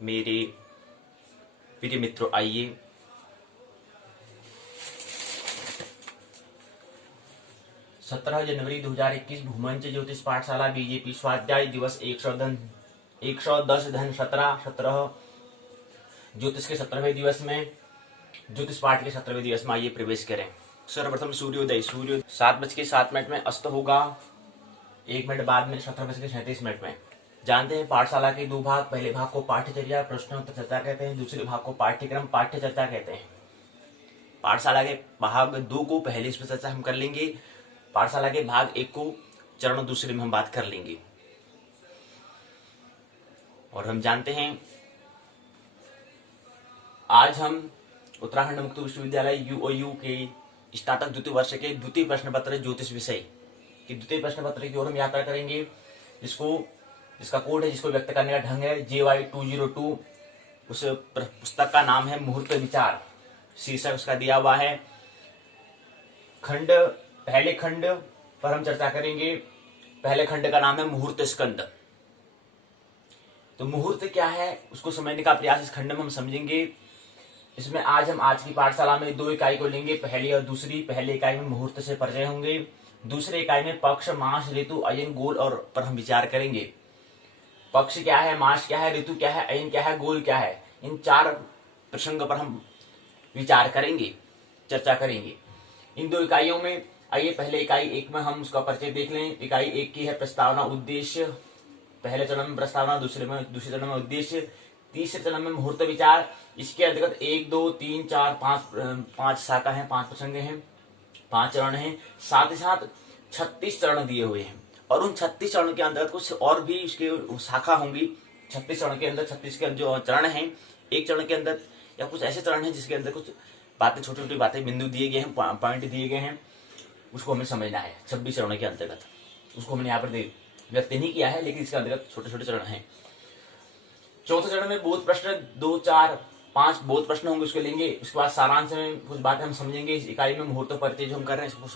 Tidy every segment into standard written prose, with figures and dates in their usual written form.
मेरे प्रिय मित्रों, आइए 17 जनवरी 2021 भूमंच ज्योतिष पाठशाला बीजेपी स्वाध्याय दिवस 110 ज्योतिष के 17वें दिवस में, ज्योतिष पाठ के 17वें दिवस में आइए प्रवेश करें। सर्वप्रथम सूर्योदय 7:07 में अस्त होगा, 1 मिनट बाद में 17:37 में। जानते हैं पाठशाला के 2 भाग, पहले भाग को पाठ्यचर्या प्रश्नोत्तर चर्चा कहते हैं, दूसरे भाग को पाठ्यक्रम पाठ्य चर्चा कहते हैं। पाठशाला के भाग 2 को पहले इस पर चर्चा हम कर लेंगे, पाठशाला के भाग 1 को चरण दूसरे में हम बात कर लेंगे। और हम जानते हैं आज हम उत्तराखंड मुक्त विश्वविद्यालय यूओयू के स्नातक द्वितीय वर्ष के द्वितीय प्रश्न पत्र ज्योतिष विषय की द्वितीय प्रश्न पत्र की ओर हम यात्रा करेंगे, जिसका कोड है, जिसको व्यक्त करने का ढंग है JY202। उस पुस्तक का नाम है मुहूर्त विचार, शीर्षक उसका दिया हुआ है। पहले खंड पर हम चर्चा करेंगे। पहले खंड का नाम है मुहूर्त स्कंद। तो मुहूर्त क्या है उसको समझने का प्रयास इस खंड में हम समझेंगे। इसमें आज की पाठशाला में 2 इकाई को लेंगे, पहली और दूसरी। पहली इकाई में मुहूर्त से परिचय होंगे, दूसरी इकाई में पक्ष, मास, ऋतु, अयन, गोल और पर हम विचार करेंगे। पक्ष क्या है, मास क्या है, ऋतु क्या है, अयन क्या है, गोल क्या है, इन 4 प्रसंग पर हम विचार करेंगे, चर्चा करेंगे। इन 2 इकाइयों में आइए पहले इकाई 1 में हम उसका परिचय देख लें। इकाई 1 की है प्रस्तावना उद्देश्य। पहले चरण में प्रस्तावना, दूसरे चरण में उद्देश्य, तीसरे चरण में मुहूर्त विचार। इसके अंतर्गत 1, 2, 3, 4, 5 शाखा है, 5 प्रसंग हैं, 5 चरण हैं। साथ ही साथ 36 चरण दिए हुए हैं और उन 36 चरण के अंतर्गत कुछ और भी इसके शाखा होंगी। 36 चरण के अंदर 36 के जो चरण हैं, एक चरण के अंदर या कुछ ऐसे चरण हैं जिसके अंदर कुछ बातें, छोटी छोटी बातें, बिंदु दिए गए हैं, पॉइंट दिए गए हैं, उसको हमें समझना है। 26 चरण के अंतर्गत उसको हमने यहाँ पर व्यक्त नहीं किया है, लेकिन इसके अंतर्गत छोटे छोटे चरण हैं। चौथे चरण में बोध प्रश्न 2, 4, 5 बोध प्रश्न होंगे, उसको लेंगे। उसके बाद सारांश में कुछ बातें हम समझेंगे। इस इकाई में मुहूर्त परिचय जो हम कर रहे हैं इसको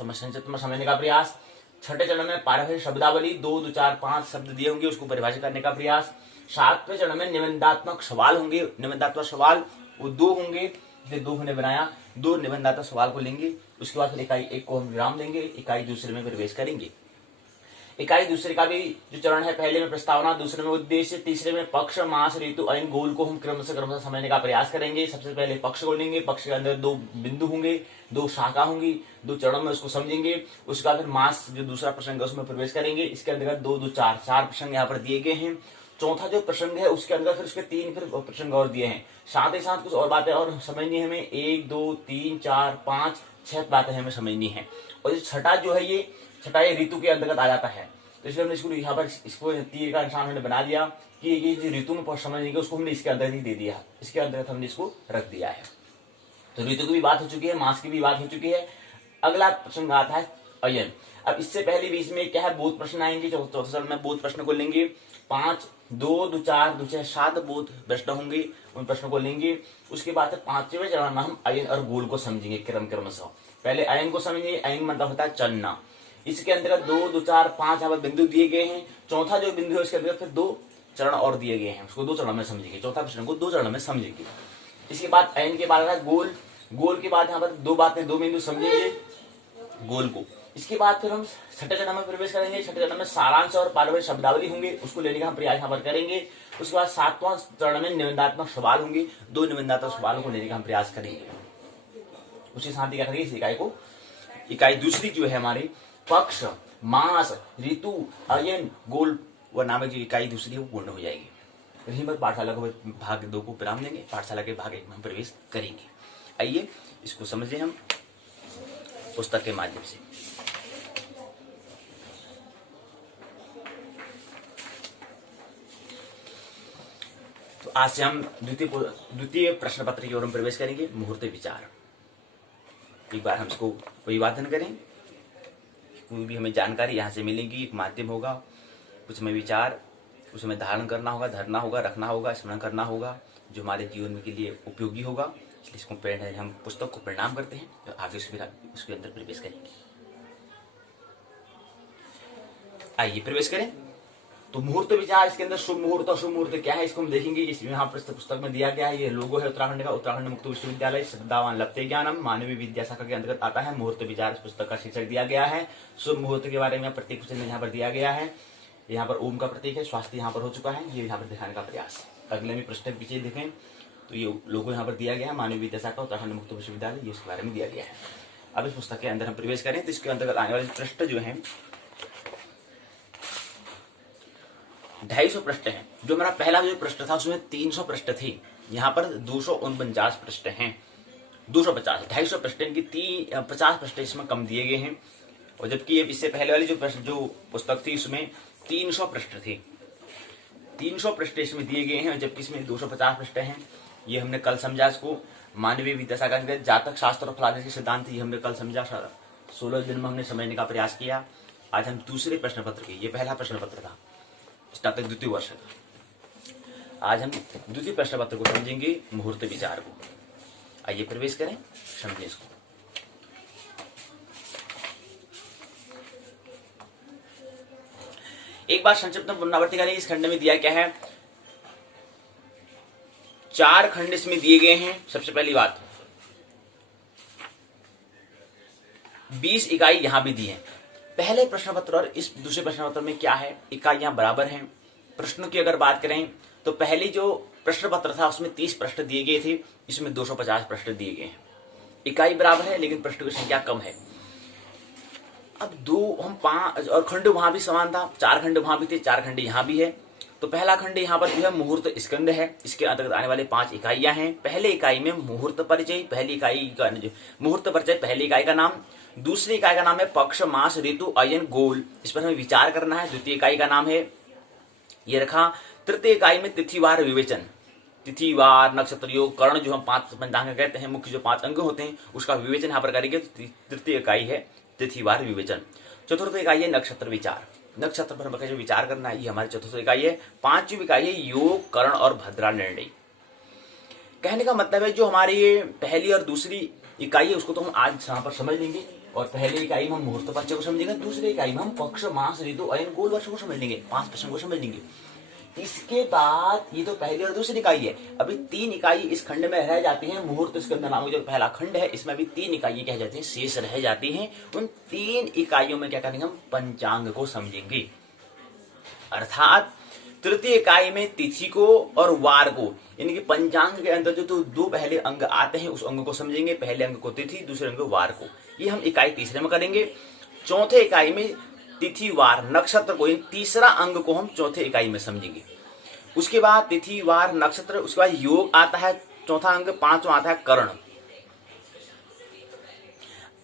समझने का प्रयास। छठे चरण में पारिभाषिक शब्दावली 2, 2, 4, 5 शब्द दिए होंगे, उसको परिभाषित करने का प्रयास। 7वें चरण में निबंधात्मक सवाल होंगे। निबंधात्मक सवाल वो 2 होंगे, 2 हमने बनाया, 2 निबंधात्मक सवाल को लेंगे। उसके बाद फिर इकाई 1 को हम विराम देंगे, इकाई दूसरे में प्रवेश करेंगे। इकाई दूसरे का भी जो चरण है, पहले में प्रस्तावना, दूसरे में उद्देश्य, तीसरे में पक्ष, मास, ऋतु, अयन, गोल को हम क्रमशः समझने का प्रयास करेंगे। सबसे पहले पक्ष को लेंगे, पक्ष के अंदर 2 बिंदु होंगे, 2 शाखा होंगी, 2 चरणों में उसको समझेंगे। उसके बाद फिर मास जो दूसरा प्रसंग है उसमें प्रवेश करेंगे। इसके अंतर्गत 2, 2, 4 प्रसंग यहाँ पर दिए गए हैं। चौथा जो प्रसंग है उसके अंदर फिर उसके 3 फिर प्रसंग और दिए हैं। साथ ही साथ कुछ और बातें और समझनी है हमें, 1, 2, 3, 4, 5, 6 बातें हमें समझनी है। और छठा जो है, ये छठा ये ऋतु के अंतर्गत आ जाता है। तो इसलिए हमने इसको यहाँ पर इसको तीर का निशान हमने बना दिया कि ये जो ऋतु में समझने के उसको हमने इसके अंदर ही दे दिया, इसके अंतर्गत हमने इसको रख दिया है। तो ऋतु की भी बात हो चुकी है, मास की भी बात हो चुकी है। अगला प्रसंग आता है अयन। अब इससे पहले बीच में क्या है, बोध प्रश्न आएंगे। चौथे चरण में बोध प्रश्न को लेंगे। 5, 2, 2, 4, 2, 6, 7 बोध प्रश्न होंगे, उन प्रश्नों को लेंगे। उसके बाद 5वें चरण में हम अयन और गोल को समझेंगे क्रमशः। पहले अयन को समझेंगे। अयन मतलब होता है चलना। इसके अंतर्गत 2, 2, 4, 5 यहाँ पर बिंदु दिए गए हैं। चौथा जो बिंदु है उसके अंतर्गत फिर 2 चरण और दिए गए हैं, उसको 2 चरणों में समझेंगे। चौथा प्रश्न को 2 चरणों में समझेंगे। इसके बाद अयन के बाद गोल। गोल के बाद यहाँ पर 2 बातें, 2 बिंदु समझेंगे गोल को। इसके बाद फिर हम छठे चरण में प्रवेश करेंगे। छठे चरण में सारांश और पारिभाषिक शब्दावली होंगे, उसको लेने का हम प्रयास यहाँ पर करेंगे। उसके बाद 7वां चरण में निबंधात्मक सवाल होंगे, 2 निबंधात्मक सवालों को लेने का हम प्रयास करेंगे। उसी साथ ही क्या करेंगे, इस इकाई को, इकाई दूसरी जो है हमारी पक्ष, मास, ऋतु, अयन, गोल व नामक जो इकाई दूसरी है वो पूर्ण हो जाएगी। यहीं पर पाठशाला को भाग 2 को विराम देंगे, पाठशाला के भाग 1 में हम प्रवेश करेंगे। आइए इसको समझें हम पुस्तक के माध्यम से। तो आज से हम द्वितीय प्रश्न पत्र की ओर हम प्रवेश करेंगे, मुहूर्त विचार। एक बार हम इसको अभिवादन करें। कोई भी हमें जानकारी यहाँ से मिलेगी, एक माध्यम होगा, कुछ हमें विचार उसमें धारण करना होगा, धरना होगा, रखना होगा, स्मरण करना होगा, जो हमारे जीवन में के लिए उपयोगी होगा। इसलिए इसको हम पुस्तक को प्रणाम करते हैं, तो आगे उसके अंदर प्रवेश करेंगे। आइए प्रवेश करें। तो मुहूर्त विचार, इसके अंदर शुभ मुहूर्त और शुभ मुहूर्त क्या है इसको हम देखेंगे। इस यहाँ पुस्तक में दिया गया है, ये लोगो है उत्तराखंड का, उत्तराखंड मुक्त विश्वविद्यालय श्रद्धावान लभते ज्ञानम मानवीय विद्या शाखा के अंतर्गत आता है। मुहूर्त विचार इस पुस्तक का शीर्षक दिया गया है। शुभ मुहूर्त के बारे में प्रतीक चिन्ह यहाँ पर दिया गया है। यहाँ पर ओम का प्रतीक है, स्वास्थ्य यहाँ पर हो चुका है, ये यहाँ पर दिखाने का प्रयास। अगले में पृष्ठ पीछे देखें तो ये लोगो यहाँ पर दिया गया है, मानवीय विद्या शाखा उत्तराखंड मुक्त विश्वविद्यालय, ये इसके बारे में दिया गया है। अब इस पुस्तक के अंदर हम प्रवेश करें तो इसके अंतर्गत आने वाले पृष्ठ जो है 250 पृष्ठ हैं। जो मेरा पहला जो पृष्ठ था उसमें 300 पृष्ठ थी, यहाँ पर 249 पृष्ठ हैं। 250 250 पृष्ठ इनकी 50 पृष्ठ इसमें कम दिए गए हैं। और जबकि ये इससे पहले वाली जो पुस्तक थी उसमें 300 पृष्ठ थी, 300 पृष्ठ इसमें दिए गए हैं, जबकि इसमें 250 पृष्ठ हैं। ये हमने कल समझा इसको। मानवीय विद्या शाखा के जातक शास्त्र और फलादेश के सिद्धांत ये हमने कल समझा, 16 दिन में हमने समझने का प्रयास किया। आज हम दूसरे प्रश्न पत्र की, ये पहला प्रश्न पत्र था स्नातक द्वितीय वर्ष का, आज हम द्वितीय प्रश्न पत्र को समझेंगे, मुहूर्त विचार को। आइए प्रवेश करें, समझें इसको। एक बार संक्षिप्त में पुनरावृत्ति करेंगे। इस खंड में दिया क्या है, 4 खंड इसमें दिए गए हैं। सबसे पहली बात 20 इकाई यहां भी दी है। पहले प्रश्न पत्र और इस दूसरे प्रश्न पत्र में क्या है, इकाइयां बराबर हैं। प्रश्नों की अगर बात करें तो पहली जो प्रश्न पत्र था उसमें 30 प्रश्न दिए गए थे, इसमें 250 प्रश्न दिए गए हैं। इकाई बराबर है लेकिन प्रश्नों की संख्या कम है। अब 5 और खंड वहां भी समान था, 4 खंड वहां भी थे, 4 खंड यहां भी है। तो पहला खंड यहाँ पर जो है मुहूर्त स्कंद है, इसके अंतर्गत आने वाले 5 इकाइयां हैं। पहले इकाई में मुहूर्त परिचय, पहली इकाई का मुहूर्त परिचय, पहली इकाई का नाम। दूसरी इकाई का नाम है पक्ष, मास, ऋतु, अयन, गोल, इस पर हमें विचार करना है। द्वितीय इकाई का नाम है ये रखा। तृतीय इकाई में तिथिवार विवेचन, तिथिवार, नक्षत्र योग, कर्ण, जो हम 5 पंचांग कहते हैं, मुख्य जो 5 अंग होते हैं उसका विवेचन यहाँ पर करेंगे। तृतीय इकाई है तिथिवार विवेचन। चतुर्थ इकाई है नक्षत्र विचार, नक्षत्र पर हमें जो विचार करना है, ये हमारी चतुर्थ इकाई है। 5वीं इकाई है योग, करण और भद्रा निर्णय। कहने का मतलब है जो हमारी ये पहली और दूसरी इकाई है उसको तो हम आज यहाँ पर समझ लेंगे। और पहली इकाई में हम मुहूर्त परिचय को समझेंगे, दूसरी इकाई में हम पक्ष, मास, ऋतु, अयन, गोल वर्ष को समझ लेंगे, 5 प्रश्नों को समझ लेंगे। इसके बाद ये तो पहली और दूसरी इकाई है, अभी 3 इकाई इस खंड में रह जाती हैं। मुहूर्त स्कंद नामक जो पहला खंड है इसमें अभी 3 इकाइयां कह जाती हैं शेष रह जाती हैं। उन 3 इकाइयों में क्या करेंगे, हम पंचांग को समझेंगे। अर्थात तृतीय इकाई में तिथि को और वार को, यानी कि पंचांग के अंदर जो 2 पहले अंग आते हैं उस अंग को समझेंगे। पहले अंग को तिथि, दूसरे अंग को वार को, ये हम इकाई तीसरे में करेंगे। चौथे इकाई में तिथि, वार, नक्षत्र को, तीसरा अंग को हम चौथे इकाई में समझेंगे। उसके बाद तिथि, वार, नक्षत्र, उसके बाद योग आता है चौथा अंग। 5वां आता है कर्ण।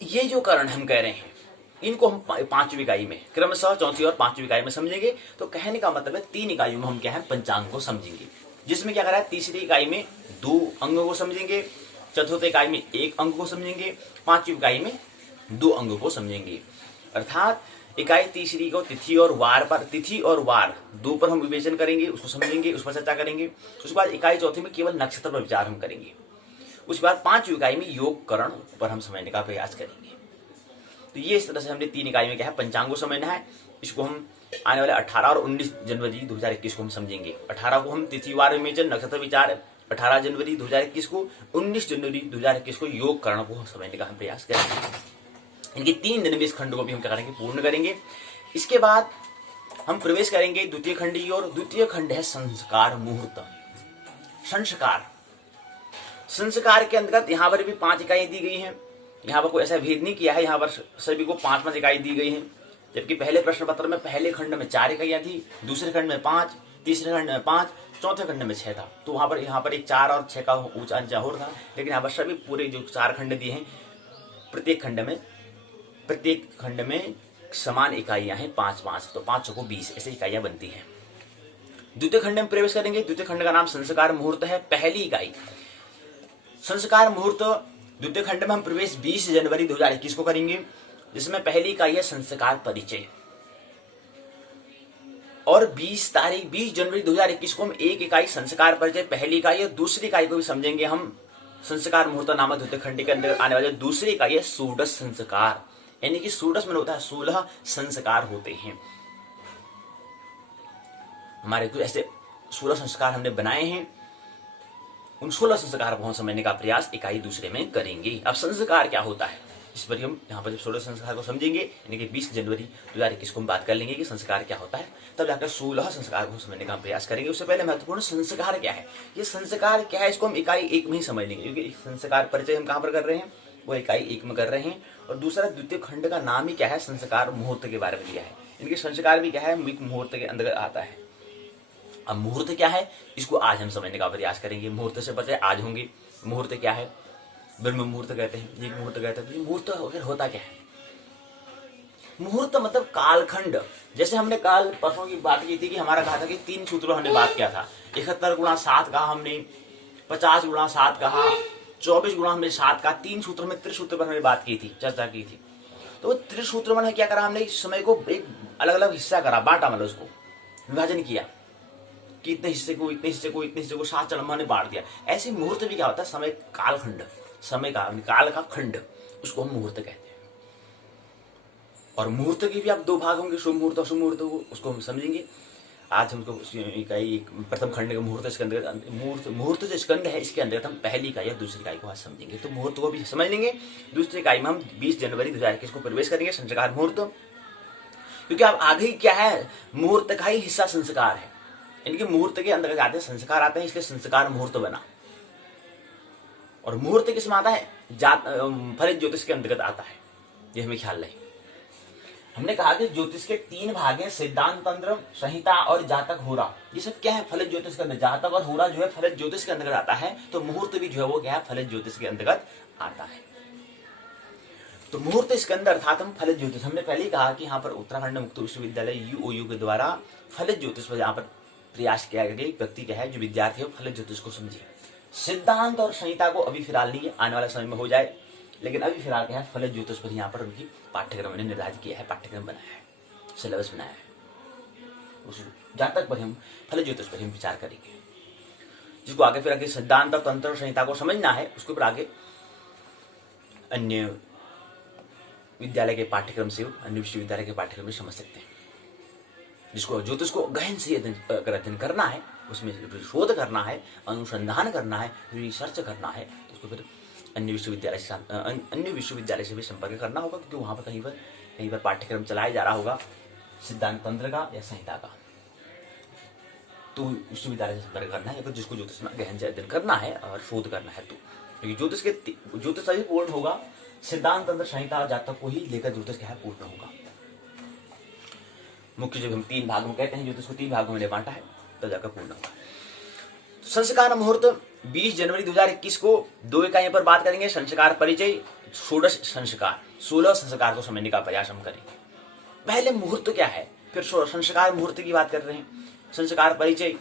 ये जो कर्ण हम कह रहे हैं इनको हम 5वीं इकाई में क्रमशः चौथी और 5वीं इकाई में समझेंगे। तो कहने का मतलब है 3 इकाइयों में हम क्या है, पंचांग को समझेंगे। जिसमें क्या करा है, तीसरी इकाई में 2 अंगों को समझेंगे, चतुर्थ इकाई में 1 अंग को समझेंगे, 5वीं इकाई में 2 अंगों को समझेंगे। अर्थात इकाई तीसरी को तिथि और वार पर, तिथि और वार 2 पर हम विवेचन करेंगे, उसको समझेंगे, उस पर चर्चा करेंगे। उसके बाद इकाई चौथी में केवल नक्षत्र पर विचार हम करेंगे। उसके बाद 5वीं इकाई में योग, करण पर हम समझने का प्रयास करेंगे। तो ये इस तरह से हमने 3 इकाई में क्या है, पंचांग को समझना है। इसको हम आने वाले 18 और 19 जनवरी 2021 को हम समझेंगे। 18 को हम तिथिवार विवेचन, नक्षत्र विचार, 18 जनवरी 2021 को, 19 जनवरी 2021 को योग, करण को समझने का हम प्रयास करेंगे। इनके 3 दिन में इस खंड को भी हम क्या करेंगे, पूर्ण करेंगे। इसके बाद हम प्रवेश करेंगे द्वितीय खंड की ओर। द्वितीय खंड है संस्कार मुहूर्त। संस्कार, संस्कार के अंतर्गत यहाँ पर भी 5 इकाई दी गई हैं। यहाँ पर कोई ऐसा भेद नहीं किया है, यहाँ पर सभी को 5 इकाई दी गई है। जबकि पहले प्रश्न पत्र में पहले खंड में 4 इकाइयां थी, दूसरे खंड में 5, तीसरे खंड में 5, चौथे खंड में 6 था। तो वहां पर यहाँ पर एक 4 और 6 का ऊंचा अंचा हो था। लेकिन यहाँ पर सभी पूरे जो 4 खंड दिए हैं, प्रत्येक खंड में समान इकाइयां हैं, 5-5, तो 5 को 20 ऐसे इकाइयां बनती हैं। द्वितीय खंड में प्रवेश करेंगे। द्वितीय खंड का नाम संस्कार मुहूर्त है। पहली इकाई संस्कार मुहूर्त द्वितीय खंड में हम प्रवेश 20 जनवरी 2021 को करेंगे, जिसमें पहली इकाई है संस्कार परिचय। और 20 जनवरी 2021 को हम 1 इकाई संस्कार परिचय पहली इकाई, और दूसरी इकाई को भी समझेंगे हम संस्कार मुहूर्त नामक द्वितीय खंड के अंदर आने वाले दूसरी इकाई है षोडश संस्कार, यानी कि षोडश में होता है 16 संस्कार होते हैं। हमारे कुछ ऐसे 16 संस्कार हमने बनाए हैं, उन 16 संस्कार को हम समझने का प्रयास इकाई दूसरे में करेंगे। अब संस्कार क्या होता है, इस पर हम यहाँ पर जब 16 संस्कार को समझेंगे, यानी कि 20 जनवरी 2021 को हम बात कर लेंगे कि संस्कार क्या होता है, तब जाकर 16 संस्कार को समझने का प्रयास करेंगे। उससे पहले महत्वपूर्ण संस्कार क्या है, ये संस्कार क्या है, इसको हम इकाई 1 में ही समझ लेंगे, क्योंकि संस्कार परिचय हम कहाँ पर कर रहे हैं, वो इकाई 1 में कर रहे हैं। और दूसरा द्वितीय खंड का नाम ही क्या है, संस्कार मुहूर्त के बारे में दिया है। इनके संस्कार भी क्या है, मुहूर्त के अंदर आता है। अब मुहूर्त क्या है, इसको आज हम समझने का प्रयास करेंगे। मुहूर्त से बचे आज होंगे। मुहूर्त क्या है, ब्रह्म मुहूर्त कहते हैं, ये मुहूर्त कहते हैं। मुहूर्त आखिर होता क्या है, मुहूर्त मतलब कालखंड। जैसे हमने काल परसों की बात की थी कि हमारा कहा था कि 3 सूत्रों हमने बात किया था, 71 गुणा 7 कहा हमने, 50 गुणा 7 कहा, 24 गुणा हमने 7 कहा। 3 सूत्र में त्रिसूत्र पर हमने बात की थी, चर्चा की थी। तो त्रिसूत्र में क्या करा हमने, इस समय को एक अलग अलग हिस्सा करा, बांटा, मतलब उसको विभाजन किया कि इतने हिस्से को इतने हिस्से को इतने हिस्से को 7 चरणों में बांट दिया। ऐसे मुहूर्त भी क्या होता है, समय कालखंड, समय का काल का खंड, उसको हम मुहूर्त कहते हैं। और मुहूर्त के भी आप 2 भाग होंगे, शुभ मुहूर्त और शुभ मुहूर्त, उसको हम समझेंगे। आज हमको इकाई प्रथम खंड का मुहूर्त इसके अंतर्गत, मुहूर्त जो स्कंद है इसके अंतर्गत हम पहली इकाई या दूसरी इकाई को आज समझेंगे। तो मुहूर्त को भी समझ लेंगे। दूसरी इकाई में हम 20 जनवरी 2021 को प्रवेश करेंगे, संस्कार मुहूर्त। क्योंकि अब आगे क्या है, मुहूर्त का ही हिस्सा संस्कार है, इनके मुहूर्त के अंदर आते हैं संस्कार आते हैं, इसलिए संस्कार मुहूर्त बना। और मुहूर्त किसमें आता है, फलित ज्योतिष के अंतर्गत आता है, ये हमें ख्याल रहे। हमने कहा कि ज्योतिष के 3 भाग हैं, सिद्धांत, तंत्र, संहिता और जातक, होरा। ये सब क्या है, फलित ज्योतिष के अंदर। जातक और होरा जो है फलित ज्योतिष के अंतर्गत आता है, तो मुहूर्त भी जो है वो क्या है, फलित ज्योतिष के अंतर्गत आता है। तो मुहूर्त इसके अंदर अर्थात हम फलित ज्योतिष, हमने पहले ही कहा कि यहाँ पर उत्तराखंड मुक्त विश्वविद्यालय UOU के द्वारा फलित ज्योतिष पर यहाँ पर प्रयास किया गया। व्यक्ति क्या है, जो विद्यार्थी है वो फलित ज्योतिष को समझे। सिद्धांत और संहिता को अभी फिलहाल नहीं है, आने वाले समय में हो जाए, लेकिन अभी फिलहाल क्या है, फलित ज्योतिष पर यहाँ पर उनकी पाठ्यक्रम ने निर्धारित किया है, पाठ्यक्रम बनाया है, सिलेबस बनाया है। उस जातक पर हम फलित ज्योतिष पर हम विचार करेंगे, जिसको आगे फिर आगे सिद्धांत और तंत्र संहिता को समझना है, उसके ऊपर आगे अन्य विद्यालय के पाठ्यक्रम से, अन्य विश्वविद्यालय के पाठ्यक्रम में समझ सकते हैं। जिसको ज्योतिष को गहन से अध्ययन करना है, उसमें शोध करना है, अनुसंधान करना है, रिसर्च करना है, तो उसको फिर अन्य विश्वविद्यालय से भी संपर्क करना होगा, क्योंकि वहां पर कहीं पर पाठ्यक्रम चलाया जा रहा होगा सिद्धांत तंत्र का या संहिता का, तो विश्वविद्यालय से संपर्क करना है। अगर जिसको ज्योतिष में गहन से अध्ययन करना है और शोध करना है, तो क्योंकि ज्योतिष अभी पूर्ण होगा, सिद्धांत, तंत्र, संहिता और जातक को ही लेकर ज्योतिष क्या है, पूर्ण होगा। मुख्य जो हम 3 भागों में कहते हैं, ज्योतिष को 3 भागों में बांटा है, तब जाकर पूर्ण होगा। संस्कार मुहूर्त 20 जनवरी 2021 को 2 इकाइयों पर बात करेंगे। संस्कार परिचय, 16 संस्कार को समझने का प्रयास हम करेंगे। पहले मुहूर्त क्या है, फिर संस्कार मुहूर्त की बात कर रहे हैं। संस्कार परिचय,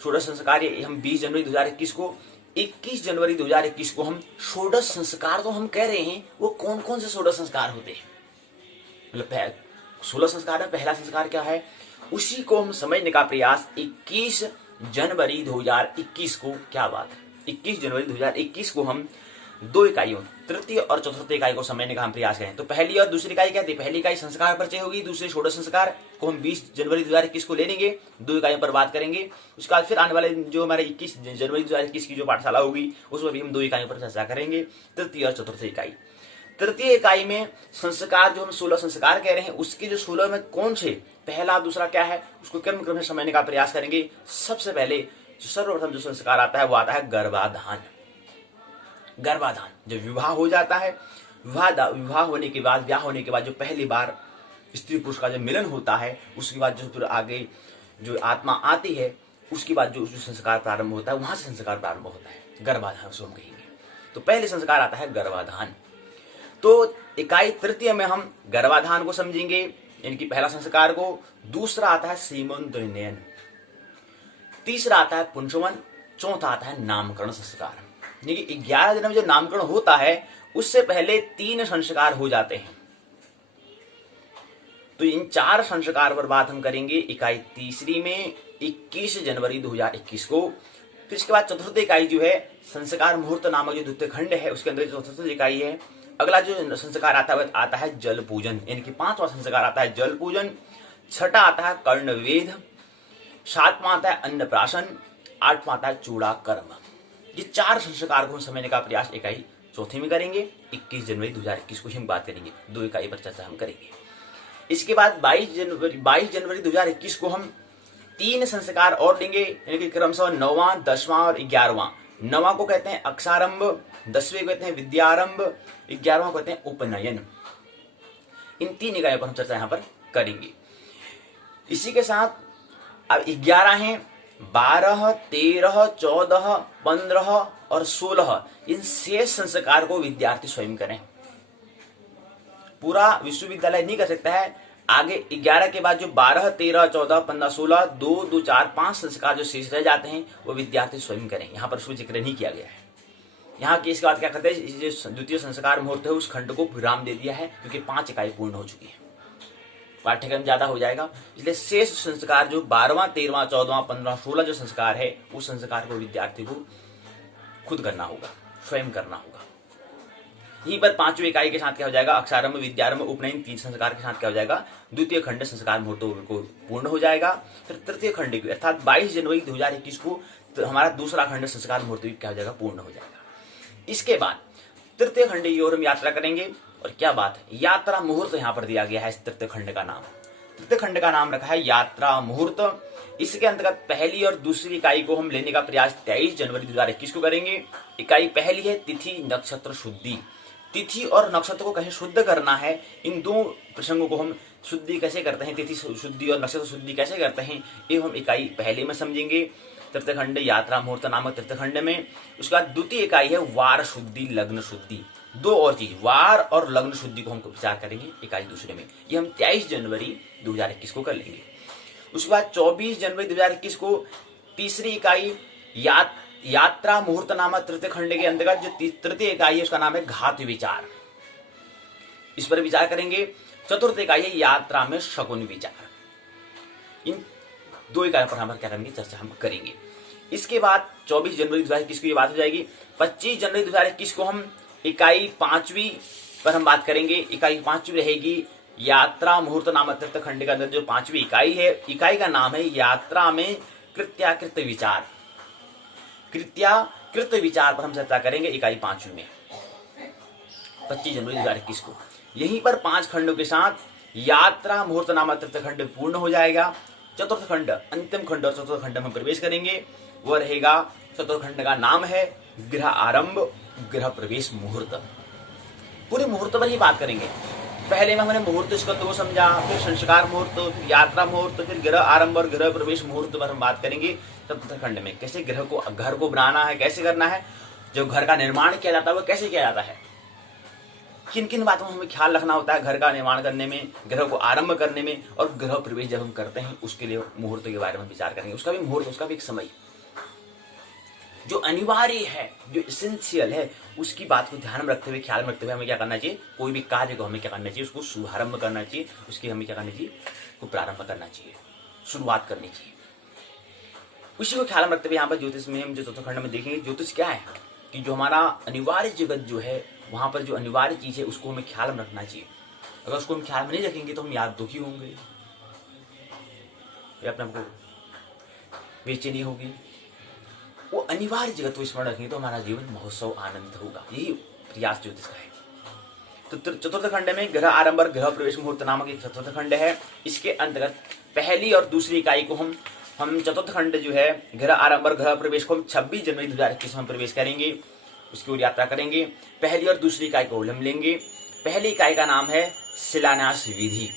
16 संस्कार हम 20 जनवरी 2021 को, 21 जनवरी 2021 को हम 16 संस्कार तो हम कह रहे हैं, वो कौन कौन से 16 संस्कार होते हैं, मतलब 16 संस्कार में पहला संस्कार क्या है, उसी को हम समझने का प्रयास 21 जनवरी 2021 को, क्या बात है, 21 जनवरी 2021 को हम 2 इकाइयों, तृतीय और चतुर्थ इकाई को समझने का हम प्रयास करें। तो पहली और दूसरी इकाई क्या थी, पहली इकाई संस्कार परिचय होगी, दूसरी 16 संस्कार को हम 20 जनवरी 2021 को ले लेंगे, 2 इकाइयों पर बात करेंगे। उसके बाद फिर आने वाले जो हमारे 21 जनवरी 2021 की जो पाठशाला होगी, उसमें भी हम 2 इकाइयों पर चर्चा करेंगे, तृतीय और चतुर्थ इकाई। तृतीय इकाई में संस्कार जो हम 16 संस्कार कह रहे हैं, उसके जो 16 में कौन से पहला दूसरा क्या है, उसको क्रम से समझने का प्रयास करेंगे। सबसे पहले जो सर्वप्रथम जो संस्कार आता है वो आता है गर्भाधान। गर्भाधान, जब विवाह हो जाता है, विवाह होने के बाद, ब्याह होने के बाद जो पहली बार स्त्री पुरुष का जब मिलन होता है, उसके बाद जो फिर आगे जो आत्मा आती है, उसके बाद जो संस्कार प्रारंभ होता है, वहां से संस्कार प्रारंभ होता है, गर्भाधान उसको हम कहेंगे। तो पहले संस्कार आता है गर्भाधान। तो इकाई तृतीय में हम गर्भाधान को समझेंगे, इनकी पहला संस्कार को। दूसरा आता है सीमंतोन्नयन, तीसरा आता है पुंसवन, चौथा आता है नामकरण संस्कार। यानी 11 दिन में जो नामकरण होता है, उससे पहले 3 संस्कार हो जाते हैं। तो इन 4 संस्कार पर बात हम करेंगे इकाई तीसरी में 21 जनवरी 2021 को। फिर इसके बाद चतुर्थ इकाई जो है संस्कार मुहूर्त नामक जो द्वितीय खंड है, उसके अंदर चतुर्थ इकाई है। अगला जो संस्कार आता है जल पूजन, यानी कि 5वां संस्कार आता है जल पूजन। छठा आता है कर्णवेद, 7वां आता है अन्नप्राशन, 8वां आता है चूड़ाकर्म। ये 4 संस्कार को समझने का प्रयास इकाई चौथी में करेंगे। 21 जनवरी 2021 को हम बात करेंगे, 2 इकाई पर चर्चा हम करेंगे। इसके बाद 22 जनवरी 2021 को हम 3 संस्कार और लेंगे, यानी कि क्रमशः 9वां, 10वां और 11वां। 9वां को कहते हैं अक्षारंभ, 10वें को कहते हैं विद्यारंभ, 11वां को कहते हैं उपनयन। इन 3 इकाइयों पर हम चर्चा यहाँ पर करेंगे। इसी के साथ अब 11 हैं, 12, 13, 14, 15 और 16 इन शेष संस्कार को विद्यार्थी स्वयं करें। पूरा विश्वविद्यालय नहीं कर सकता है। आगे 11 के बाद जो 12, 13, 14, 15, 16 2, 4, 5 संस्कार जो शेष रह जाते हैं वो विद्यार्थी स्वयं करें। यहाँ पर उसको जिक्र नहीं किया गया है। यहाँ की इसके बाद क्या करते हैं, जो द्वितीय संस्कार मुहूर्त है उस खंड को विराम दे दिया है, क्योंकि 5 इकाई पूर्ण हो चुकी है, पाठ्यक्रम ज्यादा हो जाएगा। इसलिए शेष संस्कार जो 12वां, 13वां, 14वां, 15, 16 जो संस्कार है उस संस्कार को विद्यार्थी को खुद करना होगा, स्वयं करना होगा। यहीं पर 5वीं इकाई के साथ क्या हो जाएगा, अक्षारंभ, विद्यारंभ, उपनयन 3 संस्कार के साथ क्या हो जाएगा, द्वितीय खंड संस्कार मुहूर्तों को पूर्ण हो जाएगा। फिर तृतीय खंड की अर्थात 22 जनवरी 2021 को तो हमारा दूसरा खंड संस्कार मुहूर्त क्या हो जाएगा, पूर्ण हो जाएगा। इसके बाद तृतीय खंड की ओर हम यात्रा करेंगे। और क्या बात है, यात्रा मुहूर्त यहाँ पर दिया गया है। इस तृतीय खंड का नाम, तृतीय खंड का नाम रखा है यात्रा मुहूर्त। इसके अंतर्गत पहली और दूसरी इकाई को हम लेने का प्रयास 23 जनवरी 2021 को करेंगे। इकाई पहली है तिथि नक्षत्र शुद्धि। तिथि और नक्षत्र को कैसे शुद्ध करना है, इन 2 प्रसंगों को हम शुद्धि कैसे करते हैं, तिथि शुद्धि और नक्षत्र शुद्धि कैसे करते हैं, ये हम इकाई पहले में समझेंगे। तृतीय खंड यात्रा मुहूर्त नामक तृतीय खंड में। उसके बाद द्वितीय इकाई है वार शुद्धि, लग्न शुद्धि। 2 और चीज, वार और लग्न शुद्धि को हम विचार करेंगे इकाई दूसरे में। ये हम 23 जनवरी 2021 को कर लेंगे। उसके बाद 24 जनवरी 2021 को तीसरी इकाई यात्रा मुहूर्त नामक तृतीय खंड के अंतर्गत जो तृतीय इकाई है उसका नाम है घात विचार, इस पर विचार करेंगे। चतुर्थ इकाई है यात्रा में शकुन विचार। इन 2 इकाइयों पर हम क्या करेंगे, चर्चा हम करेंगे। इसके बाद 24 जनवरी 2021 को ये बात हो जाएगी। 25 जनवरी 2021 को हम इकाई 5वीं पर हम बात करेंगे। इकाई 5वीं रहेगी यात्रा मुहूर्त नामक तृतीय खंड के अंदर जो 5वीं इकाई है, इकाई का नाम है यात्रा में कृत्याकृत विचार। कृत्याकृत विचार पर हम चर्चा करेंगे इकाई 5वीं में 25 जनवरी 2021 को। यहीं पर 5 खंडों के साथ यात्रा मुहूर्त नामक तृतीय खंड पूर्ण हो जाएगा। चतुर्थ खंड, अंतिम खंड और चतुर्थ खंड में प्रवेश करेंगे। वह रहेगा, चतुर्थ खंड का नाम है गृह आरंभ, गृह प्रवेश मुहूर्त। पूरे मुहूर्त पर ही बात करेंगे। पहले में हमने मुहूर्त स्कंद को समझा, फिर संस्कार मुहूर्त, फिर यात्रा मुहूर्त, फिर गृह आरंभ और गृह प्रवेश मुहूर्त पर हम बात करेंगे। चतुर्थ खंड में कैसे घर को बनाना है, कैसे करना है, जो घर का निर्माण किया जाता है वो कैसे किया जाता है, किन किन बातों में हमें ख्याल रखना होता है घर का निर्माण करने में, ग्रह को आरंभ करने में, और गृह प्रवेश जब हम करते हैं उसके लिए मुहूर्त के बारे में विचार करेंगे। उसका भी मुहूर्त, उसका भी एक समय जो अनिवार्य है, जो एसेंशियल है, उसकी बात को ध्यान में रखते हुए, ख्याल में रखते हुए हमें क्या करना चाहिए, कोई भी कार्य को हमें क्या करना चाहिए, उसको शुभारंभ करना चाहिए, उसकी हमें क्या करना चाहिए, उसको प्रारंभ करना चाहिए, शुरुआत करनी चाहिए। उसी को ख्याल में रखते हुए यहाँ पर ज्योतिष में हम जो चतुर्थ खंड में देखेंगे, ज्योतिष क्या है कि जो हमारा अनिवार्य जगत जो है, वहां पर जो अनिवार्य चीज है उसको हमें ख्याल में रखना चाहिए। अगर उसको हम ख्याल में नहीं रखेंगे तो हम याद दुखी होंगे, अपने आपको बेचैनी होगी। वो अनिवार्य जगत को स्मरण रखेंगे तो हमारा जीवन महोत्सव आनंद होगा। यही प्रयास ज्योतिष का है। तो चतुर्थ खंड में ग्रह आरंभ और ग्रह प्रवेश मुहूर्त नामक एक चतुर्थ खंड है। इसके अंतर्गत पहली और दूसरी इकाई को हम चतुर्थ खंड जो है ग्रह आरंभ और ग्रह प्रवेश को हम 26 जनवरी 2021 में प्रवेश करेंगे, उसकी ओर यात्रा करेंगे। पहली और दूसरी इकाई को हम लेंगे। पहली इकाई का नाम है शिलान्यास विधि,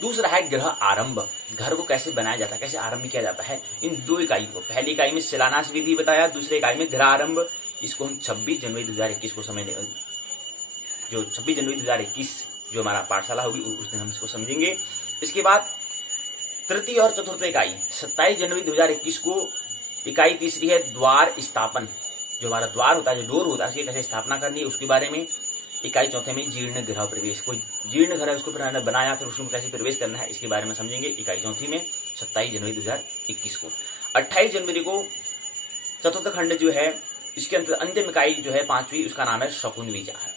दूसरा है ग्रह आरंभ, घर को कैसे बनाया जाता है, कैसे आरंभ किया जाता है। इन 2 इकाई को, पहली इकाई में शिलान्यास विधि बताया, दूसरी इकाई में ग्रह आरंभ। इसको हम 26 जनवरी 2021 को समझ, जो 26 जनवरी 2021 जो हमारा पाठशाला होगी उस दिन हम इसको समझेंगे। इसके बाद तृतीय और चतुर्थ इकाई 27 जनवरी 2021 को इकाई तीसरी है द्वार स्थापन, जो हमारा द्वार होता है, जो डोर होता है, उसकी कैसे स्थापना करनी है उसके बारे में। इकाई चौथे में जीर्ण गृह प्रवेश, कोई जीर्ण घर है उसको बनाया फिर उसमें कैसे प्रवेश करना है इसके बारे में समझेंगे इकाई चौथी में 27 जनवरी 2021 को। 28 जनवरी को चतुर्थ खंड जो है, इसके अंतिम इकाई जो है 5वीं, उसका नाम है शकुन विचार।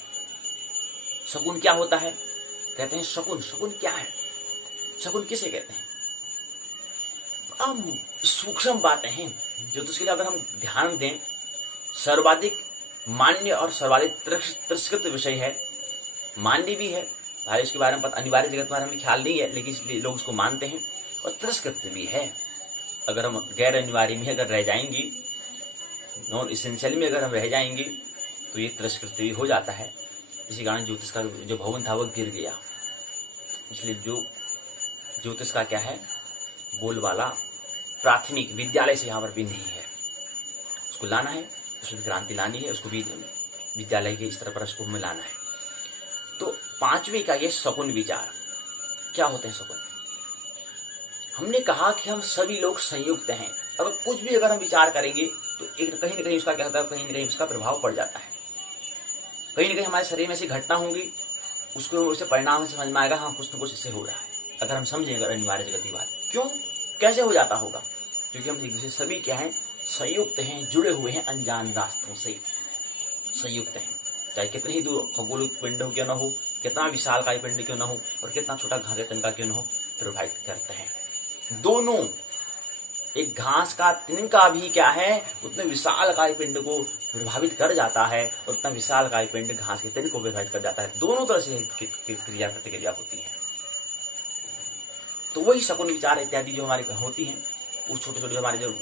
शकुन क्या होता है, कहते हैं शकुन, शकुन क्या है, शकुन किसे कहते हैं। सूक्ष्म बातें हैं ज्योतिष के लिए अगर हम ध्यान दें, सर्वाधिक मान्य और सर्वाधिक तिरस्कृत विषय है। मान्य भी है, भाई इसके बारे में पता, अनिवार्य जगत के बारे में ख्याल नहीं है, लेकिन इसलिए लोग उसको मानते हैं, और तिरस्कृत भी है। अगर हम गैर अनिवार्य में अगर रह जाएंगी, नॉन इसेंशियल में अगर हम रह जाएंगे, तो ये तिरस्कृत भी हो जाता है। इसी कारण ज्योतिष का जो भवन था वो गिर गया। इसलिए जो ज्योतिष का क्या है, बोलबाला प्राथमिक विद्यालय से यहाँ पर भी नहीं है, उसको लाना है, उसमें क्रांति लानी है, उसको भी विद्यालय के स्तर पर उसको हमें लाना है। तो पांचवें का ये शकुन विचार। क्या होते हैं शकुन? हमने कहा कि हम सभी लोग संयुक्त हैं। अगर कुछ भी अगर हम विचार करेंगे तो एक कहीं ना कहीं उसका क्या होता है, कहीं ना कहीं उसका प्रभाव पड़ जाता है। कहीं ना कहीं हमारे शरीर में ऐसी घटना होंगी, उसको उससे परिणाम समझ में आएगा, हाँ कुछ न कुछ इससे हो रहा है। अगर हम समझें अगर अनिवार्य जगत की बात, क्यों कैसे हो जाता होगा? क्योंकि हम एक दूसरे सभी क्या हैं, संयुक्त हैं, जुड़े हुए हैं, अनजान रास्तों से संयुक्त हैं। चाहे कितने ही दूर खगोल पिंड हो क्यों न हो, कितना विशाल का पिंड क्यों न हो, और कितना छोटा घास तिनका क्यों न हो, प्रभावित करते हैं। दोनों, एक घास का तिनका भी क्या है, उतने विशाल काय पिंड को प्रभावित कर जाता है, और उतना विशाल काय पिंड घास के तिनक को प्रभावित कर जाता है। दोनों तरह से क्रिया प्रतिक्रिया होती है। तो वही शकुन विचार इत्यादि जो हमारी होती हैं, वो छोटे छोटे हमारे जो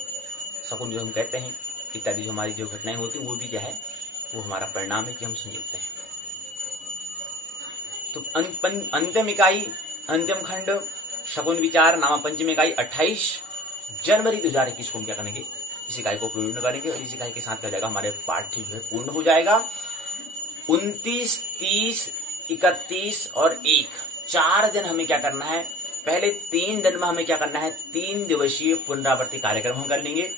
शकुन जो हम कहते हैं इत्यादि जो हमारी जो घटनाएं होती हैं, वो भी क्या है, वो हमारा परिणाम है कि हम संयुक्त हैं। तो अंतिम इकाई, अंतिम खंड शकुन विचार नामा पंचमी इकाई 28 जनवरी 2021 को हम क्या करेंगे, इस इकाई को पूर्ण करेंगे, और इस इकाई के साथ क्या जाएगा, हमारे पाठ्य जो है पूर्ण हो जाएगा। 29, 30, 31 और 1 4 दिन हमें क्या करना है, पहले 3 दिन में हमें क्या करना है, 3 दिवसीय पुनरावृत्ति कार्यक्रम हम कर लेंगे।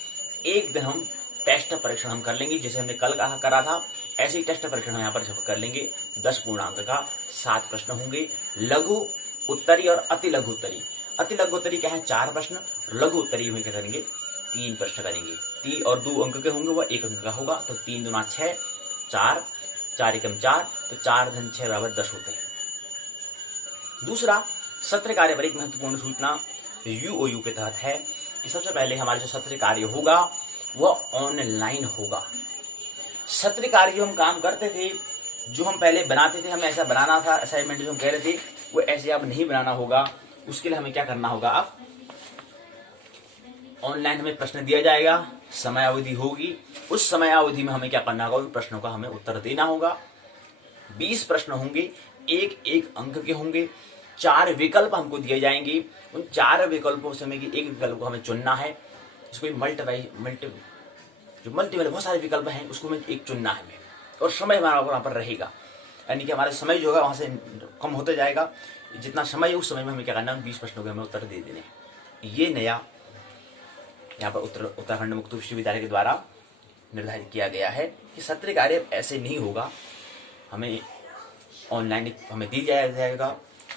1 दिन हम टेस्ट परीक्षण हम कर लेंगे, जैसे हमने कल करा था, ऐसे ही टेस्ट परीक्षण हम यहाँ पर कर लेंगे। 10 पूर्णांक का 7 प्रश्न होंगे, लघु उत्तरी और अति लघु उत्तरी। अति लघु उत्तरी क्या है, 4 प्रश्न, लघु उत्तरी में क्या करेंगे, 3 प्रश्न करेंगे। 3 और 2 अंक के होंगे, वह 1 अंक का होगा, तो 3 दूना 6, 4, 4 एकम 4, तो 4 धन 6 बराबर 10 होते हैं। दूसरा सत्र कार्य पर एक महत्वपूर्ण सूचना यूओयू के तहत है कि सबसे पहले हमारा जो सत्र कार्य होगा वह ऑनलाइन होगा। सत्र कार्य जो हम काम करते थे, जो हम पहले बनाते थे, हमें ऐसा बनाना था, असाइनमेंट जो हम कह रहे थे वो ऐसे अब नहीं बनाना होगा। उसके लिए हमें क्या करना होगा, अब ऑनलाइन हमें प्रश्न दिया जाएगा, समय अवधि होगी, उस समय अवधि में हमें क्या करना होगा, उन प्रश्नों का हमें उत्तर देना होगा। 20 प्रश्न होंगे, 1 अंक के होंगे, 4 विकल्प हमको दिए जाएंगे। उन 4 विकल्पों से हमें एक विकल्प को हमें चुनना है। इसको मल्टीपल बहुत सारे विकल्प हैं, उसको हमें एक चुनना है हमें, और समय हमारा वहां पर रहेगा, यानी कि हमारा समय जो होगा वहां से कम होते जाएगा। जितना समय है उस समय में हमें क्या करना है, 20 प्रश्नों के हमें उत्तर दे देने। ये नया यहाँ पर उत्तराखंड मुक्त विश्वविद्यालय के द्वारा निर्धारित किया गया है कि सत्र कार्य ऐसे नहीं होगा, हमें ऑनलाइन हमें दी जाएगा,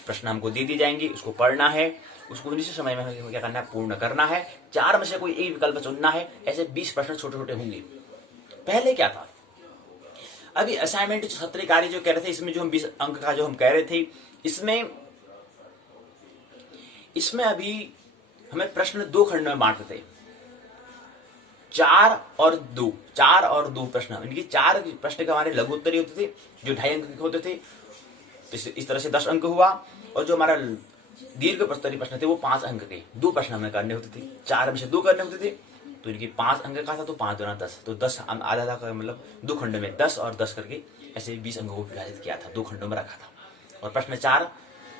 प्रश्न हमको दे दी जाएंगे, उसको पढ़ना है, उसको निश्चित समय में हमें क्या करना है, पूर्ण करना है। 4 में से कोई एक विकल्प चुनना है। ऐसे 20 प्रश्न छोटे छोटे होंगे। पहले क्या था, अभी असाइनमेंट जो सत्र कार्य जो कह रहे थे, इसमें जो हम 20 अंक का जो हम कह रहे थे, इसमें अभी हमें प्रश्न 2 खंड में बांटते थे, 4 और 2 प्रश्न, इनकी 4 प्रश्न के हमारे लघु उत्तरी होते थे जो 2.5 अंक के होते थे, इस तरह से 10 अंक हुआ। और जो हमारा दीर्घ प्रस्तरीय प्रश्न थे वो 5 अंक के 2 प्रश्न हमें करने होते थे। 4 में से 2 करने होते थे, तो इनकी 5 अंक का था, तो 5 दूना 10, तो 10 आधा आधा मतलब 2 खंड में 10 और 10 करके ऐसे 20 अंकों को विभाजित किया था, 2 खंडों में रखा था। और प्रश्न 4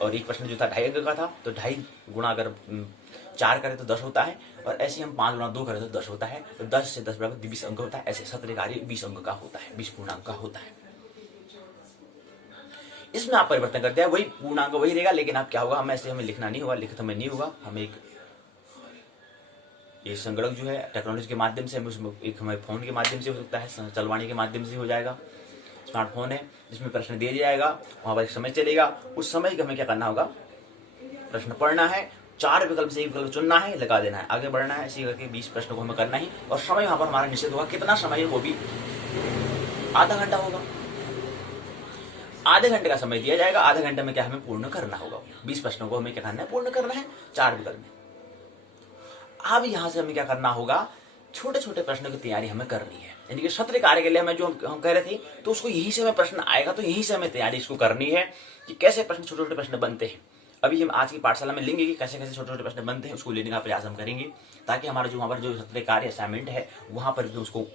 और एक प्रश्न जो था 2.5 अंक का था, तो 2.5 गुणा अगर 4 करें तो 10 होता है, और ऐसे हम 5 गुणा 2 करें तो 10 होता है, तो 10 से 10 बराबर 20 अंक होता है। ऐसे सत्र कार्य 20 अंक का होता है, 20 पूर्णांक का होता है। इसमें आप परिवर्तन करते हैं, वही पूर्णांक वही रहेगा, लेकिन आप क्या होगा, हमें लिखना नहीं होगा, लिखित में नहीं होगा, हमें एक संगणक जो है टेक्नोलॉजी के माध्यम से एक हमारे फोन के माध्यम से हो सकता है, चलवाणी के माध्यम से हो जाएगा। स्मार्टफोन है जिसमें प्रश्न दिया जाएगा, वहां पर एक समय चलेगा, उस समय हमें क्या करना होगा, प्रश्न पढ़ना है, 4 विकल्प से एक विकल्प चुनना है, लगा देना है, आगे बढ़ना है, ऐसे करके 20 प्रश्नों को हमें करना ही। और समय वहां पर हमारा निश्चित होगा, कितना समय है, वो भी आधा घंटा होगा। आधे घंटे का समय दिया जाएगा, आधे घंटे में क्या हमें पूर्ण करना होगा, 20 प्रश्नों को हमें क्या करना है, पूर्ण करना है, 4 विकल्प में। अब यहाँ से हमें क्या करना होगा, छोटे छोटे प्रश्नों की तैयारी हमें करनी है। यानी कि सत्र कार्य के लिए हमें जो हम कह रहे थे, तो उसको यहीं से हमें प्रश्न आएगा, तो यहीं से हमें तैयारी इसको करनी है कि कैसे प्रश्न, छोटे छोटे प्रश्न बनते हैं। अभी हम आज की पाठशाला में लेंगे कि कैसे कैसे छोटे छोटे प्रश्न बनते हैं, उसको लेने का प्रयास हम करेंगे, ताकि हमारा जो वहाँ पर जो सत्र कार्य असाइनमेंट है वहाँ पर भी उसको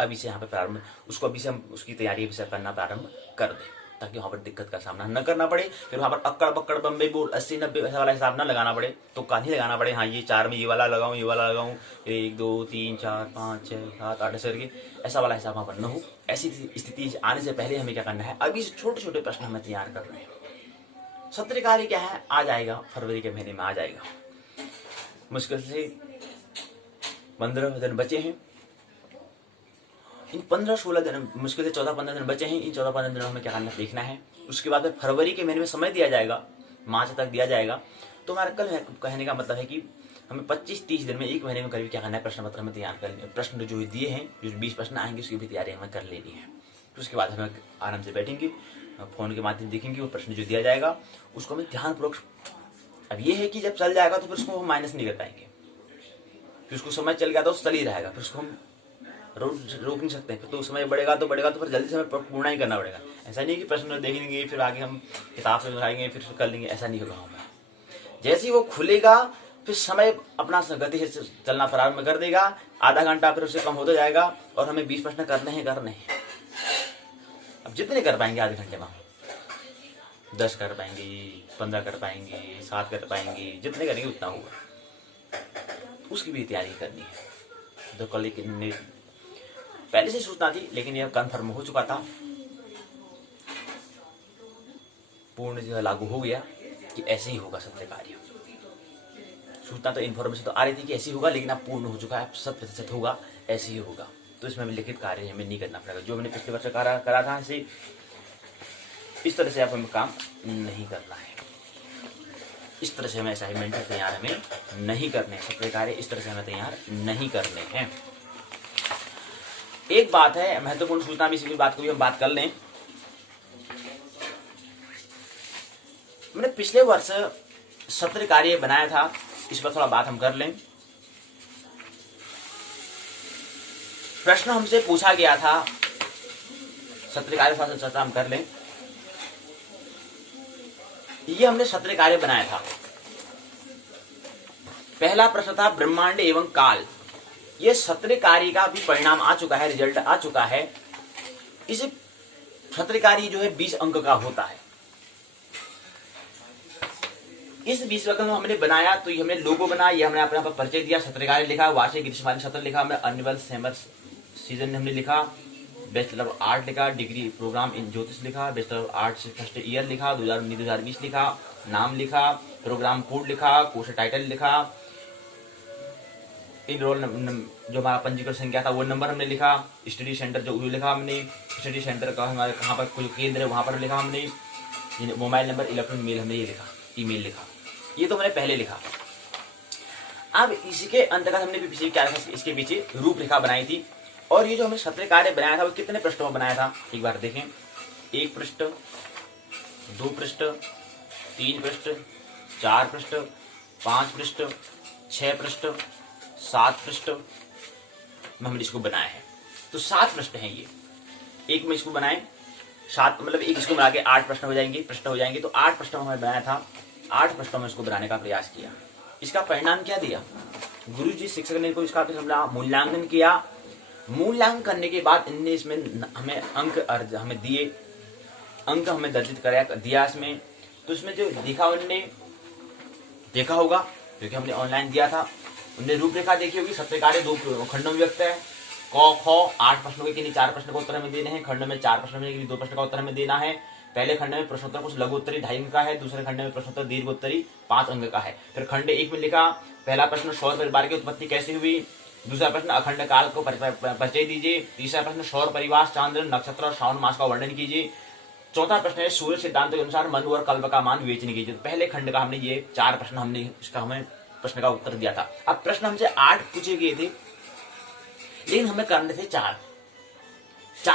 अभी से यहाँ पे प्रारंभ, उसको अभी से हम उसकी तैयारी अभी से करना प्रारंभ कर दें, ताकि वहाँ पर दिक्कत का सामना न करना पड़े। फिर वहाँ पर अक्कड़ बक्कड़ बम्बे बोल 80-90 ऐसा वाला हिसाब न लगाना पड़े, तो नहीं लगाना पड़े, हाँ ये 4 में ये वाला लगाऊं, ये वाला लगाऊं, 1 2 3 4 5 6 7 8 ऐसे करके ऐसा वाला हिसाब वहाँ पर न हो। ऐसी स्थिति आने से पहले हमें क्या करना है, अभी से छोटे छोटे प्रश्न हमें तैयार करने हैं। सत्र कार्य क्या है, आ जाएगा, फरवरी के महीने में आ जाएगा। मुश्किल से 15 दिन बचे हैं, इन 15-16 दिन, मुश्किल से 14-15 दिन बचे हैं। इन 14-15 दिनों में हमें क्या करना देखना है। उसके बाद में फरवरी के महीने में समय दिया जाएगा, मार्च तक दिया जाएगा। तो हमारा कल कहने का मतलब है कि हमें 25-30 दिन में, एक महीने में करीब क्या करना है, प्रश्न पत्र हमें तैयार करने, प्रश्न जो दिए हैं, जो 20 प्रश्न आएंगे उसकी भी तैयारी हमें कर लेनी है। तो उसके बाद हमें आराम से बैठेंगे, फोन के माध्यम देखेंगे, वो प्रश्न जो दिया जाएगा उसको हमें ध्यानपूर्वक। अब ये है कि जब चल जाएगा तो फिर उसको हम माइनस नहीं कर पाएंगे, फिर उसको समय चल गया तो चल ही रहेगा, फिर उसको हम रोक नहीं सकते। फिर तो समय बढ़ेगा तो फिर जल्दी से हमें पूर्ण ही करना पड़ेगा। ऐसा नहीं कि प्रश्न देखेंगे फिर आगे हम किताब से उठाएंगे फिर कर लेंगे, ऐसा नहीं होगा हमें। जैसे ही वो खुलेगा फिर समय अपना गति से चलना प्रारंभ कर देगा, आधा घंटा फिर उससे कम होता जाएगा और हमें 20 प्रश्न करने हैं। अब जितने कर पाएंगे आधे घंटे में, 10 कर पाएंगे, 15 कर पाएंगे, 7 कर पाएंगे, जितने करेंगे उतना होगा, उसकी भी तैयारी करनी है। तो कल पहले से सूचना थी, लेकिन यह कन्फर्म हो चुका था, पूर्ण जो लागू हो गया कि ऐसे ही होगा सत्र कार्य। सूचना तो इन्फॉर्मेशन तो आ रही थी कि ऐसे ही होगा, लेकिन अब पूर्ण हो चुका है, 100% होगा, ऐसे ही होगा। तो इसमें हमें लिखित कार्य हमें नहीं करना पड़ेगा, जो हमने पिछले वर्ष करा था ऐसे इस तरह से अब हमें काम नहीं करना है। इस तरह से हमें असाइनमेंट तैयार हमें नहीं करने, सत्र कार्य इस तरह से हमें तैयार नहीं करने हैं। एक बात है महत्वपूर्ण सूचना, भी इसी बात को भी हम बात कर लें। मैंने पिछले वर्ष सत्र कार्य बनाया था, इस पर थोड़ा बात हम कर लें। प्रश्न हमसे पूछा गया था, सत्र कार्य शासन चर्चा हम कर लें। ये हमने सत्र कार्य बनाया था। पहला प्रश्न था ब्रह्मांड एवं काल। ये सत्र कार्य का भी परिणाम आ चुका है, रिजल्ट आ चुका है। इस सत्र कार्य जो है 20 अंक का होता है। इस 20 अंक में हमने बनाया, तो ये हमने लोगो बनाया, ये हमने अपने परिचय दिया, सत्र कार्य लिखा, वार्षिक ग्रीष्मकालीन सत्र लिखा, हमने एनुअल समर सीजन में हमने लिखा, बैचलर ऑफ आर्ट लिखा, डिग्री प्रोग्राम इन ज्योतिष लिखा, बैचलर ऑफ आर्ट से फर्स्ट ईयर लिखा, 2019-2020 लिखा, नाम लिखा, प्रोग्राम कोड लिखा, कोर्स टाइटल लिखा, इनरोल जो हमारा पंजीकरण संख्या था वो नंबर हमने लिखा, स्टडी सेंटर जो लिखा हमने, स्टडी सेंटर का हमारे कहाँ पर कुल केंद्र है वहाँ पर लिखा हमने, मोबाइल नंबर, इलेक्ट्रॉनिक मेल हमने ये लिखा, ईमेल लिखा, ये तो मैंने पहले लिखा। अब इसके अंतर्गत हमने भी पीछे क्या लिखा, इसके पीछे रूपरेखा बनाई थी। और ये जो हमने सत्र कार्य बनाया था वो कितने पृष्ठों में बनाया था, एक बार देखें। 1 पृष्ठ, 2 पृष्ठ, 3 पृष्ठ, 4 पृष्ठ, 5 पृष्ठ, 6 पृष्ठ, 7 पृष्ठ में हमने इसको बनाया है। तो 7 पृष्ठ हैं ये, एक में इसको बनाए 7, मतलब एक इसको बना के 8 प्रश्न हो जाएंगे। तो 8 प्रश्नों में हमने बनाया था, 8 प्रश्नों में इसको बनाने का प्रयास किया। इसका परिणाम क्या दिया, गुरु जी शिक्षक ने को इसका हमने मूल्यांकन किया। मूल्यांकन करने के बाद इनने इसमें हमें अंक हमें दिए, अंक हमें दर्जित कराया दिया इसमें। तो इसमें जो लिखा उन्होंने देखा होगा, क्योंकि हमने ऑनलाइन दिया था, उन्होंने रूपरेखा देखी होगी। सत्र कार्य 2 खंडों में व्यक्त है, क ख 8 प्रश्नों के लिए 4 प्रश्न का उत्तर हमें देने हैं, खंड में 4 प्रश्न में 2 प्रश्न का उत्तर हमें देना है। पहले खंड में प्रश्नोत्तर कुछ लघु उत्तरी 2.5 अंक का है, दूसरे खंड में प्रश्नोत्तर दीर्घ उत्तरी 5 अंक का है। फिर खंड 1 में लिखा, पहला प्रश्न सौर परिवार की उत्पत्ति कैसे हुई, दूसरा प्रश्न अखंड काल को परिचय दीजिए, तीसरा प्रश्न सौर परिवार, चांद्र, नक्षत्र और श्रावण मास का वर्णन कीजिए, चौथा प्रश्न है सूर्य सिद्धांत के अनुसार मनु और कल्प का मान विवेचन कीजिए। पहले खंड का हमने ये 4 प्रश्न हमने इसका हमें प्रश्न का उत्तर दिया था। अब प्रश्न हमसे 8 पूछे गए थे, लेकिन हमें करने थे 4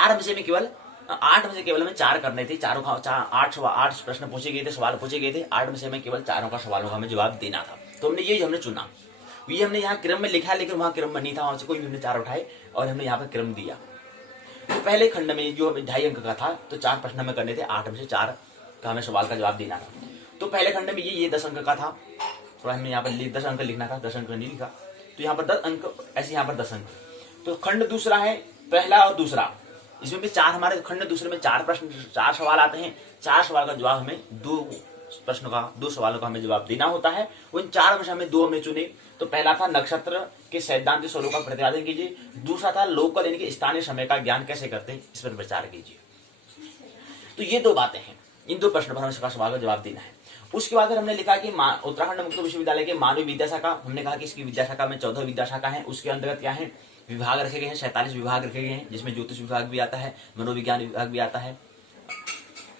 में से में केवल 8 में से केवल हमें 4 करने थे। 8 प्रश्न पूछे गए थे, सवाल पूछे गए थे, 8 में से हमें केवल 4 का सवालों का हमें जवाब देना था। तो हमने यही हमने चुना। ये हमने यहाँ क्रम में लिखा है, लेकिन वहां क्रम में नहीं था, वहां से कोई भी हमने 4 उठाए और हमने यहाँ पर क्रम दिया। तो पहले खंड में जो हमें 2.5 अंक का था, तो 4 प्रश्न हमें करने थे, 8 में से 4 का हमें सवाल का जवाब देना था। तो पहले खंड में ये 10 अंक का था, थोड़ा हमें यहाँ पर 10 अंक लिखना था, 10 अंक नहीं लिखा, तो यहाँ पर 10 अंक, ऐसे यहाँ पर 10 अंक। तो खंड दूसरा है पहला और दूसरा, इसमें भी 4 हमारे खंड दूसरे में 4 प्रश्न, 4 सवाल आते हैं। 4 सवाल का जवाब हमें 2 सवालों का हमें जवाब देना होता है। उन 4 में से हमें 2 हमने चुने। तो पहला था नक्षत्र के सैद्धांतिक स्वरूप का प्रतिपादन कीजिए, दूसरा था लोकल यानी कि स्थानीय समय का ज्ञान कैसे करते हैं, इस पर विचार कीजिए। तो ये 2 बातें हैं, इन 2 प्रश्नों पर हमें सवाल का जवाब देना है। उसके बाद हमने लिखा कि उत्तराखंड मुक्त विश्वविद्यालय के मानवीय विद्याशाखा, हमने कहा कि इसकी विद्याशाखा में 14 विद्याशाखा है। उसके अंतर्गत क्या है, विभाग रखे गए हैं, 47 विभाग रखे गए हैं, जिसमें ज्योतिष विभाग भी आता है, मनोविज्ञान विभाग भी आता है,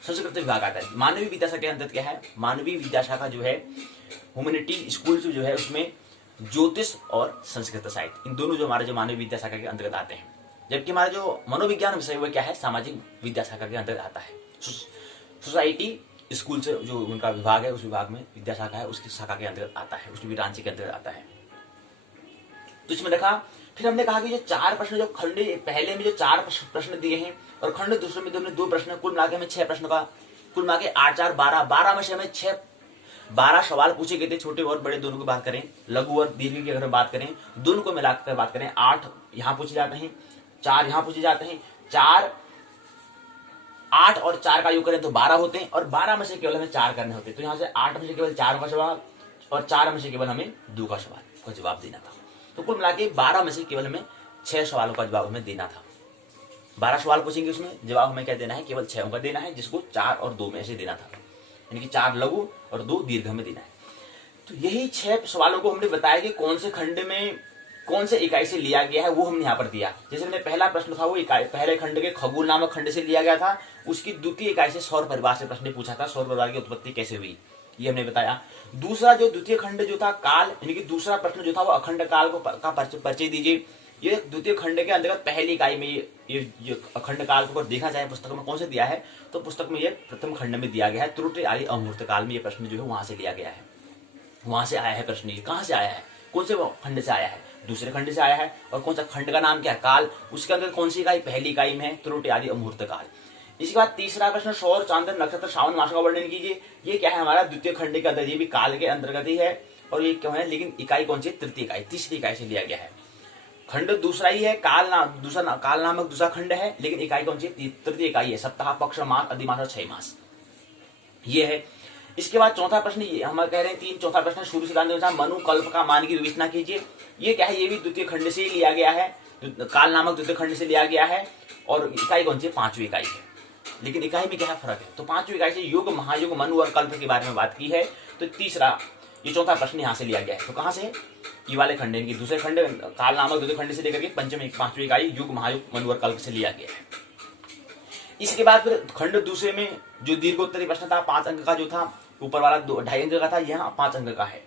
संस्कृत विभाग आता है। मानवीय विद्याशाखा के अंतर्गत क्या है, मानवीय विद्याशाखा जो है ह्यूमैनिटी स्कूल जो है उसमें ज्योतिष और संस्कृत साहित्य, इन दोनों जो हमारे जो मानवीय विद्याशाखा के अंतर्गत आते हैं। जबकि हमारा जो मनोविज्ञान विषय वो क्या है, सामाजिक विद्याशाखा के अंतर्गत आता है। सोसाइटी स्कूल से जो उनका विभाग है, उस विभाग में विद्याशाखा है, उसकी शाखा के अंतर्गत आता है, उसकी ब्रांच के अंतर्गत आता है। तो इसमें देखा, फिर हमने कहा कि जो 4 प्रश्न, जो खंड पहले में जो 4 प्रश्न दिए हैं और खंड दूसरे में हमने 2 प्रश्न, कुल मिला के हमें 6 प्रश्नों का, कुल मिला के 8 4 12 में से हमें 12 सवाल पूछे गए थे, छोटे और बड़े दोनों की बात करें, लघु और दीर्घ की अगर बात करें, दोनों को मिलाकर बात करें, 8 यहाँ पूछे जाते हैं, 4 यहाँ पूछे जाते हैं, 8 और 4 का योग करें तो 12 होते हैं, और 12 में से केवल हमें 4 करने होते हैं। तो यहाँ से 8 में से केवल 4 का सवाल और 4 में से केवल हमें 2 का सवाल का जवाब देना था। तो कुल मिला के 12 में से केवल हमें 6 सवालों का जवाब हमें देना था। 12 सवाल पूछेंगे, उसमें जवाब हमें क्या देना है, केवल 6 का देना है, जिसको 4 और 2 में से देना था, यानी कि 4 लघु और 2 दीर्घ में देना है। तो यही 6 सवालों को हमने बताया कि कौन से खंड में कौन से इकाई से लिया गया है, वो हमने यहाँ पर दिया। जैसे हमने पहला प्रश्न था वो इकाई पहले खंड के खगोल नामक खंड से लिया गया था, उसकी द्वितीय इकाई से सौर परिवार से प्रश्न पूछा था, सौर परिवार की उत्पत्ति कैसे हुई, ये हमने बताया। दूसरा जो द्वितीय खंड जो था काल, यानी कि दूसरा प्रश्न जो था वो अखंड काल को का परिचय दीजिए। ये द्वितीय खंड के अंतर्गत पहली इकाई में ये अखंड काल को देखा जाए पुस्तक में कौन से दिया है, तो पुस्तक में ये प्रथम खंड में दिया गया है, त्रुटि आदि अमूर्त काल में ये प्रश्न जो है वहां से लिया गया है, वहां से आया है प्रश्न। ये कहां से आया है, कौन से खंड से आया है, दूसरे खंड से आया है, और कौन सा खंड का नाम क्या है, काल, उसके अंदर कौन सी इकाई, पहली इकाई में है त्रुटि आदि अमूर्त काल। इसके बाद तीसरा प्रश्न सौर चांद्र नक्षत्र श्रावण मास का वर्णन कीजिए। ये क्या है, हमारा द्वितीय खंड के अंदर, ये भी काल के अंतर्गत ही है, और ये क्यों है, लेकिन इकाई कौन सी, तृतीय इकाई, तीसरी इकाई से लिया गया है। खंड दूसरा ही है, काल नामक दूसरा खंड है, लेकिन इकाई कौन सी, तृतीय इकाई है, सप्ताह पक्ष मास अधिमास और 6 मास, ये है। इसके बाद चौथा प्रश्न, ये हम कह रहे हैं चौथा प्रश्न सूर्य सिद्धांत अनुसार मनु कल्प का मान की विवेचना कीजिए। ये क्या है, ये भी द्वितीय खंड से लिया गया है, काल नामक द्वितीय खंड से लिया गया है, और इकाई कौन सी, 5वीं इकाई है। लेकिन इकाई में क्या फर्क है, तो 5वीं इकाई से युग महायुग मनु और कल्प के बारे में बात की है। तो तीसरा ये चौथा प्रश्न यहाँ से लिया गया है। तो कहाँ से, ये वाले खंड, इनकी दूसरे खंड काल नामक द्वितीय खंड से लेकर के पंचम 5वीं इकाई युग महायुग मनु और कल्प से लिया गया है। इसके बाद फिर खंड दूसरे में जो दीर्घोत्तरी प्रश्न था 5 अंक का जो था, ऊपर वाला 2.5 अंक का था, यहाँ 5 अंक का है।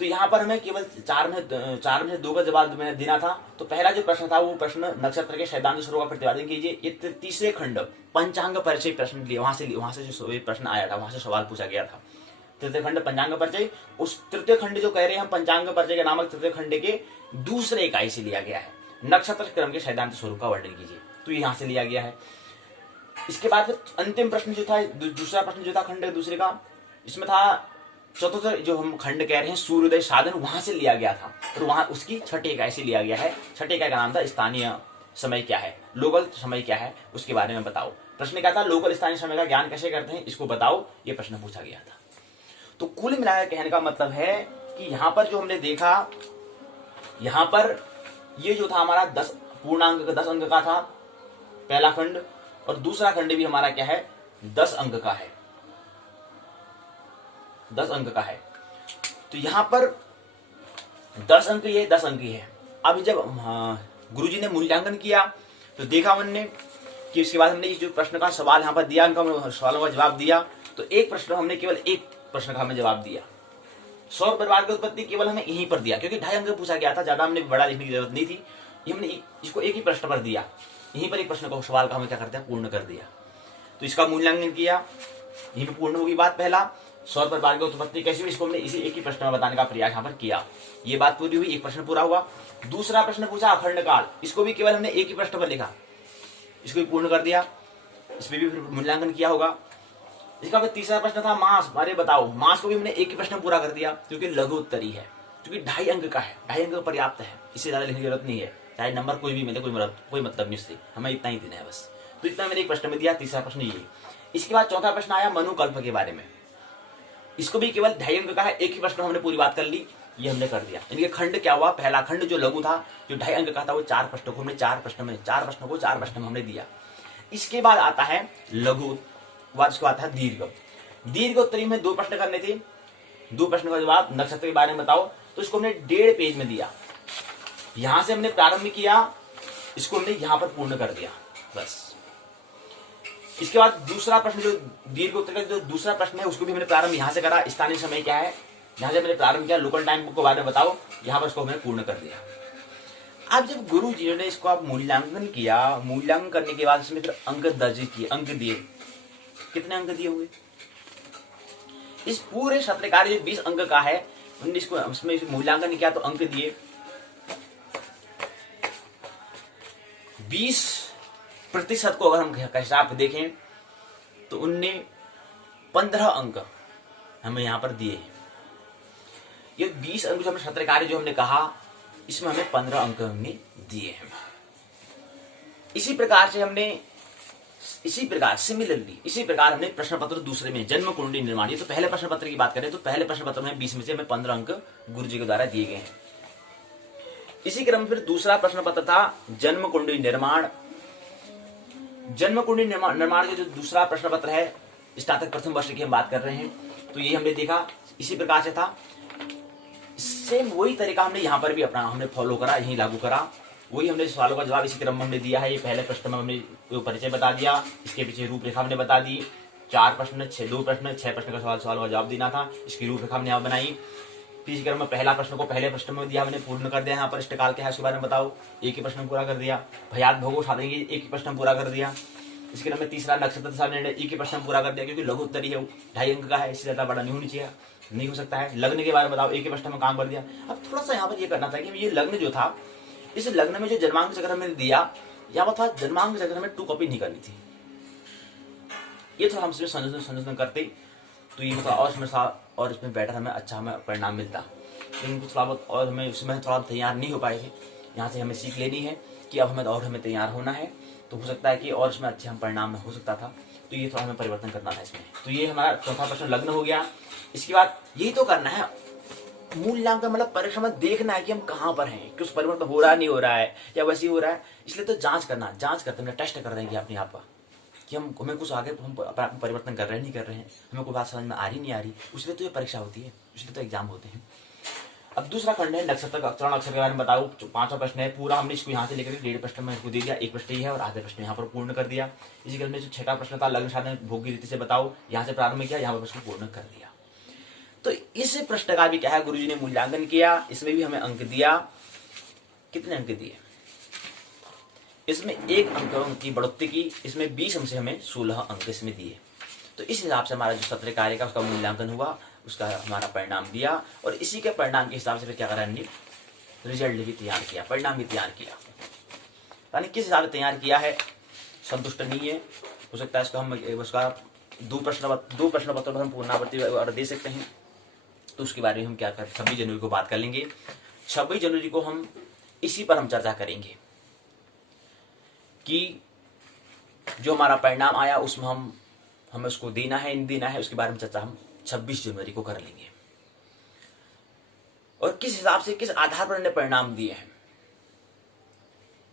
तो यहाँ पर हमें केवल 4 में से 2 का जवाब देना था। तो पहला जो प्रश्न था वो प्रश्न नक्षत्र के सैद्धांतिक स्वरूप का प्रतिपादन कीजिए। ये तीसरे खंड पंचांग परिचय प्रश्न लिए, वहां से जो प्रश्न आया था, वहां से सवाल पूछा गया था। तृतीय खंड पंचांग परिचय, उस तृतीय खंड जो कह रहे हैं हम पंचांग परिचय के नामक तृतीय खंड के दूसरे इकाई से लिया गया है। नक्षत्र क्रम के सैद्धांतिक स्वरूप का वर्णन कीजिए, तो यहाँ से लिया गया है। इसके बाद अंतिम प्रश्न जो था, दूसरा प्रश्न जो था खंड दूसरे का, इसमें था चतुर्थ जो हम खंड कह रहे हैं सूर्योदय साधन, वहां से लिया गया था, और वहां उसकी छठी इकाई से लिया गया है। छठी इकाई का नाम था स्थानीय समय क्या है, लोकल समय क्या है, उसके बारे में बताओ। प्रश्न क्या था, लोकल स्थानीय समय का ज्ञान कैसे करते हैं, इसको बताओ, ये प्रश्न पूछा गया था। तो कुल मिलाकर कहने का मतलब है कि यहाँ पर जो हमने देखा, यहाँ पर ये जो था हमारा 10 पूर्णांक 10 अंक का था पहला खंड, और दूसरा खंड भी हमारा क्या है, 10 अंक का है, 10 अंक का है। तो यहां पर 10 अंक ये 10 अंक ही है। अब जब गुरुजी ने मूल्यांकन किया तो देखा हमने कि उसके बाद हमने जो प्रश्न का सवाल यहाँ पर दिया, उनका सवालों का जवाब दिया। तो एक प्रश्न हमने केवल एक प्रश्न का हमें जवाब दिया, सौर परिवार की उत्पत्ति केवल हमें यहीं पर दिया, क्योंकि 2.5 अंक पूछा गया था, ज्यादा हमने बड़ा लिखने की जरूरत नहीं थी। हमने इसको एक ही प्रश्न पर दिया, यहीं पर एक प्रश्न का सवाल का हमें क्या करते हैं, पूर्ण कर दिया। तो इसका मूल्यांकन किया, यहीं पर पूर्ण होगी बात। पहला सौर परिवार की उत्पत्ति कैसी हुई, इसको हमने इसी एक ही प्रश्न में बताने का प्रयास यहाँ पर किया। ये बात पूरी हुई, एक प्रश्न पूरा हुआ। दूसरा प्रश्न पूछा अखंड काल, इसको भी केवल हमने एक ही प्रश्न पर लिखा, इसको भी पूर्ण कर दिया, इसमें भी फिर मूल्यांकन किया होगा। इसका फिर तीसरा प्रश्न था मास, अरे बताओ, मास को भी हमने एक ही प्रश्न पूरा कर दिया क्योंकि लघु उत्तरी है, क्योंकि 2.5 अंक का है, 2.5 अंक पर्याप्त है, इससे ज्यादा लिखने की जरूरत नहीं है, चाहे नंबर कोई भी मिले, कोई मतलब नहीं उससे, हमें इतना ही देना है बस। तो इतना मैंने एक प्रश्न में दिया, तीसरा प्रश्न ये। इसके बाद चौथा प्रश्न आया मनुकल्प के बारे में, इसको भी केवल 2.5 अंक का है, एक ही प्रश्न हमने पूरी बात कर ली, ये हमने कर दिया। इनके खंड क्या हुआ, पहला खंड जो लघु था, जो 2.5 अंक का था, वो 4 प्रश्नों को हमने 4 प्रश्न में हमने दिया। इसके बाद आता है लघु, उसके बाद आता है दीर्घ। दीर्घ उत्तरी में 2 प्रश्न करने थे, 2 प्रश्न का जवाब नक्षत्र के बारे में बताओ, तो इसको हमने 1.5 पेज में दिया। यहां से हमने प्रारंभ किया, इसको हमने यहां पर पूर्ण कर दिया बस। इसके बाद दूसरा प्रश्न जो दीर्घ उत्तर का जो दूसरा प्रश्न है, उसको भी हमने प्रारंभ यहां से करा, स्थानीय समय क्या है, यहां से मैंने प्रारंभ किया, लोकल टाइम के बारे में बताओ, यहां पर इसको हमने पूर्ण कर दिया। अब जब गुरु जी ने इसको आप मूल्यांकन किया, मूल्यांकन करने के बाद इसमें फिर अंक दर्ज किए, अंक दिए, कितने अंक दिए हुए, इस पूरे सत्र कार्य जो 20 अंक का है, उन्होंने इसको उसमें मूल्यांकन किया तो अंक दिए 20% को अगर हम हिसाब देखें तो उनने 15 अंक हमें यहां पर दिए। ये 20 अंक जो हमने सत्र कार्य जो हमने कहा, इसमें हमें 15 अंक हमने दिए हैं। इसी प्रकार हमने प्रश्न पत्र दूसरे में जन्म कुंडली निर्माण, ये तो पहले प्रश्न पत्र की बात करें तो पहले प्रश्न पत्र में 20 में से हमें 15 अंक गुरु जी के द्वारा दिए गए हैं। इसी क्रम में फिर दूसरा प्रश्न पत्र था जन्म कुंडली निर्माण। जन्म कुंडली निर्माण के जो दूसरा प्रश्न पत्र है, स्नातक प्रथम वर्ष की हम बात कर रहे हैं, तो ये हमने देखा इसी प्रकार से था। सेम वही तरीका हमने यहाँ पर भी अपना हमने फॉलो करा, यही लागू करा, वही हमने सवालों का जवाब इसी क्रम में हमने दिया है। ये पहले प्रश्न में हमने परिचय बता दिया, इसके पीछे रूपरेखा हमने बता दी, 4 प्रश्न 2 प्रश्न 6 प्रश्न का सवाल का जवाब देना था, इसकी रूपरेखा हमने यहाँ बनाई। इसी क्रम में पहला प्रश्न को पहले प्रश्न में दिया, हमने पूर्ण कर दिया, यहाँ पर इष्टकाल क्या है उसके बारे में बताओ, एक ही प्रश्न पूरा कर दिया। भयात भोगो उठा देंगे, एक ही प्रश्न पूरा कर दिया। इसके क्रम में तीसरा नक्षत्र दशा निर्णय, एक ही प्रश्न पूरा कर दिया, क्योंकि लघु उत्तरी है, 2.5 अंक का है, इससे ज्यादा बड़ा नहीं होनी चाहिए, नहीं हो सकता है। लग्न के बारे में बताओ, एक ही प्रश्न में काम कर दिया। अब थोड़ा सा यहाँ पर ये करना था कि ये लग्न जो था, इस लग्न में जो जन्मांक चक्र हमने दिया, यहाँ पर जन्मांक चक्र में 2 कॉपी नहीं करनी थी, ये थोड़ा हम संशोधन करते तो ये मतलब और इसमें बेटर हमें अच्छा हमें परिणाम मिलता। लेकिन कुछ थोड़ा बहुत और हमें उसमें थोड़ा तैयार नहीं हो पाए थे, यहाँ से हमें सीख लेनी है कि अब हमें तैयार होना है, तो हो सकता है कि और इसमें अच्छे हम परिणाम हो सकता था, तो ये थोड़ा हमें परिवर्तन करना था इसमें। तो ये हमारा चौथा प्रश्न लग्न हो गया। इसके बाद यही तो करना है मूल्यांकन, मतलब परीक्षा में देखना है कि हम कहाँ पर हैं, कि उस परिवर्तन हो रहा है नहीं हो रहा है या वैसे ही हो रहा है, इसलिए तो जांच करते हैं, टेस्ट कर देंगे अपने आप का कि हमें कुछ आगे हम परिवर्तन कर रहे हैं नहीं कर रहे हैं, हमें कोई बात समझ में आ रही नहीं आ रही, इसलिए तो ये परीक्षा होती है, इसलिए तो एग्जाम होते हैं। अब दूसरा खंड है नक्षत्र का, अक्षर के बारे में बताओ, 5वां प्रश्न है पूरा, हमने इसको यहाँ से लेकर 1.5 प्रश्न में इसको दे दिया, 1 प्रश्न ही है और आधे प्रश्न यहाँ पर पूर्ण कर दिया। इसी क्रम में जो 6वां प्रश्न था लग्न साधन भोग की रीति से बताओ, यहाँ से प्रारंभ किया, यहाँ पर उसको पूर्ण कर दिया। तो इस प्रश्न का भी क्या है, गुरुजी ने मूल्यांकन किया, इसमें भी हमें अंक दिया। कितने अंक दिए, इसमें 1 अंक की बढ़ोतरी की, इसमें 20 अंक से हमें 16 अंक इसमें दिए। तो इस हिसाब से हमारा जो सत्र कार्य का उसका मूल्यांकन हुआ, उसका हमारा परिणाम दिया, और इसी के परिणाम के हिसाब से फिर क्या करा, रिजल्ट भी तैयार किया, परिणाम भी तैयार किया। यानी किस हिसाब से तैयार किया है, संतुष्ट नहीं है, हो सकता है इसको हम उसका 2 प्रश्न पत्र हम पूर्णावृत्ति दे सकते हैं, तो उसके बारे में हम क्या कर 26 जनवरी को बात कर लेंगे। 26 जनवरी को हम इसी पर हम चर्चा करेंगे कि जो हमारा परिणाम आया उसमें हमें उसको देना है नहीं देना है, उसके बारे में चर्चा हम 26 जनवरी को कर लेंगे, और किस हिसाब से किस आधार पर हमने परिणाम दिए हैं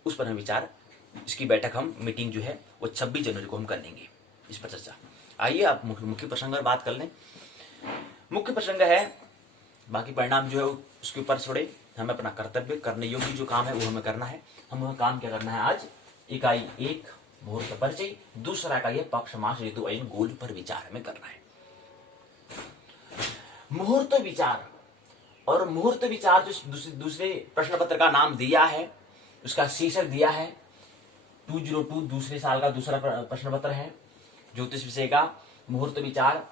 उस पर हम विचार, इसकी बैठक हम मीटिंग जो है वो 26 जनवरी को हम कर लेंगे, इस पर चर्चा। आइए आप मुख्य प्रसंग पर बात कर लें। मुख्य प्रसंग है, बाकी परिणाम जो है उसके ऊपर छोड़े, हमें अपना कर्तव्य करने योग्य जो काम है वो हमें करना है। हम वह काम क्या करना है, आज इकाई 1 मुहूर्त परिचय, दूसरा इकाई पक्ष मास ऋतु अयन गोल पर विचार हमें करना है। मुहूर्त विचार, और मुहूर्त विचार जो दूसरे प्रश्न पत्र का नाम दिया है, उसका शीर्षक दिया है 202, दूसरे साल का दूसरा प्रश्न पत्र है ज्योतिष विषय का मुहूर्त विचार।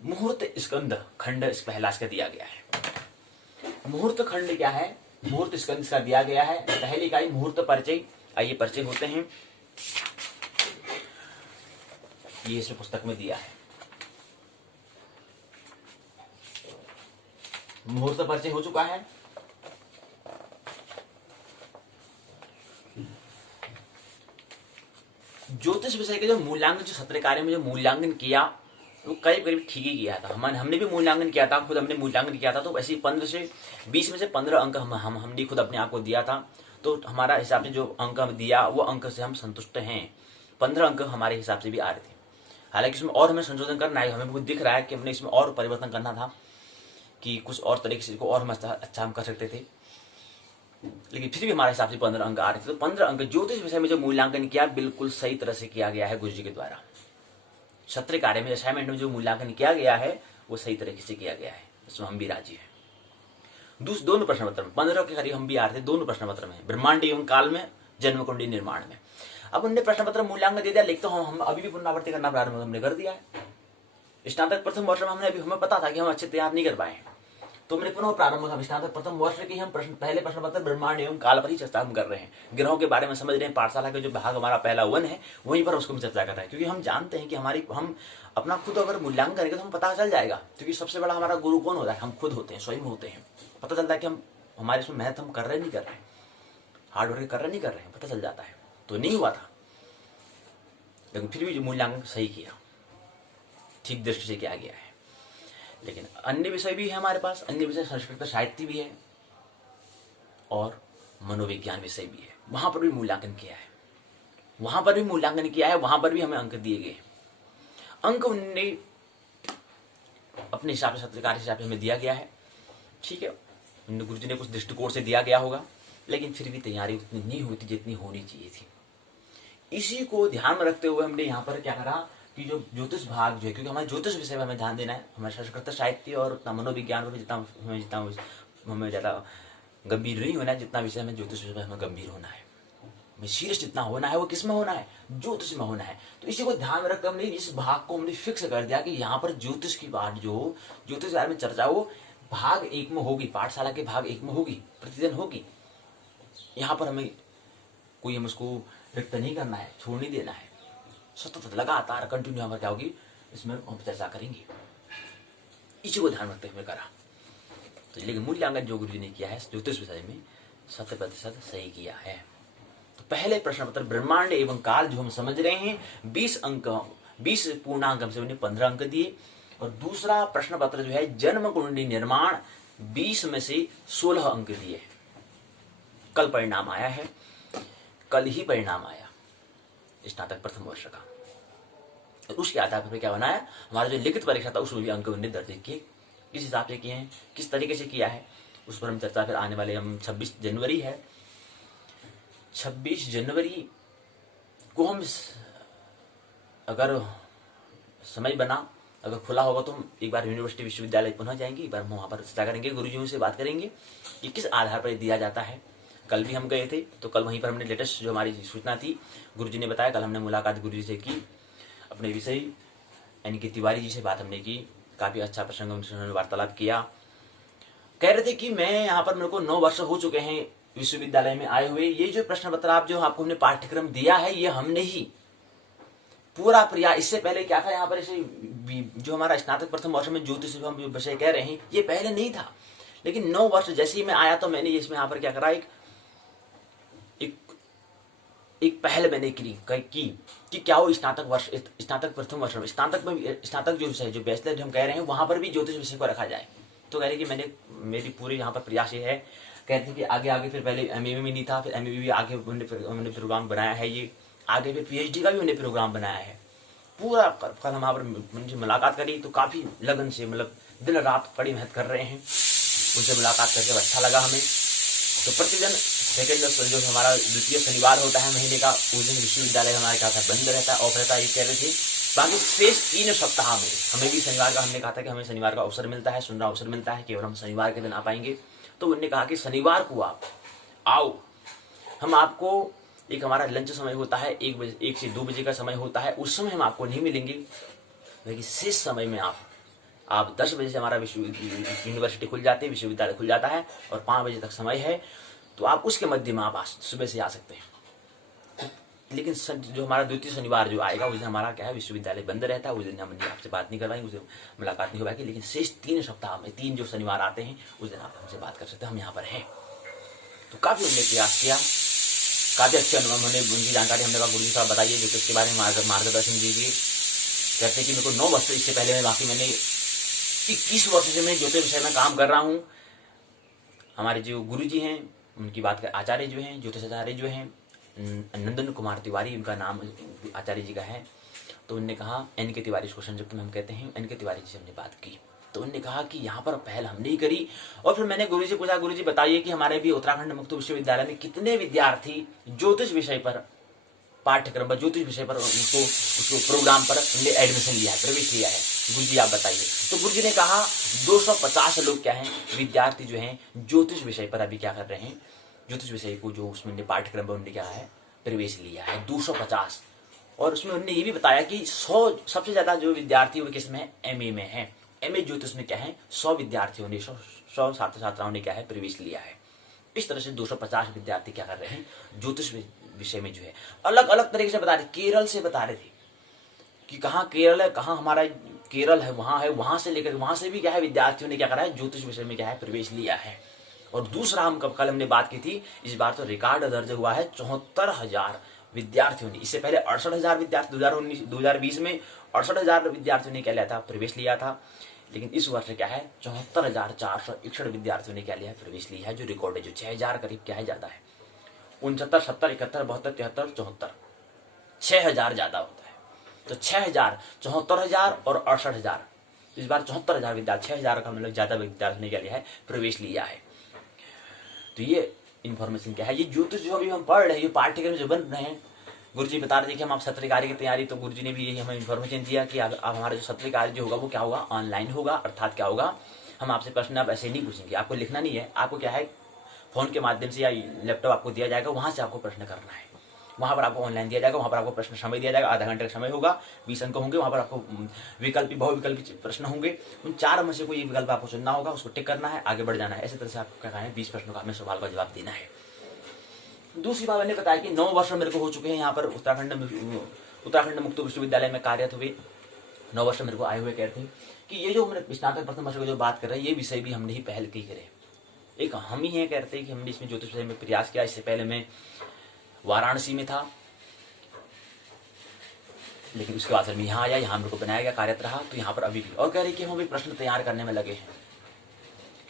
मुहूर्त स्कंद खंड इस पहला इसका दिया गया है। मुहूर्त खंड क्या है, मुहूर्त स्कंद इसका दिया गया है। पहली इकाई मुहूर्त परिचय। आइए परिचय होते हैं, ये इसमें पुस्तक में दिया है। मुहूर्त परिचय हो चुका है। ज्योतिष विषय के जो मूल्यांकन, जो सत्र कार्य में जो मूल्यांकन किया वो करीब करीब ठीक ही किया था। हमने भी मूल्यांकन किया था, खुद हमने मूल्यांकन किया था। तो ऐसे 15 से 20 में से 15 अंक हमने खुद अपने आप को दिया था। तो हमारा हिसाब से जो अंक हम दिया वो अंक से हम संतुष्ट हैं। 15 अंक हमारे हिसाब से भी आ रहे थे। हालांकि इसमें और हमें संशोधन करना है, हमें कुछ दिख रहा है कि हमने इसमें और परिवर्तन करना था, कि कुछ और तरीके से इसको और हम अच्छा हम कर सकते थे, लेकिन फिर भी हमारे हिसाब से 15 अंक आ रहे थे। तो 15 अंक ज्योतिष विषय में जो मूल्यांकन किया बिल्कुल सही तरह से किया गया है गुरु जी के द्वारा। सत्र कार्य में, असाइनमेंट में जो मूल्यांकन किया गया है वो सही तरीके से किया गया है, इसमें हम भी राजी हैं। दोनों प्रश्न पत्र में 15 के करीब हम भी आ रहे थे। दोनों प्रश्न पत्र में, ब्रह्मांड एवं काल में, जन्म कुंडली निर्माण में। अब उनने प्रश्न पत्र मूल्यांकन दे दिया, लिखते हम अभी भी पुनरावृत्ति करना प्रारंभ हमने कर दिया है। स्नातक प्रथम वर्ष में हमें पता था कि हम अच्छे तैयार नहीं कर पाए, तो हमने पुनः प्रारंभ हम स्नातक प्रथम वर्ष की हम पहले प्रश्न पत्र ब्रह्मांड एवं काल पर ही चर्चा हम कर रहे हैं। ग्रहों के बारे में समझ रहे हैं। पाठशाला का जो भाग हमारा पहला 1 है वहीं पर उसको हम चर्चा कर रहे हैं, क्योंकि हम जानते हैं कि हम अपना खुद अगर मूल्यांकन करेंगे तो हम पता चल जाएगा। क्योंकि सबसे बड़ा हमारा गुरु कौन होता है? हम खुद होते हैं, स्वयं होते हैं। पता चलता है कि हम हमारे इसमें मेहनत हम कर रहे नहीं कर रहे, हार्ड वर्क कर रहे नहीं कर रहे हैं, पता चल जाता है। तो नहीं हुआ था, लेकिन फिर भी मूल्यांकन सही किया, ठीक दृष्टि से किया गया है। लेकिन अन्य विषय भी है हमारे पास, अन्य विषय संस्कृत साहित्य भी है और मनोविज्ञान विषय भी है। वहां पर भी मूल्यांकन किया है, वहां पर भी मूल्यांकन किया है, वहां पर भी हमें अंक दिए गए। अंक उनने अपने हिसाब से, सत्रकार के हिसाब से हमें दिया गया है। ठीक है, गुरु जी ने कुछ दृष्टिकोण से दिया गया होगा, लेकिन फिर भी तैयारी उतनी नहीं हुई थी जितनी होनी चाहिए थी। इसी को ध्यान में रखते हुए हमने यहाँ पर क्या करा कि जो ज्योतिष भाग जो है, क्योंकि हमारे ज्योतिष विषय में हमें ध्यान देना है, हमारे संस्कृत साहित्य और उतना मनोविज्ञान में हमें ज़्यादा गंभीर नहीं होना है जितना विषय हमें ज्योतिष विषय में हमें गंभीर होना है। हमें सीरियस जितना होना है वो किस में होना है? ज्योतिष में होना है। तो इसी को ध्यान में रखकर हमने इस भाग को हमने फिक्स कर दिया कि यहाँ पर ज्योतिष की बात, जो ज्योतिष के बारे में चर्चा वो भाग 1 में होगी, पाठशाला के भाग 1 में होगी, प्रतिदिन होगी। यहाँ पर हमें कोई हम उसको रिक्त नहीं करना है, छोड़ नहीं देना है, सतत लगातार कंटिन्यू हमारे क्या होगी इसमें हम चर्चा करेंगे। इसी को ध्यान रखते हुए करा। तो लेकिन मूल्यांकन जो गुरु जी ने किया है ज्योतिष विषय में 100% सही किया है। तो पहले प्रश्न पत्र ब्रह्मांड एवं काल जो हम समझ रहे हैं 20 पूर्णांक हमसे उन्हें 15 अंक दिए। और दूसरा प्रश्न पत्र जो है जन्म कुंडली निर्माण 20 में से 16 अंक दिए। कल परिणाम आया है, कल ही परिणाम आया स्नातक प्रथम वर्ष का। तो उसके आधार पर क्या बनाया, हमारा जो लिखित परीक्षा था उसमें भी अंक उन्हें दर्ज किए। किस हिसाब से किए हैं, किस तरीके से किया है, उस पर हम चर्चा फिर आने वाले हम 26 जनवरी है, 26 जनवरी को हम अगर समय बना, अगर खुला होगा तो हम एक बार यूनिवर्सिटी विश्वविद्यालय पुनः जाएंगे, एक बार हम वहाँ पर चर्चा करेंगे, गुरुजियों से बात करेंगे कि किस आधार पर दिया जाता है। कल भी हम गए थे तो कल वहीं पर हमने लेटेस्ट जो हमारी सूचना थी गुरुजी ने बताया। कल हमने मुलाकात गुरुजी से की, अपने विषय यानी कि तिवारी जी से बात हमने की, काफ़ी अच्छा प्रसंग उन्होंने वार्तालाप किया। कह रहे थे कि मैं यहाँ पर मेरे को 9 वर्ष हो चुके हैं विश्वविद्यालय में आए हुए, ये जो प्रश्न पत्र आप जो आपको हमने पाठ्यक्रम दिया है ये हमने ही पूरा प्रयास, इससे पहले क्या था यहाँ पर इसे जो हमारा स्नातक प्रथम वर्ष में ज्योतिष हम विषय कह रहे हैं ये पहले नहीं था। लेकिन 9 वर्ष जैसे ही मैं आया तो मैंने इसमें यहाँ पर क्या करा, एक पहल मैंने की कि क्या वो स्नातक प्रथम वर्ष में स्नातक जो विषय जो बैचलर हम कह रहे हैं वहां पर भी ज्योतिष विषय को रखा जाए। तो कह रहे कि मेरी पूरी यहाँ पर प्रयास ये है, कहते हैं कि आगे फिर पहले एमए में नहीं था, फिर एमए भी आगे उन्होंने प्रोग्राम बनाया है, ये आगे फिर पीएचडी का भी उन्होंने प्रोग्राम बनाया है। पूरा कल हम वहाँ पर मुलाकात करी तो काफ़ी लगन से, मतलब दिन रात कड़ी मेहनत कर रहे हैं, उनसे मुलाकात करके अच्छा लगा हमें। तो प्रतिदिन सेकेंड जो हमारा द्वितीय शनिवार होता है महीने का, उस दिन विश्वविद्यालय हमारे क्या था बंद रहता है, ऑफ रहता है, ये कह रहे थे। बाकी शेष 3 सप्ताह में हमें भी शनिवार का, हमने कहा था कि हमें शनिवार का अवसर मिलता है, सुनना अवसर मिलता है, केवल हम शनिवार के दिन आ पाएंगे। तो उन्होंने कहा कि शनिवार को आप आओ, हम आपको एक हमारा लंच समय होता है 1 से 2 बजे का समय होता है, उस समय हम आपको नहीं मिलेंगे, लेकिन शेष समय में आप आप 10 बजे से हमारा यूनिवर्सिटी खुल जाती है, विश्वविद्यालय खुल जाता है और 5 बजे तक समय है, तो आप उसके मध्य में आप सुबह से आ सकते हैं। लेकिन जो हमारा द्वितीय शनिवार जो आएगा, उस दिन हमारा क्या है, विश्वविद्यालय बंद रहता है, उस दिन हम आपसे बात नहीं करवाएंगे, उस दिन मुलाकात नहीं हो पाएगी। लेकिन शेष 3 सप्ताह में 3 जो शनिवार आते हैं उस दिन आप हमसे बात कर सकते हैं, हम यहाँ पर हैं। तो काफ़ी हमने प्रयास किया, काफ़ी अच्छे अनुभव हमने, उनकी जानकारी हमने कहा गुरुजी साहब बताइए जो इसके बारे में मार्गदर्शन दीजिए। कहते कि मेरे को 9 वर्ष इससे पहले, बाकी मैंने 21 वर्ष से मैं ज्योतिष विषय में काम कर रहा हूँ। हमारे जो गुरुजी हैं, उनकी बात कर, आचार्य जो हैं, ज्योतिष आचार्य जो हैं, नंदन कुमार तिवारी उनका नाम आचार्य जी का है। तो उनने कहा, NK तिवारी इसको संयुक्त में हम कहते हैं, NK तिवारी जी से हमने बात की। तो उन्होंने कहा कि यहाँ पर पहल हमने ही करी। और फिर मैंने गुरु जी पूछा, गुरु जी बताइए कि हमारे भी उत्तराखंड मुक्त विश्वविद्यालय में कितने विद्यार्थी ज्योतिष विषय पर पाठ्यक्रम पर, ज्योतिष विषय पर उसको प्रोग्राम पर उन्होंने एडमिशन लिया है, प्रवेश लिया है, गुरु जी आप बताइए। तो गुरु जी ने कहा 250 लोग क्या हैं, विद्यार्थी जो हैं ज्योतिष विषय पर अभी क्या कर रहे हैं, ज्योतिष विषय को जो उसमें पाठ्यक्रम पर उन्होंने क्या है, प्रवेश लिया है 250। और उसमें उन्होंने ये भी बताया कि 100 सबसे ज्यादा जो विद्यार्थी वो किसमें है, MA में है। MA ज्योतिष में क्या है, 100 विद्यार्थियों ने, 100 छात्र छात्राओं ने क्या है, प्रवेश लिया है। इस तरह से 250 विद्यार्थी क्या कर रहे हैं, ज्योतिष विषय में जो है अलग अलग तरीके से बता रहे, केरल से बता रहे थे कि कहाँ केरल है, कहाँ हमारा केरल है, वहां से लेकर वहां से भी क्या है, विद्यार्थियों ने क्या करा है, ज्योतिष विषय में क्या है, प्रवेश लिया है। और दूसरा, हम कल हमने बात की थी, इस बार तो रिकॉर्ड दर्ज हुआ है 74,000 विद्यार्थियों ने। इससे पहले 68,000 विद्यार्थी 2020 में 68,000 विद्यार्थियों ने क्या लिया था, प्रवेश लिया था। लेकिन इस वर्ष क्या है, 74,461 विद्यार्थियों ने क्या लिया है, प्रवेश लिया है, जो रिकॉर्ड है, जो 6,000 करीब क्या है, ज्यादा है। 69, 70, 71, 72, 73, 74, 6,000 ज्यादा होता है। तो 6,000, 74,000 और 68,000, इस बार 74,000 विद्यार्थी, 6,000 का मतलब ज्यादा विद्यार्थी ने क्या लिया है, प्रवेश लिया है। तो ये इन्फॉर्मेशन क्या है, ये ज्योतिष जो अभी हम पढ़ रहे हैं, ये पाठ्यक्रम जो बन रहे हैं, गुरुजी बता रहे थे कि हम आप सत्र कार्य की तैयारी, तो गुरुजी ने भी यही हमें इन्फॉर्मेशन दिया कि अब हमारा जो सत्र कार्य जो होगा वो क्या होगा, ऑनलाइन होगा। अर्थात क्या होगा, हम आपसे प्रश्न अब ऐसे नहीं पूछेंगे, आपको लिखना नहीं है, आपको क्या है, फोन के माध्यम से या लैपटॉप आपको दिया जाएगा, वहां से आपको प्रश्न करना है। वहां पर आपको ऑनलाइन दिया जाएगा, वहां पर आपको प्रश्न समय दिया जाएगा, आधा घंटे का समय होगा, 20 अंक होंगे। वहां पर आपको विकल्पी बहुविकल्पी प्रश्न होंगे, उन 4 में से कोई विकल्प आपको चुनना होगा, उसको टिक करना है, आगे बढ़ जाना है। ऐसी तरह से आपको क्या कहना है, 20 प्रश्नों का हमें सवाल का जवाब देना है। दूसरी बात मैंने बताया कि 9 वर्ष मेरे को हो चुके हैं यहाँ पर उत्तराखंड मुक्त विश्वविद्यालय में कार्यरत हुए। 9 वर्ष मेरे को आए हुए कहते हैं कि ये जो हमने स्नातक प्रथम वर्ष का जो बात कर रहे हैं, ये विषय भी हमने ही पहल की करे। एक हम ही है कहते हैं कि हमने इसमें ज्योतिष विषय में प्रयास किया। इससे पहले मैं वाराणसी में था, लेकिन उसके बाद मैं यहाँ आया, यहाँ मेरे को बनाया गया, कार्यरत रहा। तो यहाँ पर अभी भी, और कह रहे कि हम भी प्रश्न तैयार करने में लगे हैं।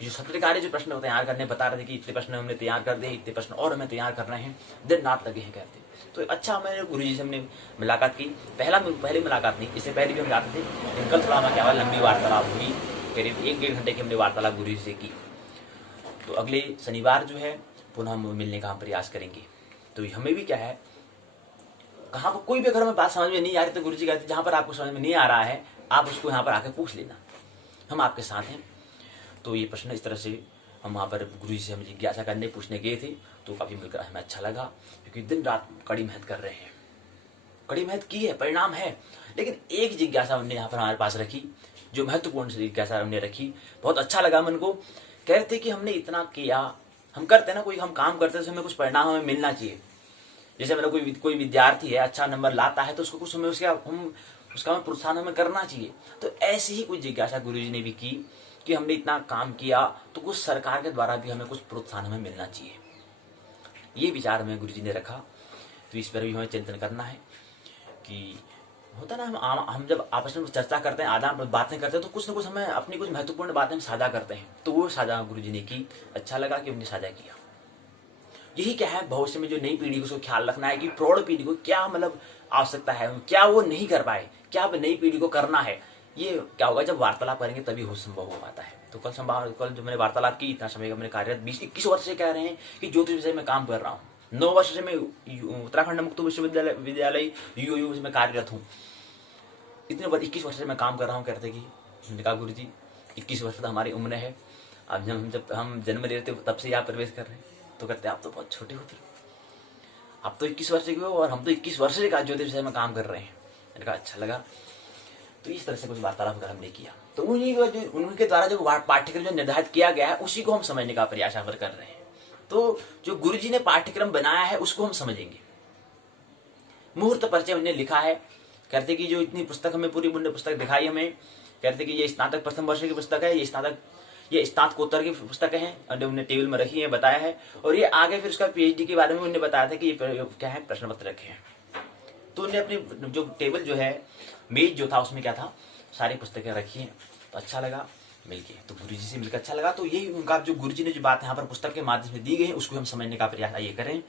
जो सत्र कार्य जो प्रश्न तैयार करने बता रहे थे कि इतने प्रश्न हमने तैयार कर दिए, इतने प्रश्न और हमें तैयार करना है, दिन रात लगे हैं कहते। तो अच्छा, मैंने गुरुजी से हमने मुलाकात की, पहली मुलाकात नहीं, इससे पहले भी हम जाते थे, लेकिन कल थोड़ा क्या हुआ, लंबी वार्तालाप हुई, करीब 1-1.5 घंटे की हमने वार्तालाप गुरुजी से की। तो अगले शनिवार जो है पुनः मिलने का हम प्रयास करेंगे। तो हमें भी क्या है, कहाँ पर कोई भी अगर हमें बात समझ में नहीं आ रही तो गुरुजी कहते जहाँ पर आपको समझ में नहीं आ रहा है, आप उसको यहाँ पर आके पूछ लेना, हम आपके साथ हैं। तो ये प्रश्न इस तरह से हम वहाँ पर गुरुजी से हम जिज्ञासा करने पूछने गए थे। तो काफ़ी मिलकर हमें अच्छा लगा, क्योंकि दिन रात कड़ी मेहनत कर रहे हैं, कड़ी मेहनत की है, परिणाम है। लेकिन एक जिज्ञासा हमने यहाँ पर हमारे पास रखी, जो महत्वपूर्ण जिज्ञासा हमने रखी, बहुत अच्छा लगा मन को। कह रहे थे कि हमने इतना किया, हम करते ना, कोई हम काम करते तो हमें कुछ परिणाम हमें मिलना चाहिए। जैसे मेरा कोई विद्यार्थी है, अच्छा नंबर लाता है, तो उसको कुछ हमें उसका हमें प्रोत्साहन हमें करना चाहिए। तो ऐसी ही कुछ जिज्ञासा गुरुजी ने भी की कि हमने इतना काम किया तो कुछ सरकार के द्वारा भी हमें कुछ प्रोत्साहन हमें मिलना चाहिए। ये विचार हमें गुरुजी ने रखा। तो इस पर भी हमें चिंतन करना है कि होता ना, हम जब आपस में चर्चा करते हैं, आदान बातें करते हैं, तो कुछ ना कुछ हमें अपनी कुछ महत्वपूर्ण बातें हम साझा करते हैं। तो वो साझा गुरुजी ने की, अच्छा लगा कि उन्होंने साझा किया। यही क्या है, भविष्य में जो नई पीढ़ी को उसको ख्याल रखना है कि प्रौढ़ पीढ़ी को क्या मतलब आवश्यकता है, क्या वो नहीं कर पाए, क्या नई पीढ़ी को करना है। ये क्या होगा, जब वार्तालाप करेंगे तभी हो संभव हो पाता है। तो कल जो मैंने वार्तालाप की, इतना समय का मैंने कार्यरत 20-21 वर्ष से कह रहे हैं कि ज्योतिष विषय में काम कर रहा हूँ। 9 वर्ष से मैं उत्तराखंड मुक्त विश्वविद्यालय UOU में कार्यरत हूँ। इतने 21 वर्ष से मैं काम कर रहा हूँ। कहते कि मैंने कहा गुरुजी 21 वर्ष तो हमारी उम्र है, अब जब हम जन्म ले रहे थे तब से यहाँ प्रवेश कर रहे हैं। तो कहते आप तो बहुत छोटे हो, फिर आप तो 21 वर्ष के हो और हम तो 21 वर्ष से ज्योतिष विषय में काम कर रहे हैं। मैंने कहा अच्छा लगा। तो इस तरह से कुछ वार्तालाप अगर हमने किया तो उनके द्वारा जो पाठ्यक्रम जो निर्धारित किया गया है उसी को हम समझने का प्रयास यहाँ पर कर रहे हैं। तो जो गुरुजी ने पाठ्यक्रम बनाया है उसको हम समझेंगे। मुहूर्त परिचय उन्होंने लिखा है, कहते कि जो इतनी पुस्तक हमें पूरी उन्होंने पुस्तक दिखाई हमें, कहते कि ये स्नातक प्रथम वर्ष की पुस्तक है, ये स्नातकोत्तर की पुस्तक है, और उन्होंने टेबल में रखी है, बताया है। और ये आगे फिर उसका पीएचडी के बारे में उन्होंने बताया था कि ये क्या है, प्रश्न पत्र रखे हैं। तो उन्होंने अपनी जो टेबल जो है, मेज जो था उसमें क्या था, सारी पुस्तकें रखी हैं। तो अच्छा लगा मिलके, तो गुरुजी से मिलकर अच्छा लगा। तो यही उनका जो गुरुजी ने जो बात यहाँ पर पुस्तक के माध्यम से दी गई है उसको हम समझने का प्रयास आइए करें।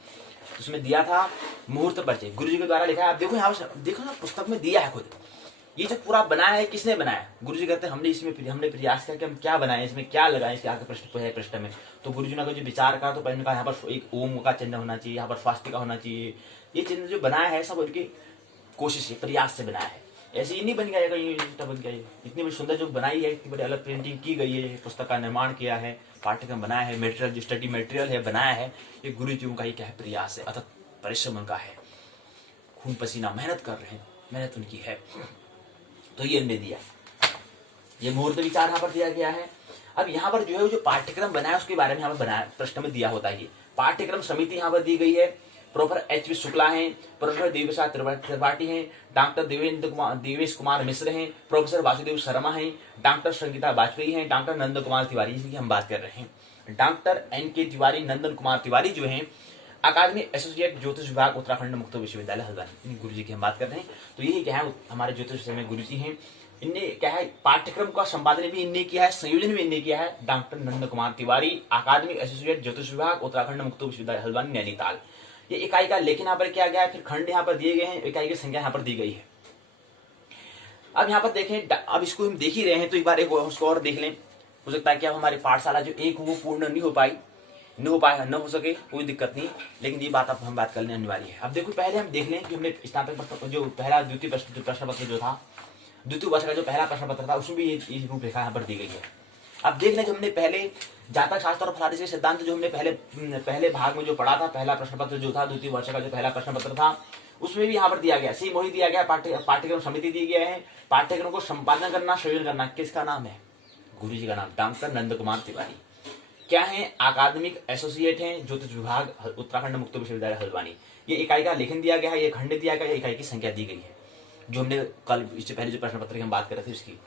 उसमें दिया था मुहूर्त परिचय, गुरुजी के द्वारा लिखा है। आप देखो यहाँ पर, देखो ना पुस्तक में दिया है खुद। ये जो पूरा बनाया है किसने बनाया? गुरुजी कहते हैं हमने प्रयास किया कि हम क्या बनाए, इसमें क्या लगाए, इसके आगे पृष्ठ में। तो गुरुजी ने जो विचार करा तो पहले कहा यहाँ पर एक ओम का चिन्ह होना चाहिए, यहाँ पर स्वास्तिका होना चाहिए। ये चिन्ह जो बनाया है सब उनकी कोशिश से, प्रयास से बनाया है। ऐसे ही नहीं बन गया, बन गया। इतनी बड़ी सुंदर जो बनाई है, इतनी बड़ी अलग प्रिंटिंग की गई है, पुस्तक का निर्माण किया है, पाठ्यक्रम बनाया है, मटेरियल जो स्टडी मटेरियल है बनाया है, ये गुरुजियों का ही क्या है, प्रयास है, अथक परिश्रम उनका है, खून पसीना मेहनत कर रहे हैं, मेहनत उनकी है। तो ये इनने दिया, ये मुहूर्त विचार यहाँ पर दिया गया है। अब यहाँ पर जो है जो पाठ्यक्रम बनाया उसके बारे में यहाँ पर बनाया, प्रश्न में दिया होता है। पाठ्यक्रम समिति यहाँ पर दी गई है। प्रोफेसर एच वी शुक्ला हैं, प्रोफेसर देवप्रसाद त्रिपाठी हैं, डॉक्टर देवेश कुमार मिश्र हैं, प्रोफेसर वासुदेव शर्मा हैं, डॉक्टर संगीता वाजपेयी हैं, डॉक्टर नंद कुमार तिवारी जिनकी हम बात कर रहे हैं। Doctor N K. तिवारी, नंदन कुमार तिवारी जो हैं अकादमी एसोसिएट ज्योतिष विभाग उत्तराखंड मुक्त विश्वविद्यालय हल्द्वानी, गुरु जी की हम बात कर रहे हैं। तो यही क्या है, हमारे ज्योतिष विषय में गुरु जी हैं। इनने क्या है, पाठ्यक्रम का संपादन भी इनने किया है, संयोजन भी इनने किया है। डॉक्टर नंद कुमार तिवारी, अकादमी एसोसिएट ज्योतिष विभाग उत्तराखंड मुक्त विश्वविद्यालय हल्द्वानी नैनीताल। ये इकाई का लेखन यहाँ पर किया गया है, फिर खंड यहाँ पर दिए गए हैं, इकाई की संख्या यहाँ पर दी गई है। अब यहाँ पर देखें, अब इसको हम देख ही रहे हैं तो एक बार एक उसको और देख लें। हो सकता है कि अब हमारी पाठशाला जो एक वो पूर्ण नहीं हो सके, कोई दिक्कत नहीं, लेकिन ये बात अब हम बात करने अनिवार्य है। अब देखो, पहले हम देख लें कि हमने स्नातक जो पहला द्वितीय प्रश्न पत्र जो था, द्वितीय वर्ष का जो पहला प्रश्न पत्र था, उसमें भी ये रूपरेखा यहाँ पर दी गई है। अब देख लें, जो हमने पहले जातक शास्त्र और फलादेश के सिद्धांत जो हमने पहले भाग में जो पढ़ा था, पहला प्रश्न पत्र जो था, द्वितीय वर्ष का जो पहला प्रश्न पत्र था, उसमें भी यहाँ पर दिया गया, सेम वही दिया गया। पाठ्यक्रम समिति दी गया है। पाठ्यक्रम को संपादन करना, संयोजन करना किसका नाम है? गुरु जी का नाम, डॉक्टर नंद कुमार तिवारी। क्या है? अकादमिक एसोसिएट हैं, ज्योतिष विभाग उत्तराखंड मुक्त विश्वविद्यालय हल्द्वानी। ये इकाई का लेखन दिया गया है, ये खंड दिया गया है, इकाई की संख्या दी गई है, जो हमने कल इससे पहले जो प्रश्न पत्र की हम बात कर रहे थे उसकी।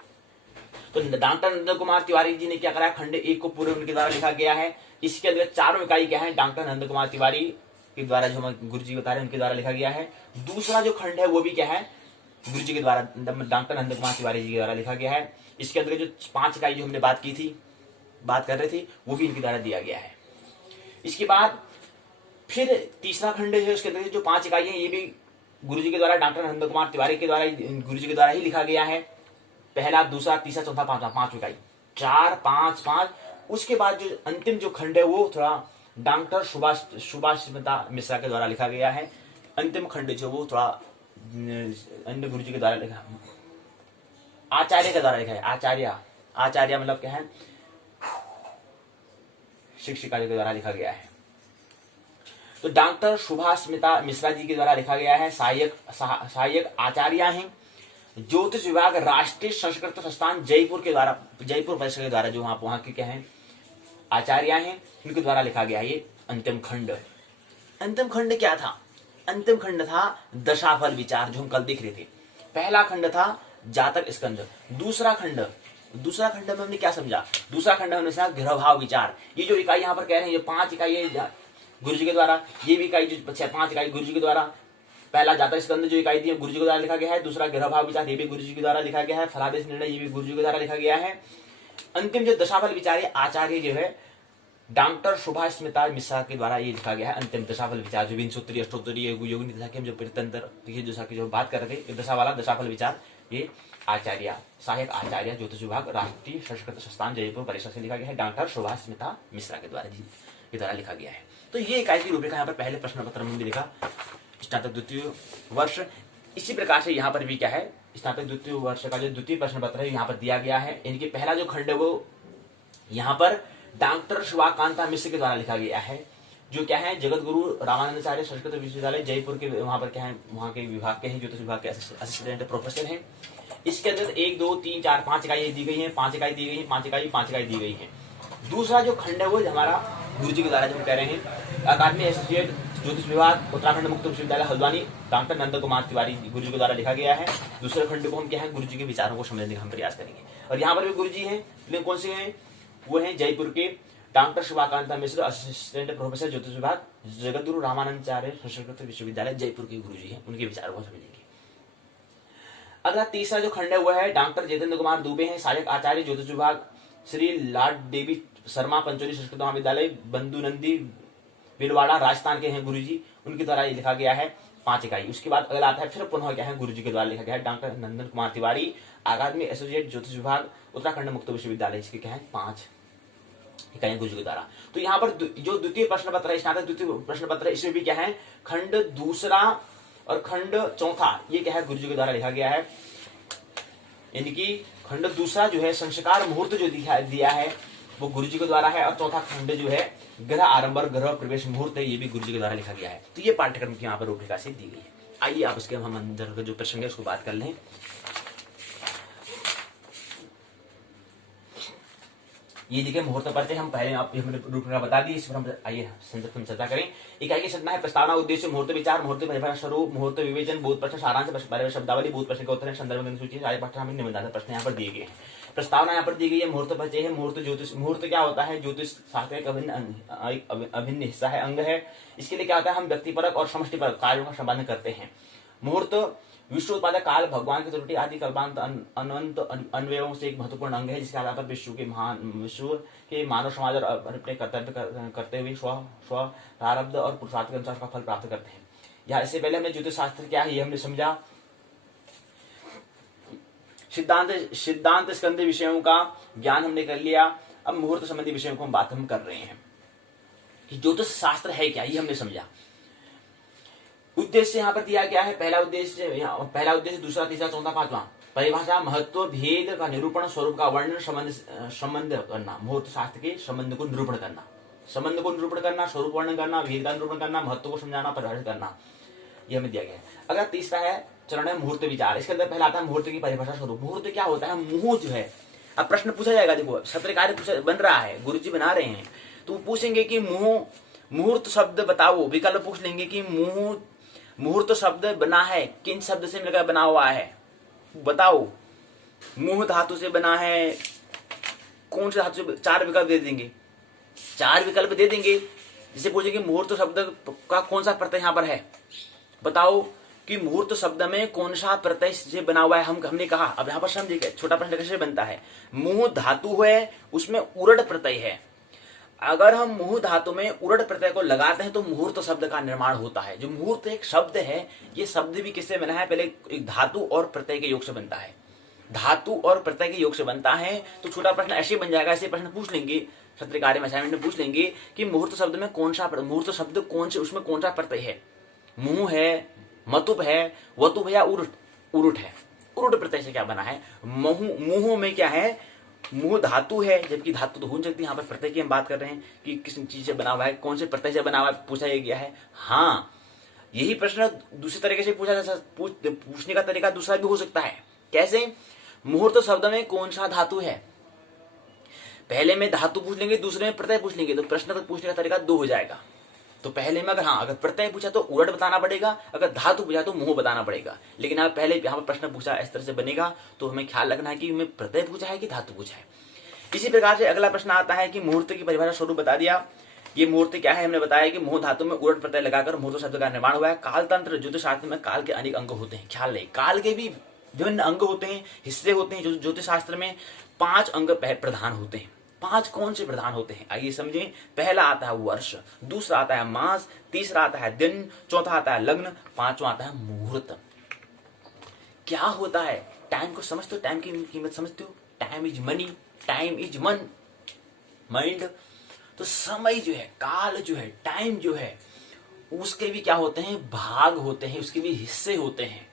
तो डॉक्टर नंद कुमार तिवारी जी ने क्या करा, खंड 1 को पूरे उनके द्वारा लिखा गया है। इसके अंदर चारों इकाई क्या है, डॉक्टर नंद कुमार तिवारी के द्वारा, जो हम गुरु जी बता रहे हैं उनके द्वारा लिखा गया है। दूसरा जो खंड है वो भी क्या है, गुरु जी के द्वारा, डॉक्टर नंद कुमार तिवारी जी के द्वारा लिखा गया है। इसके अंदर जो 5 इकाई जो हमने बात कर रहे थे वो भी इनके द्वारा दिया गया है। इसके बाद फिर तीसरा खंड है, उसके अंदर जो 5 इकाई है ये भी गुरु जी के द्वारा, डॉक्टर नंद कुमार तिवारी के द्वारा, गुरु जी के द्वारा ही लिखा गया है। पहला, दूसरा, तीसरा, चौथा, पांचवा, 5 इकाई, 4, 5, 5। उसके बाद जो अंतिम जो खंड है वो थोड़ा डॉक्टर सुभाषिता मिश्रा के द्वारा लिखा गया है। अंतिम खंड जो वो थोड़ा अन्य गुरु जी के द्वारा लिखा, आचार्य के द्वारा लिखा है। आचार्य मतलब क्या है, शिक्षिका जी के द्वारा लिखा गया है। तो डॉक्टर सुभाषिता मिश्रा जी के द्वारा लिखा गया है। सहायक आचार्य हैं ज्योतिष विभाग राष्ट्रीय संस्कृत संस्थान जयपुर के द्वारा, जयपुर परिषद के द्वारा, जो वहां के क्या है आचार्य हैं, उनके द्वारा लिखा गया ये अंतिम खंड। अंतिम खंड क्या था? अंतिम खंड था दशाफल विचार, जो हम कल देख रहे थे। पहला खंड था जातक स्कंद। दूसरा खंड में हमने क्या समझा? दूसरा खंड हमने समझा गृहभाव विचार। ये जो इकाई यहाँ पर कह रहे हैं, ये 5 इकाई है गुरु जी के द्वारा, ये भी इकाई जो 5 इकाई गुरु जी के द्वारा। पहला जातक स्कंद जो इकाई थी गुरु जी के द्वारा लिखा गया है। दूसरा गृहभाव विचार, ये भी गुरु जी के द्वारा लिखा गया है। फलादेश निर्णय, ये भी गुरु जी के द्वारा लिखा गया है। अंतिम जो दशाफल विचार आचार्य जो है डॉक्टर सुभाषिता मिश्रा के द्वारा ये लिखा गया है। अंतिम दशाफल विचार जो विंशोत्तरी अष्टोत्तरी योगिनी दशा की हम जो प्रत्यंतर दशा की जो बात कर रहे थे, दशा वाला दशाफल विचार, ये आचार्य, सहायक आचार्य ज्योतिष विभाग राष्ट्रीय संस्कृत संस्थान जयपुर परिषद से लिखा गया है। डॉक्टर सुभाषिता मिश्रा के द्वारा जी के द्वारा लिखा गया है। तो ये इकाई की रूपरेखा यहाँ पर पहले प्रश्न पत्र में भी लिखा, स्नातक द्वितीय वर्ष। इसी प्रकार से यहाँ पर भी क्या है, स्नातक द्वितीय वर्ष का जो द्वितीय प्रश्न पत्र है यहाँ पर दिया गया है। इनके पहला जो खंड है वो यहाँ पर डॉक्टर शिवाकांता मिश्र के द्वारा लिखा गया है। जो क्या है जगत गुरु रामानंदाचार्य संस्कृत विश्वविद्यालय जयपुर के, वहां पर क्या है, वहां के विभाग के हैं, ज्योतिष विभाग के असिस्टेंट प्रोफेसर हैं। इसके अंदर 1 2 3 4 5 इकाई दी गई है, 5 इकाई दी गई है, 5 इकाई दी गई है। दूसरा जो खंड है वो हमारा गुरु जी के द्वारा जो हम कह रहे हैं, अकादमी एसोसिएट ज्योतिष विभाग उत्तराखंड मुक्त विश्वविद्यालय हल्द्वानी डॉक्टर नंद कुमार तिवारी गुरु जी के द्वारा लिखा गया है। दूसरे खंड को हम क्या है गुरु जी के विचारों को समझने का हम प्रयास करेंगे। और यहाँ पर भी गुरु जी हैं, लेकिन कौन से हैं, वो हैं जयपुर के डॉक्टर शिवाकांता मिश्र असिस्टेंट प्रोफेसर ज्योतिष विभाग जगत गुरु रामानंदाचार्य संस्कृत विश्वविद्यालय जयपुर के गुरु जी हैं, उनके विचारों को समझेंगे। अगला तीसरा जो खंड है वह है डॉक्टर जितेंद्र कुमार दुबे हैं, सहायक आचार्य ज्योतिष विभाग श्री लॉर्ड डेविड शर्मा पंचोली संस्कृत महाविद्यालय बंधुनंदी बिलवाड़ा राजस्थान के हैं गुरुजी, उनके द्वारा ये लिखा गया है 5 इकाई। उसके बाद अगला आता है फिर पुनः क्या है गुरुजी के द्वारा लिखा गया है डॉक्टर नंदन कुमार तिवारी अकादमी एसोसिएट ज्योतिष विभाग उत्तराखंड मुक्त विश्वविद्यालय, इसके क्या है 5 इकाई गुरुजी के द्वारा। तो यहाँ पर जो द्वितीय प्रश्न पत्र है, स्नातक द्वितीय प्रश्न पत्र है, इसमें भी क्या है खंड दूसरा और खंड चौथा ये क्या है गुरुजी के द्वारा लिखा गया है। यानी कि खंड दूसरा जो है संस्कार मुहूर्त जो दिया है वो गुरुजी के द्वारा है, और चौथा खंड जो है ग्रह आरंभ और ग्रह प्रवेश मुहूर्त है, ये भी गुरुजी के द्वारा लिखा गया है। तो ये पाठ्यक्रम की यहाँ पर रूपरेखा से दी गई है। आइए आप इसके हम अंदर का जो प्रश्न है उसको बात कर लें। ये देखिए मुहूर्त पढ़ते हम पहले आप रूपरेखा बता दी, इस पर हम आइए संक्षिप्त में चर्चा करें। इकाई की संरचना है प्रस्तावना उद्देश्य मुहूर्त विचार मुहूर्त परिभाषा स्वरूप मुहूर्त विवेचन बोध प्रश्न सारांश शब्दावली बोध प्रश्न के उत्तर संदर्भ सूची सारे पाठ्यक्रम निबंधात्मक प्रश्न यहाँ पर दिए गए हैं। प्रस्तावना यहाँ पर दी गई है, मुहूर्त परिचय है, मुहूर्त ज्योतिष मुहूर्त क्या होता है, ज्योतिष शास्त्र एक अभिन्न हिस्सा है, अंग है। इसके लिए क्या होता है हम व्यक्तिपरक और समष्टिपरक कार्यों का संपादन करते हैं। मुहूर्त विश्व उत्पादक काल भगवान की त्रुटि आदि कल्पांत अनंत अन्वयों से एक महत्वपूर्ण अंग है, जिसके आधार पर विश्व के मानव समाज और अपने कर्तव्य करते हुए स्व प्रारब्ध और पुरुषार्थ के अनुसार का फल प्राप्त करते हैं। यहाँ इससे पहले हमने ज्योतिष शास्त्र क्या है ये हमने समझा, सिद्धांत स्कंध विषयों का ज्ञान हमने कर लिया। अब मुहूर्त संबंधी विषयों को हम कर रहे हैं कि ज्योतिष शास्त्र है क्या, ये हमने समझा। उद्देश्य यहाँ पर दिया गया है, पहला उद्देश्य दूसरा तीसरा चौथा पांचवा। परिभाषा महत्व भेद का निरूपण स्वरूप का वर्णन संबंध करना, मुहूर्त शास्त्र के संबंध को निरूपण करना, स्वरूप वर्णन करना, भेद का निरूपण करना, महत्व को समझाना, परिभाषित करना, ये हमें दिया गया है। अगर तीसरा है चरण है मुहूर्त विचार। इसके अंदर पहला आता है मुहूर्त की परिभाषा स्वरूप। मुहूर्त क्या होता है, मुहूर्त जो है, अब प्रश्न पूछा जाएगा, देखो सत्र कार्य बन रहा है, गुरुजी बना रहे हैं, तो पूछेंगे कि मुहूर्त शब्द बताओ, विकल्प पूछ लेंगे कि मुहूर्त शब्द बना है किन शब्द से मिलकर बना हुआ है, बताओ। मुह धातु से बना है, कौन से धातु से, 4 विकल्प दे देंगे, 4 विकल्प दे देंगे। जिसे पूछेंगे मुहूर्त शब्द का कौन सा प्रत्यय यहाँ पर है, बताओ कि मुहूर्त शब्द में कौन सा प्रत्यय से बना हुआ है। हमने कहा, अब यहाँ पर समझिए छोटा प्रश्न कैसे बनता है। मुह धातु है, उसमें उरड प्रत्यय है। अगर हम मुह धातु में उरड प्रत्यय को लगाते हैं तो मुहूर्त शब्द का निर्माण होता है। जो मुहूर्त एक शब्द है, ये शब्द भी किससे बना है, पहले एक धातु और प्रत्यय के योग से बनता है, धातु और प्रत्यय के योग से बनता है। तो छोटा प्रश्न ऐसे बन जाएगा, ऐसे प्रश्न पूछ लेंगे सत्र कार्य में, असाइनमेंट में पूछ लेंगे कि मुहूर्त शब्द में कौन सा, मुहूर्त शब्द कौन से, उसमें कौन सा प्रत्यय है, मुंह है, मतुप है, वतुप है या उरुट है। उरुट प्रत्यय से क्या बना है, मुंह में क्या है, मुंह धातु है, जबकि धातु तो हो सकती है। यहाँ पर प्रत्यय की हम बात कर रहे हैं कि किस चीज से बना हुआ है, कौन से प्रत्यय से बना हुआ है, पूछा गया है। हाँ, यही प्रश्न दूसरे तरीके से पूछने का तरीका दूसरा भी हो सकता है। कैसे, मुहूर्त शब्द में कौन सा धातु है, पहले में धातु पूछ लेंगे, दूसरे में प्रत्यय पूछ लेंगे, तो प्रश्न तक पूछने का तरीका 2 हो जाएगा। तो पहले में अगर प्रत्यय पूछा तो उरड बताना पड़ेगा, अगर धातु पूछा तो मुंह बताना पड़ेगा। लेकिन अगर पहले यहाँ पर प्रश्न पूछा इस तरह से बनेगा, तो हमें ख्याल रखना है कि हमें प्रत्यय पूछा है कि धातु पूछा है। इसी प्रकार से अगला प्रश्न आता है कि मुहूर्त की परिभाषा स्वरूप बता दिया। ये मुहूर्त क्या है, हमने बताया कि मुंह धातु में उरड प्रत्यय लगाकर मुहूर्त शब्द का निर्माण हुआ है। काल तंत्र ज्योतिष शास्त्र में काल के अनेक अंग होते हैं, ख्याल रहे, काल के भी विभिन्न अंग होते हैं, हिस्से होते हैं। ज्योतिष शास्त्र में 5 अंग प्रधान होते हैं। 5 कौन से प्रधान होते हैं, आइए समझें। पहला आता है वर्ष, दूसरा आता है मास, तीसरा आता है दिन, चौथा आता है लग्न, पांचवा आता है मुहूर्त। क्या होता है, टाइम को समझते हो, टाइम की कीमत समझते हो, time is money, time is mind. तो समय जो है, काल जो है, टाइम जो है, उसके भी क्या होते हैं, भाग होते हैं, उसके भी हिस्से होते हैं।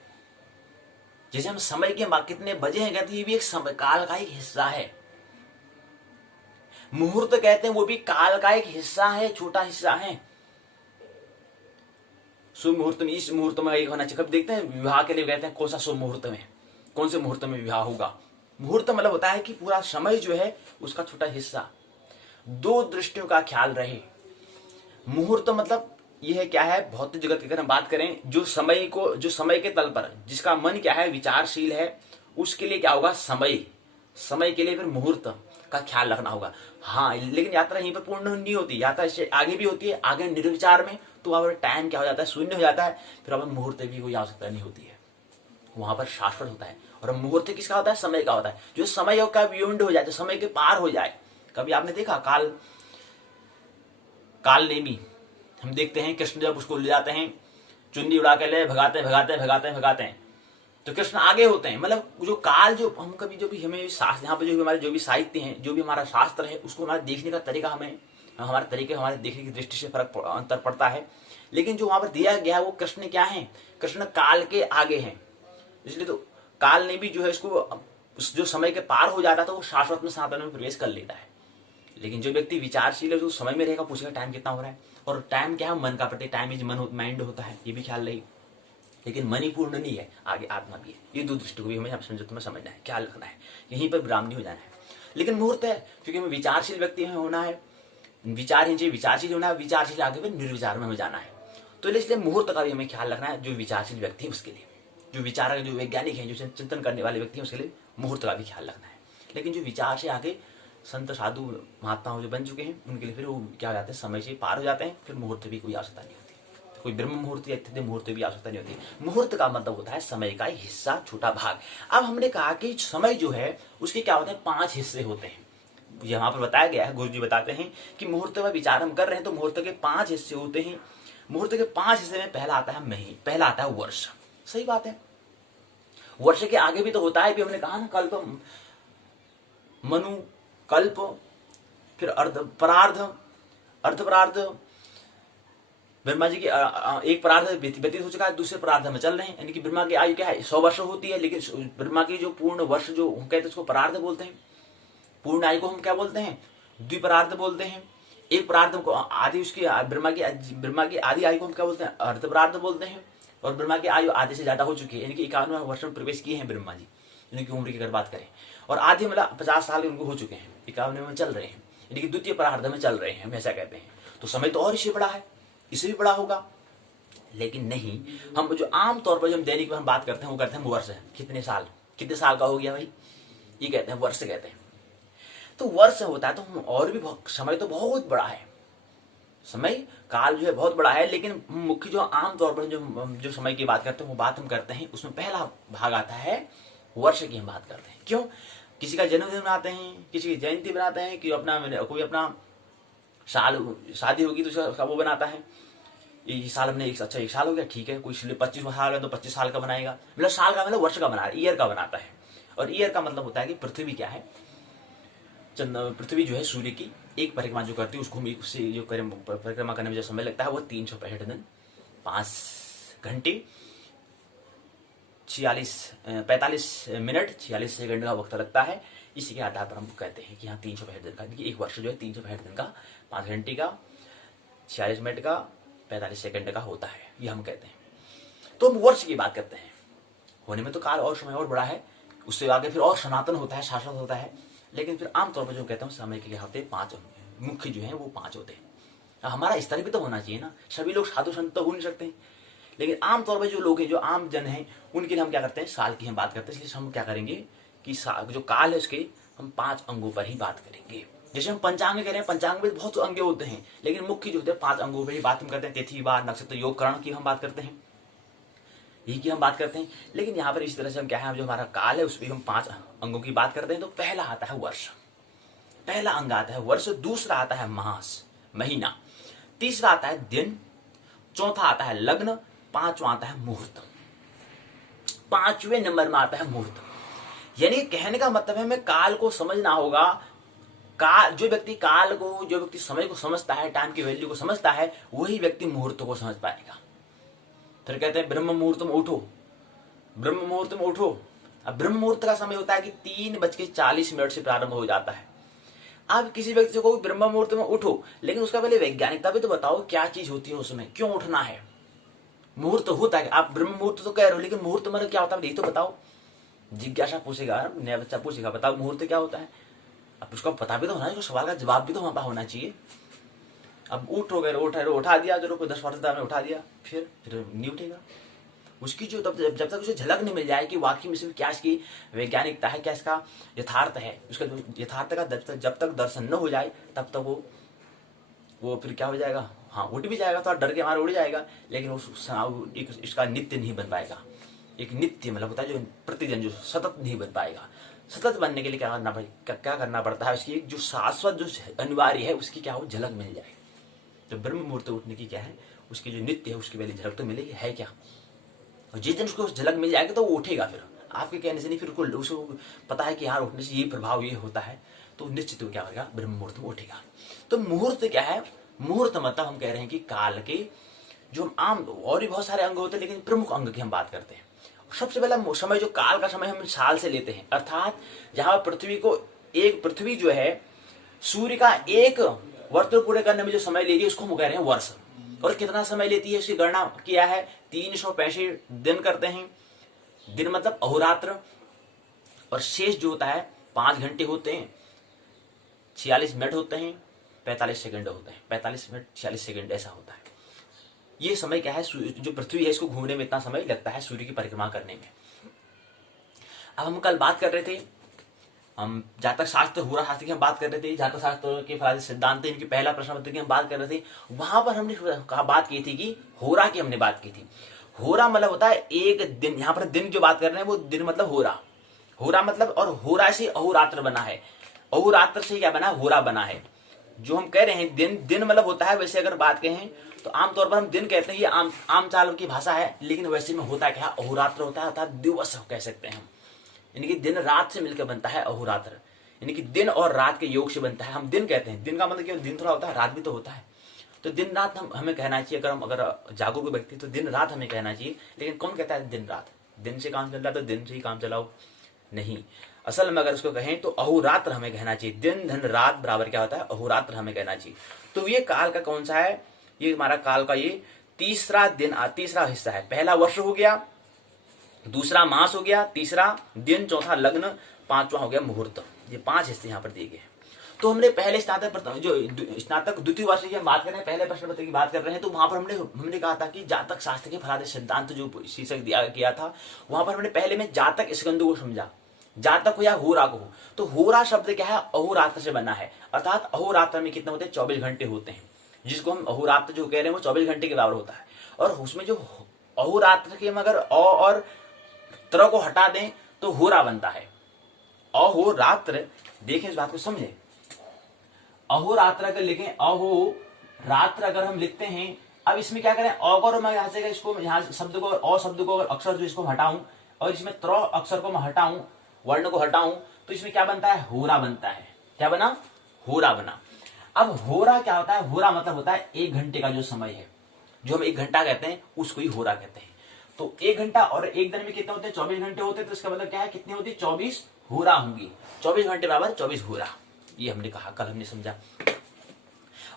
जैसे हम समय के कितने बजे हैं कहते हैं, ये भी एक समय काल का एक हिस्सा है। मुहूर्त कहते हैं वो भी काल का एक हिस्सा है, छोटा हिस्सा है। शुभ मुहूर्त में, इस मुहूर्त में एक होना चाहिए। कभी देखते हैं विवाह के लिए कहते हैं कौन सा शुभ मुहूर्त में, कौन से मुहूर्त में विवाह होगा। मुहूर्त मतलब होता है कि पूरा समय जो है उसका छोटा हिस्सा, दो दृष्टियों का ख्याल रहे। मुहूर्त मतलब यह क्या है, भौतिक जगत की अगर हम बात करें, जो समय को, जो समय के तल पर जिसका मन क्या है, विचारशील है, उसके लिए क्या होगा, समय, समय के लिए फिर मुहूर्त का ख्याल रखना होगा। हाँ, लेकिन यात्रा यहीं पर पूर्ण नहीं होती, यात्रा इससे आगे भी होती है। आगे निर्विचार में तो वहां पर टाइम क्या हो जाता है, शून्य हो जाता है, फिर वहां पर मुहूर्त की कोई आवश्यकता नहीं होती है, वहां पर शाश्वत होता है। और मुहूर्त किसका होता है, समय का होता है, जो समय का बियॉन्ड हो जाए, जो समय के पार हो जाए। कभी आपने देखा काल नेमी, हम देखते हैं कृष्ण जब उसको ले जाते हैं, चुन्नी उड़ा के ले भगाते भगाते भगाते भगाते हैं, तो कृष्ण आगे होते हैं। मतलब जो काल, जो हम कभी जो भी हमें शास्त्र, यहाँ पे जो भी हमारे जो भी साहित्य हैं, जो भी हमारा शास्त्र है, उसको हमारे देखने का तरीका, हमारे तरीके, हमारे देखने की दृष्टि से अंतर पड़ता है। लेकिन जो वहां पर दिया गया है वो कृष्ण क्या है, कृष्ण काल के आगे हैं। इसलिए तो काल ने भी जो है इसको, जो समय के पार हो जाता है तो वो शाश्वत में, सनातन में प्रवेश कर लेता है। लेकिन जो व्यक्ति विचारशील है, जो समय में रहेगा, पूछेगा टाइम कितना हो रहा है। और टाइम क्या है, मन का प्रति, टाइम इज मन, माइंड होता है, ये भी ख्याल रही। लेकिन मन ही पूर्ण नहीं है, आगे आत्मा भी है। ये दो दृष्टि को भी हमें तुम्हें समझना है, ख्याल रखना है, यहीं पर विराम नहीं हो जाना है। लेकिन मुहूर्त है, क्योंकि हमें विचारशील व्यक्ति होना है, विचारशील होना है, विचारशील आगे फिर निर्विचार में हमें जाना है। तो इसलिए मुहूर्त का भी हमें ख्याल रखना है। जो विचारशील व्यक्ति है उसके लिए, जो विचारक, जो वैज्ञानिक है, जो चिंतन करने वाले व्यक्ति हैं, उसके लिए मुहूर्त का भी ख्याल रखना है। लेकिन जो विचार से आगे संत साधु महात्मा जो बन चुके हैं, उनके लिए फिर वो क्या हो जाते हैं, समय से पार हो जाते हैं, फिर मुहूर्त भी कोई आवश्यकता नहीं होती, कोई ब्रह्म मुहूर्त या इत्यादि मुहूर्त भी आवश्यकता नहीं होती। मुहूर्त का मतलब होता है समय का हिस्सा, छोटा भाग। अब हमने कहा कि समय जो है उसके क्या होते हैं, 5 हिस्से होते हैं। यहाँ पर बताया गया है, गुरु जी बताते हैं कि मुहूर्त में विचार हम कर रहे हैं तो मुहूर्त के 5 हिस्से होते हैं। मुहूर्त के 5 हिस्से में पहला आता है महीना, पहला आता है वर्ष। सही बात है, वर्ष के आगे भी तो होता है, भी हमने कहा ना, कल्प, मनु, कल्प, फिर अर्ध परार्ध। ब्रह्मा जी की एक परार्ध व्यतीत हो चुका है, दूसरे परार्ध में चल रहे हैं। यानी कि ब्रह्मा की आयु क्या है, 100 वर्ष होती है, लेकिन ब्रह्मा की जो पूर्ण वर्ष जो कहते हैं उसको परार्ध बोलते हैं। पूर्ण आयु को हम क्या बोलते हैं, द्विपरार्ध बोलते हैं। एक परार्ध को आदि, उसकी ब्रह्मा की आदि आयु को हम क्या बोलते हैं, अर्धपरार्ध बोलते हैं। और ब्रह्मा की आयु आधे से ज्यादा हो चुकी है, यानी कि 51वें वर्ष में प्रवेश किए हैं ब्रह्मा जी, उनकी उम्र की अगर बात करें। और आधे मतलब 50 साल उनको हो चुके हैं, 51वें में चल रहे हैं, यानी कि द्वितीय परार्ध में चल रहे हैं, हम ऐसा कहते हैं। तो समय तो और इससे बड़ा है, इससे भी बड़ा होगा। लेकिन नहीं, हम जो आम तौर पर जो हम दैनिक में हम बात करते हैं वो करते हैं वर्ष है, कितने साल का हो गया भाई, ये कहते हैं, वर्ष कहते हैं। तो वर्ष होता है, तो हम और भी समय तो बहुत बड़ा है, समय काल जो है बहुत बड़ा है। लेकिन मुख्य जो आम तौर पर जो समय की बात करते हैं वो बात हम करते हैं, उसमें पहला भाग आता है वर्ष की हम बात करते हैं। क्यों, किसी का जन्मदिन बनाते हैं, किसी की जयंती बनाते हैं, कोई अपना शादी होगी तो उसका वो बनाता है, इस साल हमने एक साल हो गया, ठीक है। कोई 25 साल है तो 25 साल का बनाएगा, मतलब साल का मतलब वर्ष का बना, ईयर का बनाता है। और ईयर का मतलब होता है कि पृथ्वी क्या है, पृथ्वी जो है सूर्य की एक परिक्रमा जो करती है, उससे जो परिक्रमा करने में जो समय लगता है वो 365 दिन 5 घंटे 45 मिनट 46 सेकंड का वक्त लगता है। इसी के आधार पर हम कहते हैं कि यहाँ 365 दिन का, एक वर्ष जो है 365 दिन का, 5 घंटे का, 46 मिनट का, 45 सेकंड का होता है, ये हम कहते हैं। तो हम वर्ष की बात करते हैं, होने में तो काल और समय और बड़ा है, उससे आगे फिर और सनातन होता है, शाश्वत होता है। लेकिन फिर आमतौर पर जो कहता हूँ समय के क्या होते हैं, 5 मुख्य जो है वो 5 होते हैं। हमारा स्तर भी तो होना चाहिए ना, सभी लोग साधु संत तो हो नहीं सकते, लेकिन आमतौर पर जो लोग हैं, जो आम जन हैं, उनके लिए हम क्या करते हैं, साल की हम बात करते हैं। इसलिए हम क्या करेंगे कि जो काल है उसके हम 5 अंगों पर ही बात करेंगे। जैसे हम पंचांग में कह रहे हैं, पंचांग में बहुत अंग होते हैं, लेकिन मुख्य जो होते हैं 5 अंगों पर ही बात हम करते हैं। तिथि, वार, नक्षत्र, योग, करण की हम बात करते हैं, यही की हम बात करते हैं। लेकिन यहाँ पर इस तरह से हम क्या है, जो हमारा काल है उसमें हम 5 अंगों की बात करते हैं। तो पहला आता है वर्ष, पहला अंग आता है वर्ष। दूसरा आता है मास, महीना। तीसरा आता है दिन। चौथा आता है लग्न। 5वां आता है मुहूर्त। 5वें नंबर में आता है मुहूर्त। यानी कहने का मतलब है हमें काल को समझना होगा। जो व्यक्ति समय को समझता है, टाइम की वैल्यू को समझता है, वही व्यक्ति मुहूर्त को समझ पाएगा। फिर कहते हैं ब्रह्म मुहूर्त में उठो, ब्रह्म मुहूर्त में उठो। अब ब्रह्म मुहूर्त का समय होता है कि 3:40 से प्रारंभ हो जाता है। अब किसी व्यक्ति से कोई ब्रह्म मुहूर्त में उठो, लेकिन उसका पहले वैज्ञानिकता भी तो बताओ, क्या चीज होती है उसमें, क्यों उठना है। मुहूर्त होता है, आप ब्रह्म मुहूर्त तो कह रहे हो, लेकिन मुहूर्त मतलब क्या होता है यही तो बताओ। जिज्ञासा पूछेगा, नया बच्चा पूछेगा बताओ मुहूर्त क्या होता है, अब उसको पता भी तो होना चाहिए, सवाल का जवाब भी तो हमारे पास होना चाहिए। अब उठो गए, उठा दिया, जो कोई 10 वर्ष में उठा दिया, फिर नहीं उठेगा। उसकी जो जब तक उसे झलक नहीं मिल जाए कि वाकई में सिर्फ क्या इसकी वैज्ञानिकता है, क्या इसका यथार्थ है, उसका यथार्थ का जब तक दर्शन न हो जाए तब तक वो फिर क्या हो जाएगा, हाँ उठ भी जाएगा, तो डर के मारे उड़ जाएगा, लेकिन वो इसका नित्य नहीं बन पाएगा। एक नित्य मतलब होता है जो प्रतिदिन, जो सतत नहीं बन पाएगा। सतत बनने के लिए क्या करना भाई, क्या करना पड़ता है, उसकी जो शाश्वत जो अनिवार्य है उसकी क्या हो, झलक मिल जाए। तो ब्रह्म मुहूर्त उठने की क्या है, उसकी जो नित्य है उसकी पहले झलक तो मिलेगी, है क्या। और जिस दिन उसको झलक मिल जाएगी तो वो उठेगा, फिर आपके कहने से नहीं, फिर उसको पता है कि यार उठने से ये प्रभाव ये होता है, तो निश्चित वो क्या करेगा, ब्रह्म मुहूर्त में उठेगा। तो मुहूर्त क्या है, मुहूर्त मतलब हम कह रहे हैं कि काल के जो हम आम और भी बहुत सारे अंग होते हैं, लेकिन प्रमुख अंग की हम बात करते हैं। सबसे पहला समय जो काल का समय हम साल से लेते हैं, अर्थात जहां पृथ्वी जो है सूर्य का एक वर्तुल पूरे करने में जो समय ले रही है उसको हम कह रहे हैं वर्ष। और कितना समय लेती है उसकी गणना किया है, 365 दिन करते हैं। दिन मतलब अहोरात्र, और शेष जो होता है 5 घंटे होते हैं, 46 मिनट होते हैं, 45 सेकंड होते हैं, 45 मिनट 46 सेकंड ऐसा होता है। ये समय क्या है, जो पृथ्वी है इसको घूमने में इतना समय लगता है सूर्य की परिक्रमा करने में। अब हम कल बात कर रहे थे, हम जातक शास्त्र होरा शास्त्र की हम बात कर रहे थे, जातक शास्त्र के फलादि सिद्धांत इनकी पहला प्रश्न पत्र की हम बात कर रहे थे। वहां पर हमने बात की थी कि होरा की हमने बात की थी। होरा मतलब होता है एक दिन, यहाँ पर दिन जो बात कर रहे हैं वो दिन मतलब होरा, होरा मतलब, और होरा से अहोरात्र बना है, अहोरात्र से क्या बना, होरा बना है। जो हम कह रहे हैं दिन मतलब होता है, वैसे अगर बात कहें तो आमतौर पर हम दिन कहते हैं, ये आम चाल की भाषा है, लेकिन वैसे में होता क्या, अहोरात्र होता है, अर्थात दिवस कह सकते हैं हम, यानी कि दिन रात से मिलकर बनता है अहोरात्र, यानी कि दिन और रात के योग से बनता है। हम दिन कहते हैं, दिन का मतलब केवल दिन थोड़ा होता है, रात भी तो होता है। तो दिन रात हमें कहना चाहिए, अगर जागो कोई व्यक्ति तो दिन रात हमें कहना चाहिए। लेकिन कौन कहता है दिन रात, दिन से काम चल रहा है तो दिन से ही काम चलाओ, नहीं। असल में अगर उसको कहें तो अहोरात्र हमें कहना चाहिए। दिन धन रात बराबर क्या होता है, अहोरात्र हमें कहना चाहिए। तो ये काल का कौन सा है, ये हमारा काल का ये तीसरा हिस्सा है। पहला वर्ष हो गया, दूसरा मास हो गया, तीसरा दिन, चौथा लग्न, पांचवा हो गया मुहूर्त। ये 5 हिस्से यहाँ पर दिए गए। तो हमने पहले स्नातक द्वितीय वर्ष की हम बात कर रहे हैं, पहले प्रश्न पत्र की बात कर रहे हैं। तो वहां पर हमने कहा था कि जातक शास्त्र के फलादि सिद्धांत जो शीर्षक दिया किया था, वहां पर हमने पहले में जातक स्कंद को समझा, जातक हो या होरा को हो। तो होरा शब्द क्या है, अहोरात्र से बना है, अर्थात अहोरात्र में कितने होते हैं, 24 घंटे होते हैं, जिसको हम अहोरात्र जो कह रहे हैं वो 24 घंटे के बराबर होता है। और उसमें जो अहोरात्र के हम अगर और त्र को हटा दें तो होरा बनता है, अहोरात्र। देखें इस बात को समझें, अहोरात्र अगर लिखें, अहोरात्र अगर हम लिखते हैं, अब इसमें क्या करें, और मैं यहां से इसको, यहां शब्द को, शब्द को, अक्षर जो इसको हटाऊं, और इसमें त्र अक्षर को मैं हटाऊं, वर्ण को हटाऊं, तो इसमें क्या बनता है, होरा बनता है। क्या बना, होरा बना। अब होरा क्या होता है, होरा मतलब होता है 1 घंटे का जो समय है, जो हम 1 घंटा कहते हैं उसको ही होरा कहते हैं। तो 1 घंटा और 1 दिन में कितने होते हैं, 24 घंटे होते हैं। तो इसका मतलब क्या है, कितनी होती है, 24 होरा होंगी। 24 घंटे बराबर 24 होरा, ये हमने कहा, कल हमने समझा।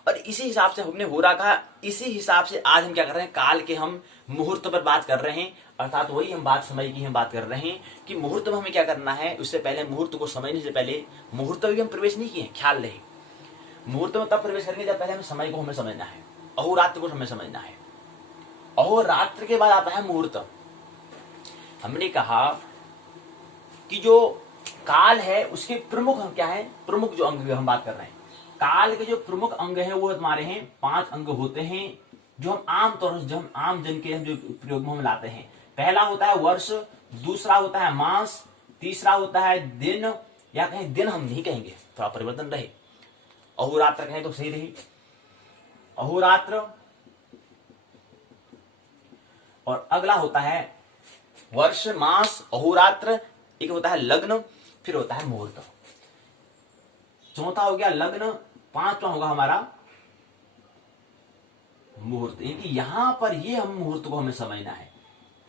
और इसी हिसाब से हमने होरा कहा, इसी हिसाब से आज हम क्या कर रहे हैं, काल के हम मुहूर्त पर बात कर रहे हैं। अर्थात वही हम बात समय की हम बात कर रहे हैं कि मुहूर्त में हमें क्या करना है। उससे पहले, मुहूर्त को समझने से पहले, मुहूर्त में भी हम प्रवेश नहीं किए, ख्याल रहे। मुहूर्त में तब प्रवेश करेंगे जब पहले हमें समय को हमें समझना है, अहोरात्र को हमें समझना है। अहोरात्र के बाद आता है मुहूर्त। हमने कहा कि जो काल है उसके प्रमुख अंग क्या है, प्रमुख जो अंग की हम बात कर रहे हैं, काल के जो प्रमुख अंग हैं वो हमारे हैं 5 अंग होते हैं, जो हम आमतौर से, जो हम आम जन के हम जो प्रयोग में हम लाते हैं। पहला होता है वर्ष, दूसरा होता है मास, तीसरा होता है दिन, या कहें दिन हम नहीं कहेंगे, थोड़ा परिवर्तन रहे, अहोरात्र कहें तो सही रही, अहोरात्र। और अगला होता है वर्ष, मास, अहोरात्र, एक होता है लग्न, फिर होता है मुहूर्त। चौथा हो गया लग्न, 5वां होगा हमारा मुहूर्त। यानी यहां पर ये हम मुहूर्त को हमें समझना है।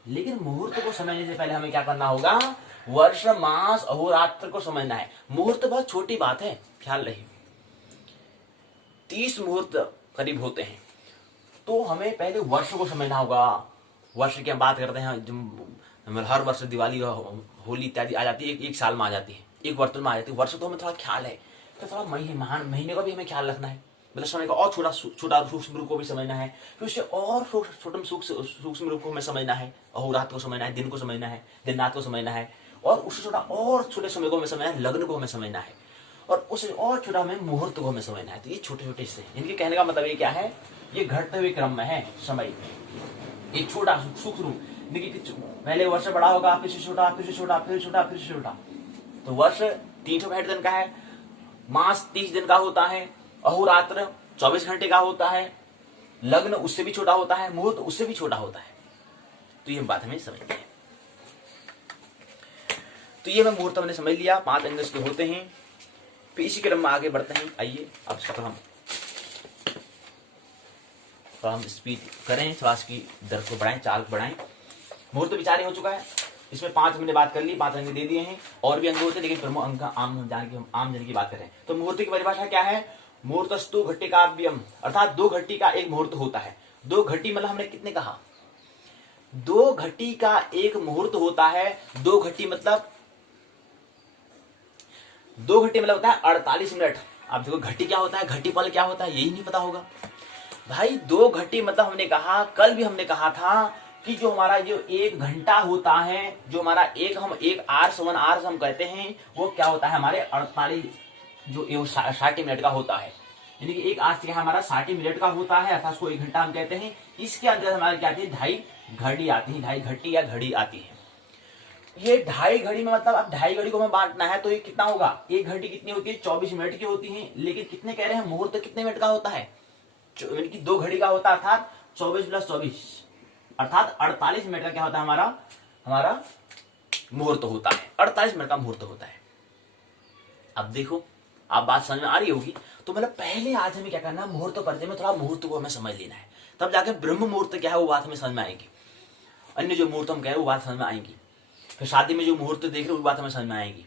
लेकिन मुहूर्त को समझने से पहले हमें क्या करना होगा, वर्ष, मास, अहोरात्र को समझना है। मुहूर्त बहुत छोटी बात है, ख्याल रहे, 30 मुहूर्त करीब होते हैं। तो हमें पहले वर्ष को समझना होगा, वर्ष की हम बात करते हैं, जो हर वर्ष दिवाली होली इत्यादि आ जाती है, एक साल में आ जाती है, एक वर्ष में आ जाती है। वर्ष तो हमें थोड़ा ख्याल है, तो थोड़ा महीने का भी हमें ख्याल रखना है, मतलब समय का और छोटा सूक्ष्म रूप को भी समझना है, फिर उससे और छोटे सूक्ष्म रूप को हमें समझना है, अहोरात्र को समझना है, दिन को समझना है, दिन रात को समझना है, और उससे छोटा और छोटे समय को हमें समझना है, लग्न को हमें समझना है, और उससे और छोटा हमें मुहूर्त को हमें समझना है। तो ये छोटे छोटे हिस्से हैं। इनके कहने का मतलब ये क्या है, ये घटते हुए क्रम में है समय, एक छोटा सूक्ष्म रूप। देखिए पहले वर्ष बड़ा होगा, फिर से छोटा, फिर से छोटा, फिर छोटा, फिर से छोटा। तो वर्ष 365 दिन का है, मास 30 दिन का होता है, अहोरात्र 24 घंटे का होता है, लग्न उससे भी छोटा होता है, मुहूर्त उससे भी छोटा होता है। तो ये बात हमें समझनी है। तो ये मैं मुहूर्त हमने समझ लिया, 5 अंग के होते हैं। फिर इसी क्रम में आगे बढ़ते हैं। आइए अब हम स्पीड करें, श्वास की दर को बढ़ाएं, चाल को बढ़ाएं। मुहूर्त विचार हो चुका है, इसमें 5 हमने बात कर ली, 5 अंग दे दिए हैं, और भी अंग होते हैं, लेकिन प्रमुख अंग का आम जन की बात करें तो मुहूर्त की परिभाषा क्या है, मुहूर्तस्तु घटिकाव्यम, अर्थात 2 घटी का एक मुहूर्त होता है। 2 घटी मतलब हमने कितने कहा, 2 घटी का एक मुहूर्त होता है। 2 घटी मतलब 2 घटी मतलब होता है 48 मिनट। आप देखो घटी क्या होता है, घटी पल क्या होता है, यही नहीं पता होगा भाई। 2 घटी मतलब हमने कहा, कल भी हमने कहा था कि जो हमारा जो 1 घंटा होता है, जो हमारा एक आर्स 1 आर्स हम कहते हैं, वो क्या होता है हमारे 48 जो 60 मिनट का होता है। यानी कि 1 आर्स क्या हमारा 60 मिनट का होता है, अर्थात उसको 1 घंटा हम कहते हैं। इसके अंदर हमारी क्या आती है, 2.5 घड़ी आती है, 2.5 घटी या घड़ी आती है। ये 2.5 घड़ी में मतलब अब 2.5 घड़ी को हमें बांटना है तो ये कितना होगा, 1 घंटी कितनी होती है, 24 मिनट की होती है। लेकिन कितने कह रहे हैं, मुहूर्त कितने मिनट का होता है, 2 घड़ी का होता है, अर्थात 24 + 24 अर्थात 48 मिनट का क्या होता है हमारा मुहूर्त होता है। 48 मिनट का मुहूर्त होता है। अब देखो आप बात समझ में आ रही होगी। तो मतलब पहले आज हमें क्या करना है, मुहूर्त परिचय में थोड़ा मुहूर्त को हमें समझ लेना है, तब जाके ब्रह्म मुहूर्त क्या है वो बात हमें समझ में आएगी। अन्य जो मुहूर्त हम कह रहे वो बात समझ में आएगी। फिर शादी में जो मुहूर्त देख रहे हो वो बात हमें समझ में आएगी।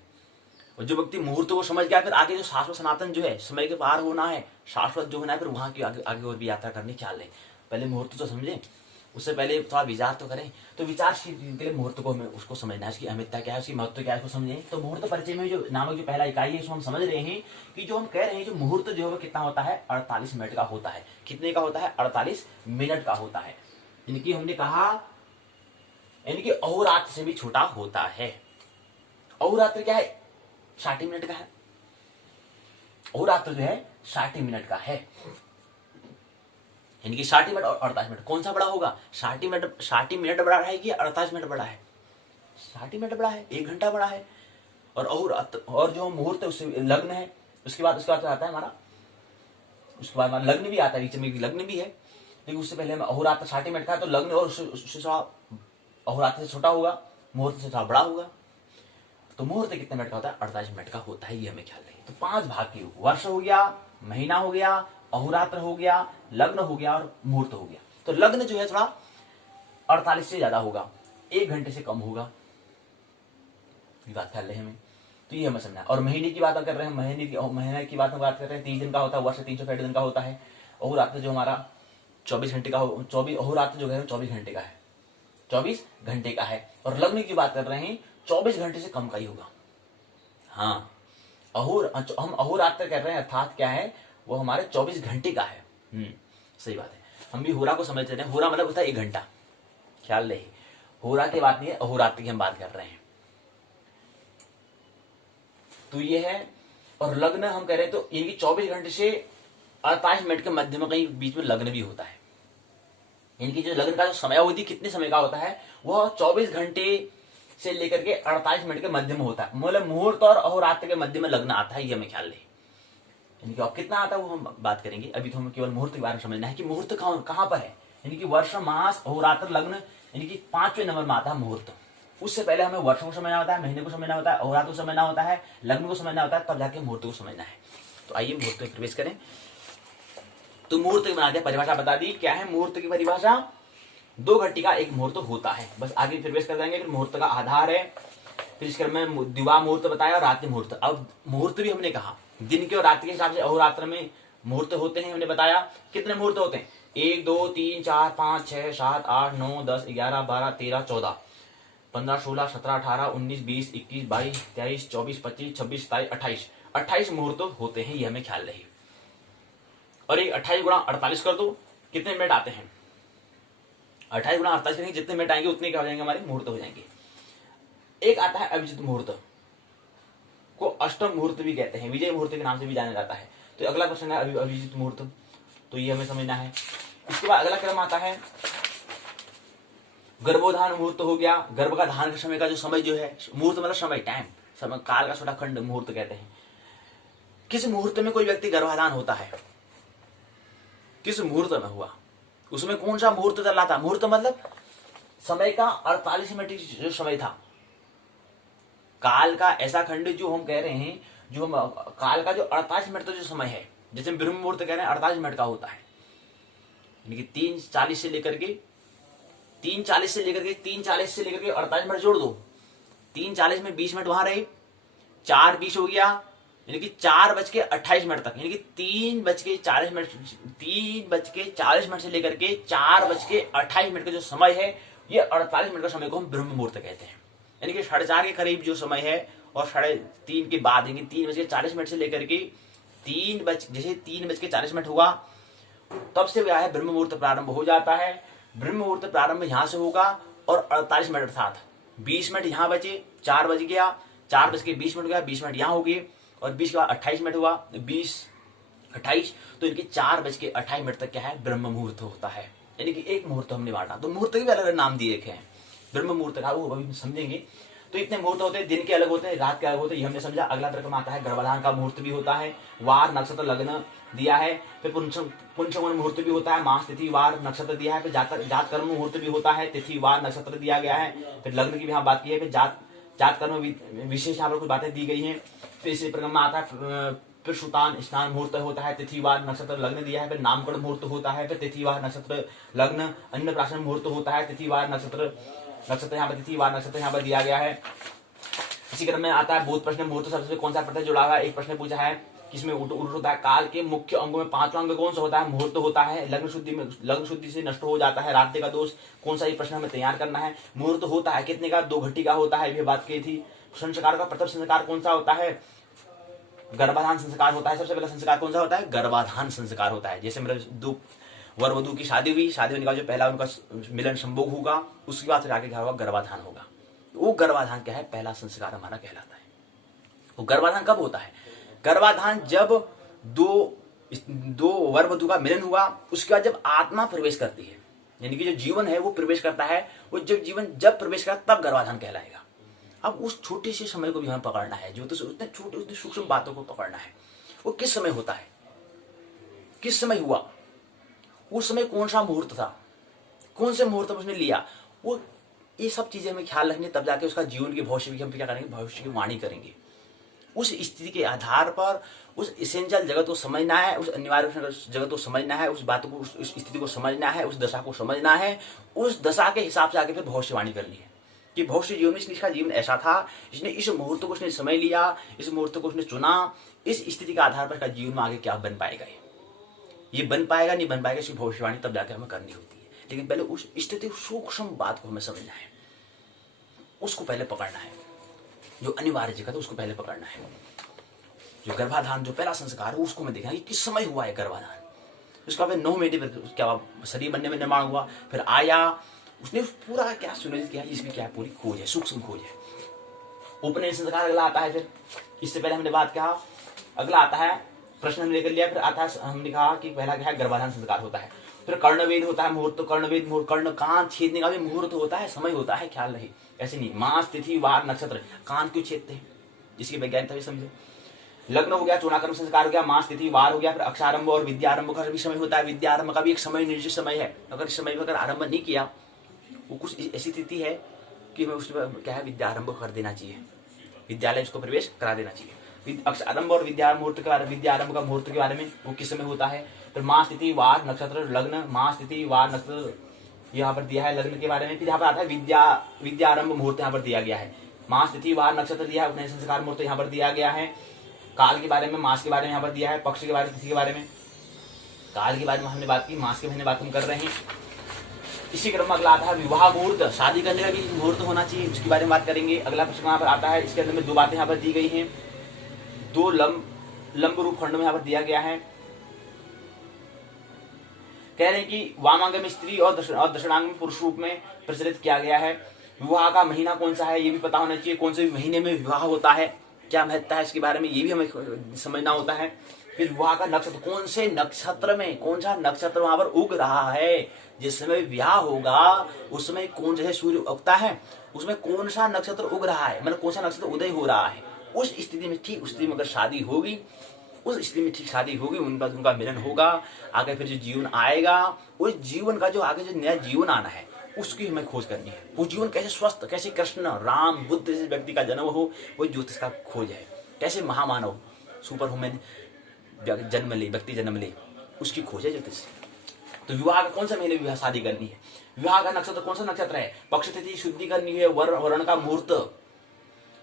और जो व्यक्ति मुहूर्त को समझ गया, फिर आगे जो शाश्वत सनातन जो है, समय के पार होना है, शाश्वत जो होना है, फिर वहां की आगे और भी यात्रा करने ख्याल है। पहले मुहूर्त तो समझे, उससे पहले थोड़ा विचार तो करें। तो विचार के लिए मुहूर्त को हमें उसको समझना है, उसकी अहमियता क्या है, उसकी महत्व क्या है, उसको समझें। तो मुहूर्त परिचय में जो नामक जो पहला इकाई है, इसको हम समझ रहे हैं कि जो हम कह रहे हैं जो मुहूर्त जो है वो कितना होता है, 48 मिनट का होता है। कितने का होता है, 48 मिनट का होता है। इनकी हमने कहा इनकी अहोरात्र से भी छोटा होता है। अहोरात्र क्या है, 60 मिनट का है। अहोरात्र जो है 60 मिनट का है, यानी कि 60 मिनट और 48 मिनट। कौन सा बड़ा होगा, 60 मिनट बड़ा है कि 48 मिनट बड़ा है, 60 मिनट बड़ा है, 1 घंटा बड़ा है। और अहोरात्र और जो मुहूर्त है उससे लग्न है, उसके बाद आता है हमारा, उसके बाद हमारा लग्न भी आता है, बीच में लग्न भी है, लेकिन उससे पहले हमें अहोरात्र 60 मिनट का है, तो लग्न और उससे थोड़ा अहोरात्र से छोटा होगा, मुहूर्त से थोड़ा बड़ा होगा। तो मुहूर्त कितने मिनट का होता है, 48 मिनट का होता है, ये हमें ख्याल रहे। तो 5 भाग के वर्ष हो गया, महीना हो गया, अहोरात्र हो गया, लग्न हो गया और मुहूर्त हो गया। तो लग्न जो है थोड़ा 48 से ज्यादा होगा, 1 घंटे से कम होगा, ये बात ख्याल रहे हमें। तो ये हमें समझना है। और महीने की बात कर रहे हैं, महीने की बात कर रहे हैं, 30 दिन का होता है, वर्ष 365 दिन का होता है। अहोरात्र जो हमारा 24 घंटे का, 24 अहोरात्र जो है 24 घंटे का है, 24 घंटे का है। और लग्न की बात कर रहे हैं, 24 घंटे से कम का ही होगा। हाँ, हम अहोरात्र कर रहे हैं, अर्थात क्या है वो हमारे 24 घंटे का है। सही बात है, हम भी होरा को समझ रहे हैं। होरा मतलब होता है 1 घंटा, ख्याल रहे, होरा की बात नहीं है, अहोरात्र की हम बात कर रहे हैं। तो ये है। और लग्न हम कह रहे हैं तो ये 24 घंटे से 48 मिनट के मध्य में कहीं बीच में लग्न भी होता है। इनकी जो लग्न का जो समय अवधि कितने समय का होता है, वह 24 घंटे से लेकर के 48 मिनट के मध्य में होता है। मतलब मुहूर्त और अहोरात्र के मध्य में लग्न आता है, ये हमें ख्याल रहे। यानी अब कितना आता है वो हम बात करेंगे। अभी तो हमें केवल मुहूर्त के बारे में समझना है कि मुहूर्त कहां पर है। यानी कि वर्ष, मास, अहोरात्र, लग्न, यानी कि 5वें नंबर में आता है मुहूर्त। उससे पहले हमें वर्ष को समझना होता है, महीने को समझना होता है, अहोरात्र को समझना होता है, लग्न को समझना होता है, तब जाके मुहूर्त को समझना है। तो आइए मुहूर्त में प्रवेश करें। तो मुहूर्त की बना दिया, परिभाषा बता दी। क्या है मुहूर्त की परिभाषा, 2 घंटे का एक मुहूर्त होता है। बस आगे प्रवेश कर जाएंगे। फिर मुहूर्त का आधार है, फिर इसके में दिवा मुहूर्त बताया और रात्रि मुहूर्त। अब मुहूर्त भी हमने कहा दिन के और रात के हिसाब से अहोरात्र में मुहूर्त होते हैं। हमने बताया कितने मुहूर्त होते हैं, 1 2 3 4 5 6 7 8 9 10 11 12 13 14 15 16 17 18 19 20 21 22 23 24 25 26 27 28 28 मुहूर्त होते हैं, ये हमें ख्याल रहे। और ये 28 गुणा 48 कर दो, कितने मिनट आते हैं? 28 गुणा 48 करेंगे, जितने मिनट आएंगे उतने क्या हो जाएंगे, हमारे मुहूर्त हो जाएंगे। एक आता है अभिजित मुहूर्त, को अष्टम मुहूर्त भी कहते हैं, विजय मुहूर्त के नाम से भी जाना जाता है। तो अगला क्वेश्चन है अभिजित मुहूर्त, तो ये हमें समझना है। इसके बाद अगला क्रम आता है गर्भोधान मुहूर्त हो गया। गर्भ का धान के समय का जो समय जो है, मुहूर्त मतलब समय, टाइम, समय काल का छोटा खंड मुहूर्त कहते हैं। किस मुहूर्त में कोई व्यक्ति गर्भाधान होता है, किस मुहूर्त में हुआ, उसमें कौन सा मुहूर्त चल रहा था? मुहूर्त मतलब समय का 48 मिनट जो समय था, काल का ऐसा खंड जो हम कह रहे हैं, जो हम काल का जो 48 मिनट का जो समय है, जैसे ब्रह्म मुहूर्त कह रहे हैं 48 मिनट का होता है, यानी कि 3:40 से लेकर के 3:40 से लेकर के 48 मिनट जोड़ दो। 3:40 में 20 मिनट वहां रहे, 4:20 हो गया, यानी कि 4:28 मिनट तक, यानी कि 3:40 मिनट, 3:40 मिनट से लेकर के 4:28 मिनट का जो समय है, ये 48 मिनट का समय को हम ब्रह्म मुहूर्त कहते हैं। यानी कि 4:30 के करीब जो समय है और 3:30 के बाद, यानी 3:40 मिनट से लेकर के जैसे 3:40 मिनट हुआ, तब से क्या है, ब्रह्म मुहूर्त प्रारंभ हो जाता है। ब्रह्म मुहूर्त प्रारंभ यहां से होगा और 48 मिनट अर्थात 20 मिनट यहां बचे, 4 बज गया, 4:20 मिनट गया, 20 मिनट यहां हो गए और 20 के बाद 28 मिनट हुआ, 20 28, तो इनके 4:28 मिनट तक क्या है, ब्रह्म मुहूर्त होता है। यानी कि एक मुहूर्त हमने बांटा। तो मुहूर्त के भी अलग अलग नाम दिए रखे हैं, ब्रह्म मुहूर्त का वो अभी समझेंगे। तो इतने मुहूर्त होते हैं, दिन के अलग होते हैं, रात के अलग होते हैं, ये हमने समझा। अगला तर्क में आता है गर्भाधान का मुहूर्त भी होता है, वार नक्षत्र लग्न दिया है, फिर पुंचगमन मुहूर्त भी होता है, मास तिथि वार नक्षत्र दिया है, फिर जात कर्म मुहूर्त भी होता है, तिथि वार नक्षत्र दिया गया है, फिर लग्न की भी यहाँ बात की है, फिर जात कर्म विशेष यहाँ पर कुछ बातें दी गई हैं। फिर इसी प्रकार में आता है फिर सुतान स्नान मुहूर्त होता है, तिथिवार नक्षत्र लग्न दिया है, फिर नामकरण मुहूर्त होता है, फिर तिथिवार नक्षत्र लग्न, अन्नप्राशन मुहूर्त होता है, तिथिवार नक्षत्र यहाँ पर तिथिवार नक्षत्र यहाँ पर दिया गया है। इसी क्रम में आता है बोध प्रश्न मुहूर्त सबसे कौन सा प्रत्यय जुड़ा हुआ है। एक प्रश्न पूछा है किसमें उल्ट होता है, काल के मुख्य अंगों में 5वां अंग कौन सा होता है, मुहूर्त होता है। लग्न शुद्धि से नष्ट हो जाता है, रात्रि का दोष कौन सा, ये प्रश्न हमें तैयार करना है। मुहूर्त होता है कितने का, 2 घंटी का होता है, ये बात की थी। संस्कार का प्रथम संस्कार कौन सा होता है, गर्भाधान संस्कार होता है। सबसे पहला संस्कार कौन सा होता है, गर्भाधान संस्कार होता है। जैसे मेरे दो वर वधू की शादी हुई, शादी होने का जो पहला उनका मिलन संभोग होगा, उसके बाद फिर आगे क्या होगा, गर्भाधान होगा। वो गर्भाधान क्या है, पहला संस्कार हमारा कहलाता है। वो गर्भाधान कब होता है, गर्भाधान जब दो वर वधू का मिलन हुआ, उसके बाद जब आत्मा प्रवेश करती है, यानी कि जो जीवन है वो प्रवेश करता है, वो जब प्रवेश करता तब गर्भाधान कहलाएगा। अब उस छोटे से समय को भी हमें पकड़ना है, जो तो उतने छोटे उतने सूक्ष्म बातों को पकड़ना है। वो किस समय होता है, किस समय हुआ, उस समय कौन सा मुहूर्त था, कौन से मुहूर्त में उसने लिया, वो ये सब चीजें हमें ख्याल रखनी, तब जाके उसका जीवन की भविष्य की हम क्या करेंगे, भविष्य की वाणी करेंगे। उस स्थिति के आधार पर उस इसेंशियल जगत को समझना है, उस अनिवार्य जगत को समझना है, उस बातों को, उस स्थिति को समझना है, उस दशा को समझना है, उस दशा के हिसाब से आगे फिर भविष्यवाणी करनी है कि भविष्य जीवन में इसका जीवन ऐसा था, इसने इस मुहूर्त को उसने समय लिया, इस मुहूर्त को उसने चुना, इस स्थिति के आधार पर इसका जीवन में आगे क्या बन पाएगा, ये बन पाएगा नहीं बन पाएगा, इसकी भविष्यवाणी तब जाकर हमें करनी होती है। लेकिन पहले उस स्थिति सूक्ष्म बात को हमें समझना है, उसको पहले पकड़ना है, जो अनिवार्य जगत है उसको पहले पकड़ना है। जो गर्भाधान जो पहला संस्कार है उसको मैं देखना कि किस समय हुआ है गर्भाधान। उसका फिर 9 महीने क्या शरीर बनने में निर्माण हुआ, फिर आया, उसने पूरा क्या सुनिश्चित किया, इसकी क्या पूरी खोज है, सूक्ष्म खोज है। उपनयन संस्कार अगला आता है, फिर इससे पहले हमने बात कहा, अगला आता है प्रश्न हमने लेकर लिया, फिर आता है हमने कहा कि पहला क्या है, गर्भाधान संस्कार होता है। फिर कर्णवेद होता है, मुहूर्त, कर्णवेद मुहूर्त, कर्ण कान छेदने का भी मुहूर्त होता है, समय होता है, ख्याल रहे, ऐसे नहीं। मास तिथि वार नक्षत्र, कान क्यों छेदते हैं, जिसकी वैज्ञानिकता भी समझो। लग्न हो गया, चूनाकर्म संस्कार हो गया, मास तिथि वार हो गया, फिर अक्षारंभ और विद्यारंभ का भी समय होता है। विद्यारंभ का भी एक समय निर्दिष्ट समय है, अगर इस समय में अगर आरंभ नहीं किया, वो कुछ ऐसी तिथि है कि हमें उसमें क्या है, विद्यारंभ कर देना चाहिए, विद्यालय उसको प्रवेश करा देना चाहिए। आरंभ और विद्यारंभ का मुहूर्त के बारे में वो किस समय होता है। फिर मास तिथि वार नक्षत्र लग्न, मास तिथि वार नक्षत्र यहाँ पर दिया है लग्न के बारे में। फिर यहाँ पर आता है विद्यारंभ मुहूर्त यहाँ पर दिया गया है, मास तिथि वार नक्षत्र दिया है, उपनयन संस्कार मुहूर्त यहाँ पर दिया गया है। काल के बारे में, मास के बारे में यहाँ पर दिया है, पक्ष के बारे में, तिथि के बारे में, काल के बारे में हमने बात की, मास के महीने बात हम कर रहे हैं। इसी क्रम में अगला आता है विवाह मुहूर्त, शादी करने का भी मुहूर्त होना चाहिए, उसके बारे में बात करेंगे। अगला प्रश्न यहाँ पर आता है, इसके अंदर में दो बातें यहाँ पर दी गई हैं, दो लंब रूप खंड में यहाँ पर दिया गया है। कह रहे हैं कि वामांग में स्त्री और दक्षिणांग में पुरुष रूप में प्रचलित किया गया है। विवाह का महीना कौन सा है ये भी पता होना चाहिए, कौन से महीने में विवाह होता है, क्या महत्ता है इसके बारे में ये भी हमें समझना होता है। फिर विवाह का नक्षत्र, कौन से नक्षत्र में, कौन सा नक्षत्र वहां पर उग रहा है, जिस समय विवाह होगा उस समय कौन जैसे सूर्य उगता है उसमें कौन सा नक्षत्र उग रहा है, मतलब कौन सा नक्षत्र उदय हो रहा है, उस स्थिति में ठीक, उस स्थिति में अगर शादी होगी, उस स्थिति में ठीक शादी होगी, उनका मिलन होगा, आगे फिर जो जीवन आएगा, उस जीवन का जो आगे जो नया जीवन आना है उसकी हमें खोज करनी है। वो जीवन कैसे स्वस्थ, कैसे कृष्ण राम बुद्ध जैसे व्यक्ति का जन्म हो, वो ज्योतिष का खोज है। कैसे महामानव सुपर ह्यूमन जन्म ले, व्यक्ति जन्म ले, उसकी खोज है ज्योतिष। तो विवाह का कौन सा महीने विवाह शादी करनी है, विवाह का नक्षत्र कौन सा नक्षत्र है, पक्ष तिथि शुद्धि करनी है, वर्ण का मुहूर्त,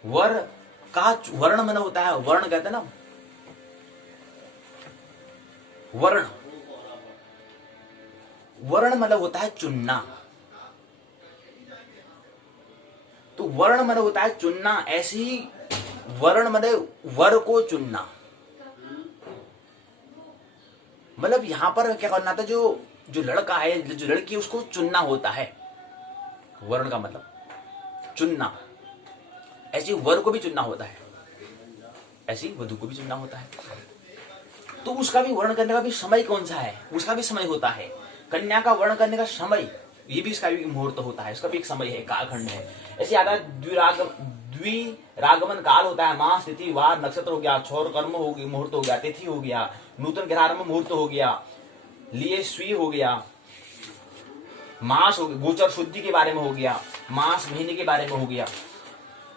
वर्ण मन होता है, वर्ण कहते हैं ना, वर्ण मतलब होता है चुनना, तो वर्ण मतलब होता है चुनना, ऐसे ही वर्ण मतलब वर को चुनना, मतलब यहां पर क्या करना था, जो लड़का है, जो लड़की है, उसको चुनना होता है। वर्ण का मतलब चुनना, ऐसे वर को भी चुनना होता है, ऐसी वधु को भी चुनना होता है। तो उसका भी वर्ण करने का भी समय कौन सा है, उसका भी समय होता है। कन्या का वर्ण करने का समय, ये भी इसका भी मुहूर्त होता है, इसका भी एक समय है, कालखंड है। ऐसे आता है द्विरागमन काल होता है, मास तिथि वार नक्षत्र हो गया, छोर कर्म हो गया, मुहूर्त हो गया, तिथि हो गया, नूतन ग्रहारंभ मुहूर्त हो गया, लिए स्वी हो गया, मास हो गया, गोचर शुद्धि के बारे में हो गया, मास महीने के बारे में हो गया,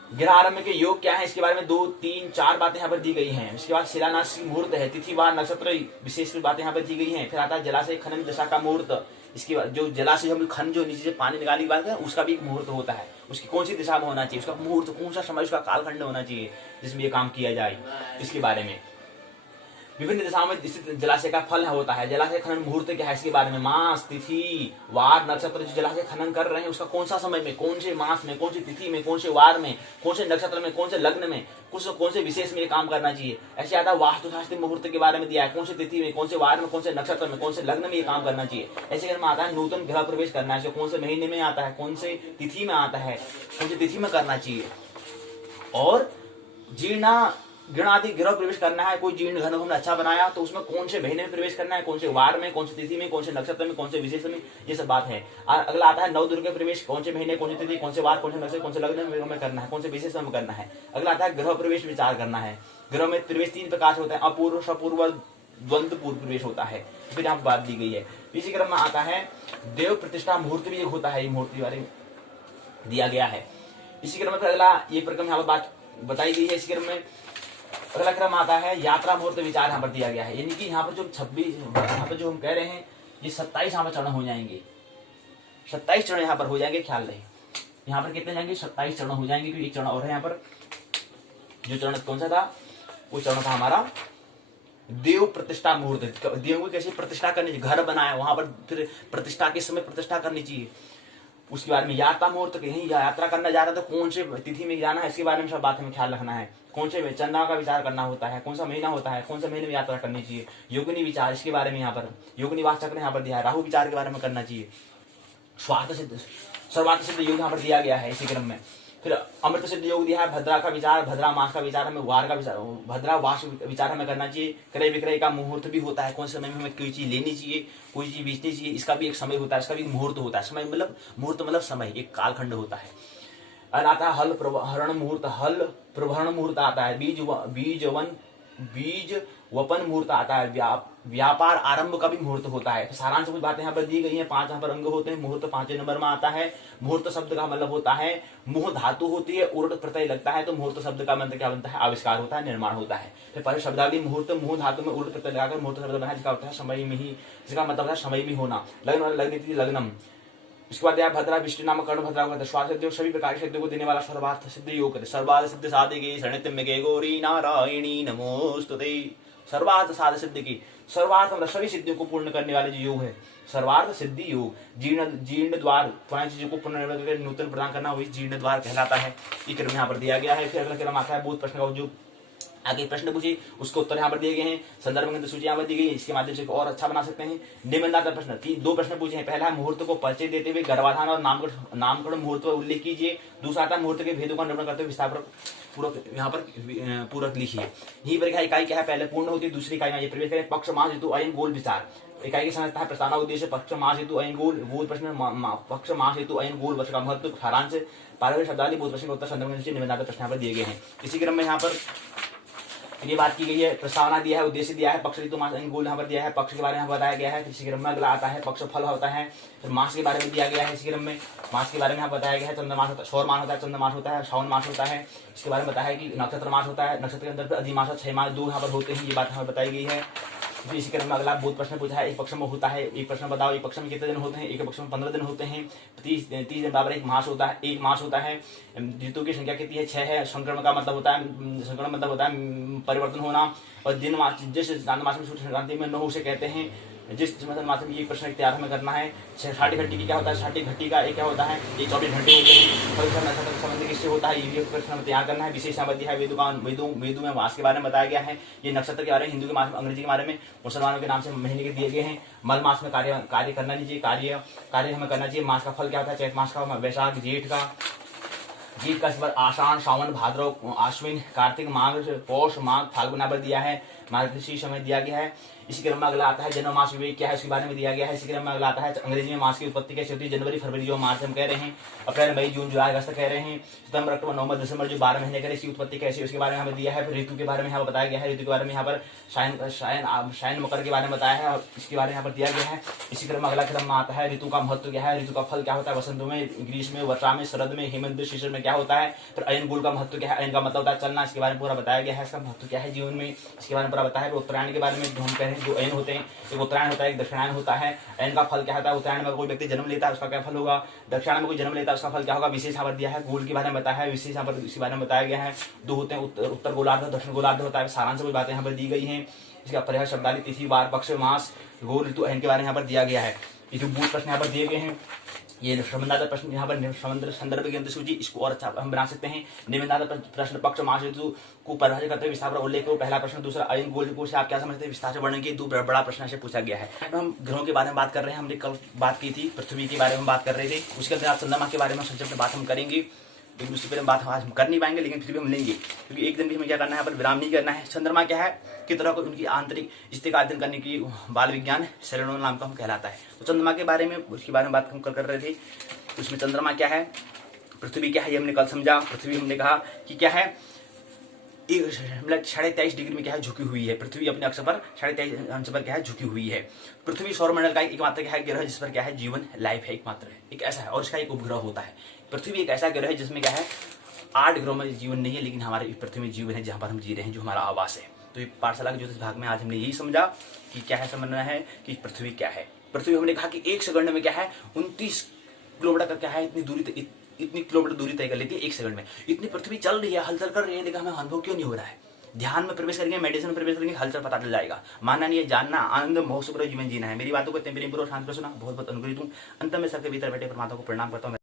ग्रहारंभ के योग क्या है इसके बारे में 2, 3, 4 बातें यहाँ पर दी गई हैं। इसके बाद शिलान्यास की मुहूर्त है, तिथि वार नक्षत्र विशेष बातें यहाँ पर दी गई हैं। फिर आता है जलाशय खनन दशा का मुहूर्त, इसके बाद जो जलाशय हम खन जो नीचे से पानी निकालने की बात है उसका भी एक मुहूर्त होता है, उसकी कौन सी दिशा में होना चाहिए, उसका मुहूर्त कौन सा समय, उसका कालखंड होना चाहिए जिसमें ये काम किया जाए, इसके बारे में। विभिन्न दिशाओं में स्थित जलाशय का फल होता है, जलाशय खनन मुहूर्त क्या है इसके बारे में, मास तिथि वार नक्षत्र, जो जलाशय खनन कर रहे हैं उसका कौन सा समय में, कौन से मास में, कौन सी तिथि में, कौन से वार में, कौन से नक्षत्र में, कौन से लग्न में, कौन से विशेष में ये काम करना चाहिए। ऐसे आता है वास्तुशास्त्री मुहूर्त के बारे में दिया है, कौन से तिथि में, कौन से वार में, कौन से नक्षत्र में, कौन से लग्न में ये काम करना चाहिए। ऐसे में आता है नूतन गृह प्रवेश करना है, कौन से महीने में आता है, कौन से तिथि में आता है, कौन सी तिथि में करना चाहिए। और गृणादि गृह प्रवेश करना है, कोई जीर्ण घर हमने अच्छा बनाया तो उसमें कौन से महीने में प्रवेश करना है, कौन से वार में, कौन सी तिथि में, कौन से नक्षत्र में, कौन से विशेष में, ये सब बात है। अगला आता है नवदुर्ग प्रवेश, कौन से महीने, कौन सी तिथि, कौन से वार, कौन से नक्षत्र, कौन से लग्न में करना है, कौन से विशेष में करना है। अगला आता है गृह प्रवेश विचार करना है। गृह में प्रवेश 3 प्रकार से होता है, अपूर्व, सपूर्व, द्वंद्व पूर्व प्रवेश होता है, फिर यहाँ बात दी गई है। इसी क्रम में आता है देव प्रतिष्ठा मुहूर्त भी एक होता है, ये मुहूर्त के बारे में दिया गया है। इसी क्रम में अगला ये प्रक्रम यहाँ पर बात बताई गई है। इसी क्रम में अगला क्रम आता है यात्रा मुहूर्त विचार यहाँ पर दिया गया है, यानी कि यहाँ पर जो 26 यहाँ पर जो हम कह रहे हैं ये 27 यहाँ पर चरण हो जाएंगे, 27 चरण यहाँ पर हो जाएंगे। ख्याल रहे यहाँ पर कितने जाएंगे, 27 चरण हो जाएंगे, क्योंकि एक चरण और है यहाँ पर। जो चरण कौन सा था, वो चरण था हमारा देव प्रतिष्ठा मुहूर्त, देव को कैसे प्रतिष्ठा करनी चाहिए, घर बनाया वहां पर फिर प्रतिष्ठा के समय प्रतिष्ठा करनी चाहिए, उसके बारे में। यात्रा मुहूर्त, कहीं यात्रा करना जा रहा है तो कौन से तिथि में जाना है, इसके बारे में सब बात हमें ख्याल रखना है। कौन से चंद्रमा का विचार करना होता है, कौन सा महीना होता है, कौन सा महीने में यात्रा करनी चाहिए। योगिनी विचार, इसके बारे में यहाँ पर योगिनी वास चक्र यहाँ पर दिया है, राहु विचार के बारे में करना चाहिए। स्वार्थ सिद्ध सर्वार्थ सिद्ध योग यहाँ पर दिया गया है इसी क्रम में। फिर अमृत सिद्ध योग दिया है, भद्रा का विचार, भद्रा मास का विचार हमें, वार का विचार, भद्रा वास विचार हमें करना चाहिए। क्रय विक्रय का मुहूर्त भी होता है, कौन से समय में हमें कोई चीज लेनी चाहिए, कोई चीज बेचनी चाहिए, इसका भी एक समय होता है, इसका भी एक मुहूर्त होता है। समय मतलब मुहूर्त मतलब समय, एक कालखंड होता है। और आता है हल प्रहरण मुहूर्त, हल प्रभरण मुहूर्त आता है, बीज वपन मुहूर्त आता है, व्यापार आरंभ का भी मुहूर्त होता है। तो सारांश कुछ बातें यहाँ पर दी गई हैं, 5 यहाँ पर अंग होते हैं। मुहूर्त 5वें नंबर में आता है। मुहूर्त शब्द का मतलब होता है, मुह धातु होती है, उर्ट प्रत्यय लगता है, तो मुहूर्त शब्द का मतलब क्या बनता है, आविष्कार होता है, निर्माण होता है। फिर पहले शब्दावली मुहूर्त, मुह धातु में उर्ट प्रत्यय लगाकर मुहूर्त शब्द बना, जिसका होता है समय में ही, जिसका मतलब है समय में होना। लग्न लग्न लग्नम, इसके बाद यह भद्रा विष्णु नाम कर्ण भद्रा श्वास सिद्ध सभी प्रकार सिद्ध को देने वाला सर्वार्थ सिद्ध योग सर्वार्थ सिद्ध साधे गे शरणित में गे गौरी नारायणी नमोस्तुते। सर्वार्थ साध सिद्धि की, सर्वार्थ मतलब सभी सिद्धियों को पूर्ण करने वाले जो योग है, सर्वार्थ सिद्धि योग। जीर्ण द्वार, पुरानी चीजों को पुनर्निर्मित करके नूतन प्रदान करना वही जीर्ण द्वार कहलाता है। ये क्रम यहाँ पर दिया गया है। फिर अगला क्रम आता है बोध प्रश्न का, जो आगे प्रश्न पूछे उसको उत्तर यहाँ पर दिए गए हैं। संदर्भ ग्रंथ सूची यहाँ पर दी गई है, इसके माध्यम से और अच्छा बना सकते हैं। निबंधात्मक प्रश्न, 2 प्रश्न पूछे हैं। पहला है मुहूर्त को परिचय देते हुए गर्भाधान और नामकरण मुहूर्त पर उल्लेख कीजिए। दूसरा आता है मुहूर्त के भेदों का निर्णय करते हुए विस्तार पूर्वक यहाँ पर पूरक लिखिए। यही परीक्षा इकाई क्या है, पहले पूर्ण होती है, दूसरी इकाई में ये प्रवेश करें। पक्ष मास हेतु अयन गोल विचार, इकाई की समझता है प्रस्तावना उद्देश्य, पक्ष मास हेतु अयन गोल, बोध प्रश्न पक्ष मास हेतु अयन गोल वर्ष का महत्व, सारांश, पारिभाषिक शब्दावली, बोध प्रश्न का उत्तर, संदर्भ ग्रंथ से निबंधात्मक प्रश्न यहाँ पर दिए गए हैं। इसी क्रम में यहाँ पर ये बात की गई है, प्रस्तावना दिया है, उद्देश्य दिया है, पक्ष ऋतु मास गोल यहाँ पर दिया है, पक्ष के बारे में बताया गया है। इसी क्रम में अगला आता है पक्ष फल होता है, फिर मास के बारे में दिया गया है। इसी क्रम में मास के बारे में यहाँ बताया गया है, चंद्रमास होता है, सौरमान होता है, चंद्रमास होता है, श्रावण मास होता है। इसके बारे में बताया कि नक्षत्र मास होता है, नक्षत्र के अंदर अधिमास 6 मास 2 यहाँ पर होते हैं, ये बात हमें बताई गई है। इसी क्रम में अगला बोध प्रश्न पूछा है, एक पक्ष में होता है, एक प्रश्न बताओ एक पक्ष में कितने दिन होते हैं, एक पक्ष में 15 दिन होते हैं, 30 दिन बराबर एक मास होता है, एक मास होता है। ऋतु की संख्या कितनी है, 6 है। संक्रमण का मतलब होता है, संक्रमण मतलब होता है परिवर्तन होना। और दिन मास, जिस चांद मास में सूर्य संक्रांति में न हो उसे कहते हैं। जिस मास में ये प्रश्न तैयार हमें करना है। 60 घंटे की क्या होता है, 60 घंटे का एक क्या होता है, ये 24 घंटे होते हैं। संबंध किससे होता है, ये प्रश्न तैयार करना है। विशेष अवधि है वेदों में मास के बारे में बताया गया है। ये नक्षत्र के बारे में, हिंदू के मास, अंग्रेजी के बारे में, मुसलमानों के नाम से महीने के दिए गए हैं। मल मास में कार्य करना नहीं चाहिए, कार्य हमें करना चाहिए। मास का फल क्या होता है, चैत मास का, वैशाख, जेठ का आषाढ़, सावन, भाद्रव, आश्विन, कार्तिक, माघ, पौष, माघ, फाल्गुन पर दिया है। मार्गशीर्ष समय दिया गया है। इसी क्रम में अगला आता है जन्म मास विवेक क्या है, उसके बारे में दिया गया है। इसी क्रम में अगला आता है अंग्रेजी में मास की उत्पत्ति कैसे होती है, जनवरी, फरवरी जो मार्च हम कह रहे हैं, अप्रैल, मई, जून, जुलाई, अगस्त कह रहे हैं, सितंबर, अक्टूबर, नवंबर, दिसंबर जो 12 महीने करें, इसकी उत्पत्ति कैसी, उसके बारे में हमें दिया है। फिर ऋतु के बारे में यहाँ पर बताया गया है, ऋतु के बारे में यहाँ पर शायन मकर के बारे में बताया है और इसके बारे में यहाँ पर दिया गया है। इसी क्रम में अगला क्रम में आता है ऋतु का महत्व क्या है, ऋतु का फल क्या होता है, वसंत में, ग्रीष्म में, वर्षा में, शरद में, हेमंत, शीशिर में क्या होता है। फिर अयन गोल का महत्व क्या है, अयन का मतलब होता है चलना, इसके बारे में पूरा बताया गया है। इसका महत्व क्या है जीवन में, इसके बारे में पूरा बताया है। उत्तरायण के बारे में जो हम कह रहे हैं, 2 अयन होते हैं, एक उत्तरायण होता है, एक दक्षिणायन होता है। अयन का फल क्या होता है, उत्तरायण में कोई व्यक्ति जन्म लेता है उसका क्या फल होगा, दक्षिणायन में कोई जन्म लेता है उसका फल क्या होगा। विशेष यहाँ पर दिया है, गोल के बारे में बताया है, विशेष यहाँ पर इसी बारे में बताया गया है। 2 होते हैं, उत्तर गोलार्ध, दक्षिण गोलार्ध होता है। सारांश कुछ बातें यहाँ पर दी गई हैं। इसका परिभाषा शब्दावली, तिथि, वार, पक्ष, मास, गोल, ऋतु, अयन के बारे में यहाँ पर दिया गया है। ये जो बोध प्रश्न यहाँ पर दिए गए हैं, ये निबंधात्मक प्रश्न यहाँ पर संदर्भ ग्रंथ सूची, इसको और अच्छा हम बना सकते हैं। निबंधात्मक प्रश्न पक्ष मास ऋतु को परिभाषित करते हुए विस्तार पर उल्लेख करो। पहला प्रश्न, दूसरा अयन गोल को से आप क्या समझते हैं, विस्तार से वर्णन की। 2 बड़ा प्रश्न ऐसे पूछा गया है। हम ग्रहों के बारे में बात कर रहे हैं, हमने कल बात की थी पृथ्वी के बारे में बात कर रहे थे, उसके अंदर आप चंद्रमा के बारे में संक्षिप्त में बात हम करेंगे। लेकिन उससे पहले बात आज हम कर नहीं पाएंगे, लेकिन फिर भी हम लेंगे, क्योंकि एक दिन भी हमें क्या करना है, पर विराम नहीं करना है। चंद्रमा क्या है, किस तरह को उनकी आंतरिक स्थिति का अध्ययन करने की बाल विज्ञान सेलेनोन नाम का हम कहलाता है। तो चंद्रमा के बारे में, उसके बारे में बात हम कल कर रहे थे। उसमें चंद्रमा क्या है, पृथ्वी क्या है, ये हमने कल समझा। पृथ्वी हमने कहा कि क्या है, 23.5 डिग्री में क्या है, झुकी हुई है। पृथ्वी अपने अक्ष पर 23.5 अंश पर क्या है, झुकी हुई है। पृथ्वी सौरमंडल का एकमात्र क्या है, ग्रह जिस पर क्या है, जीवन लाइफ है, एकमात्र है, एक ऐसा है, और इसका एक उपग्रह होता है। पृथ्वी एक ऐसा ग्रह है जिसमें क्या है, 8 ग्रहों में जीवन नहीं है, लेकिन हमारे पृथ्वी में जीवन है, जहां पर हम जी रहे हैं, जो हमारा आवास है। तो ये पाठशाला के ज्योतिष भाग में आज हमने यही समझा कि क्या है, समझना है कि पृथ्वी क्या है। पृथ्वी हमने कहा कि 1 सेकंड में क्या है, 29 किलोमीटर का क्या है, इतनी किलोमीटर दूरी तय कर लेती है 1 सेकंड में। इतनी पृथ्वी चल रही है, हलचल कर रही है, लेकिन हमें अनुभव क्यों नहीं हो रहा है। ध्यान में प्रवेश करेंगे, मेडिटेशन में प्रवेश करेंगे, हलचल पता चल जाएगा। मानना नहीं है, जानना, आनंद मोह से पूरा जीवन जीना है। मेरी बातों को इतने प्रेमपूर्वक शांत पर सुना, बहुत बहुत अनुग्रहित हूँ। अंत में सबके भीतर बैठे परमात्मा को प्रणाम करता हूँ।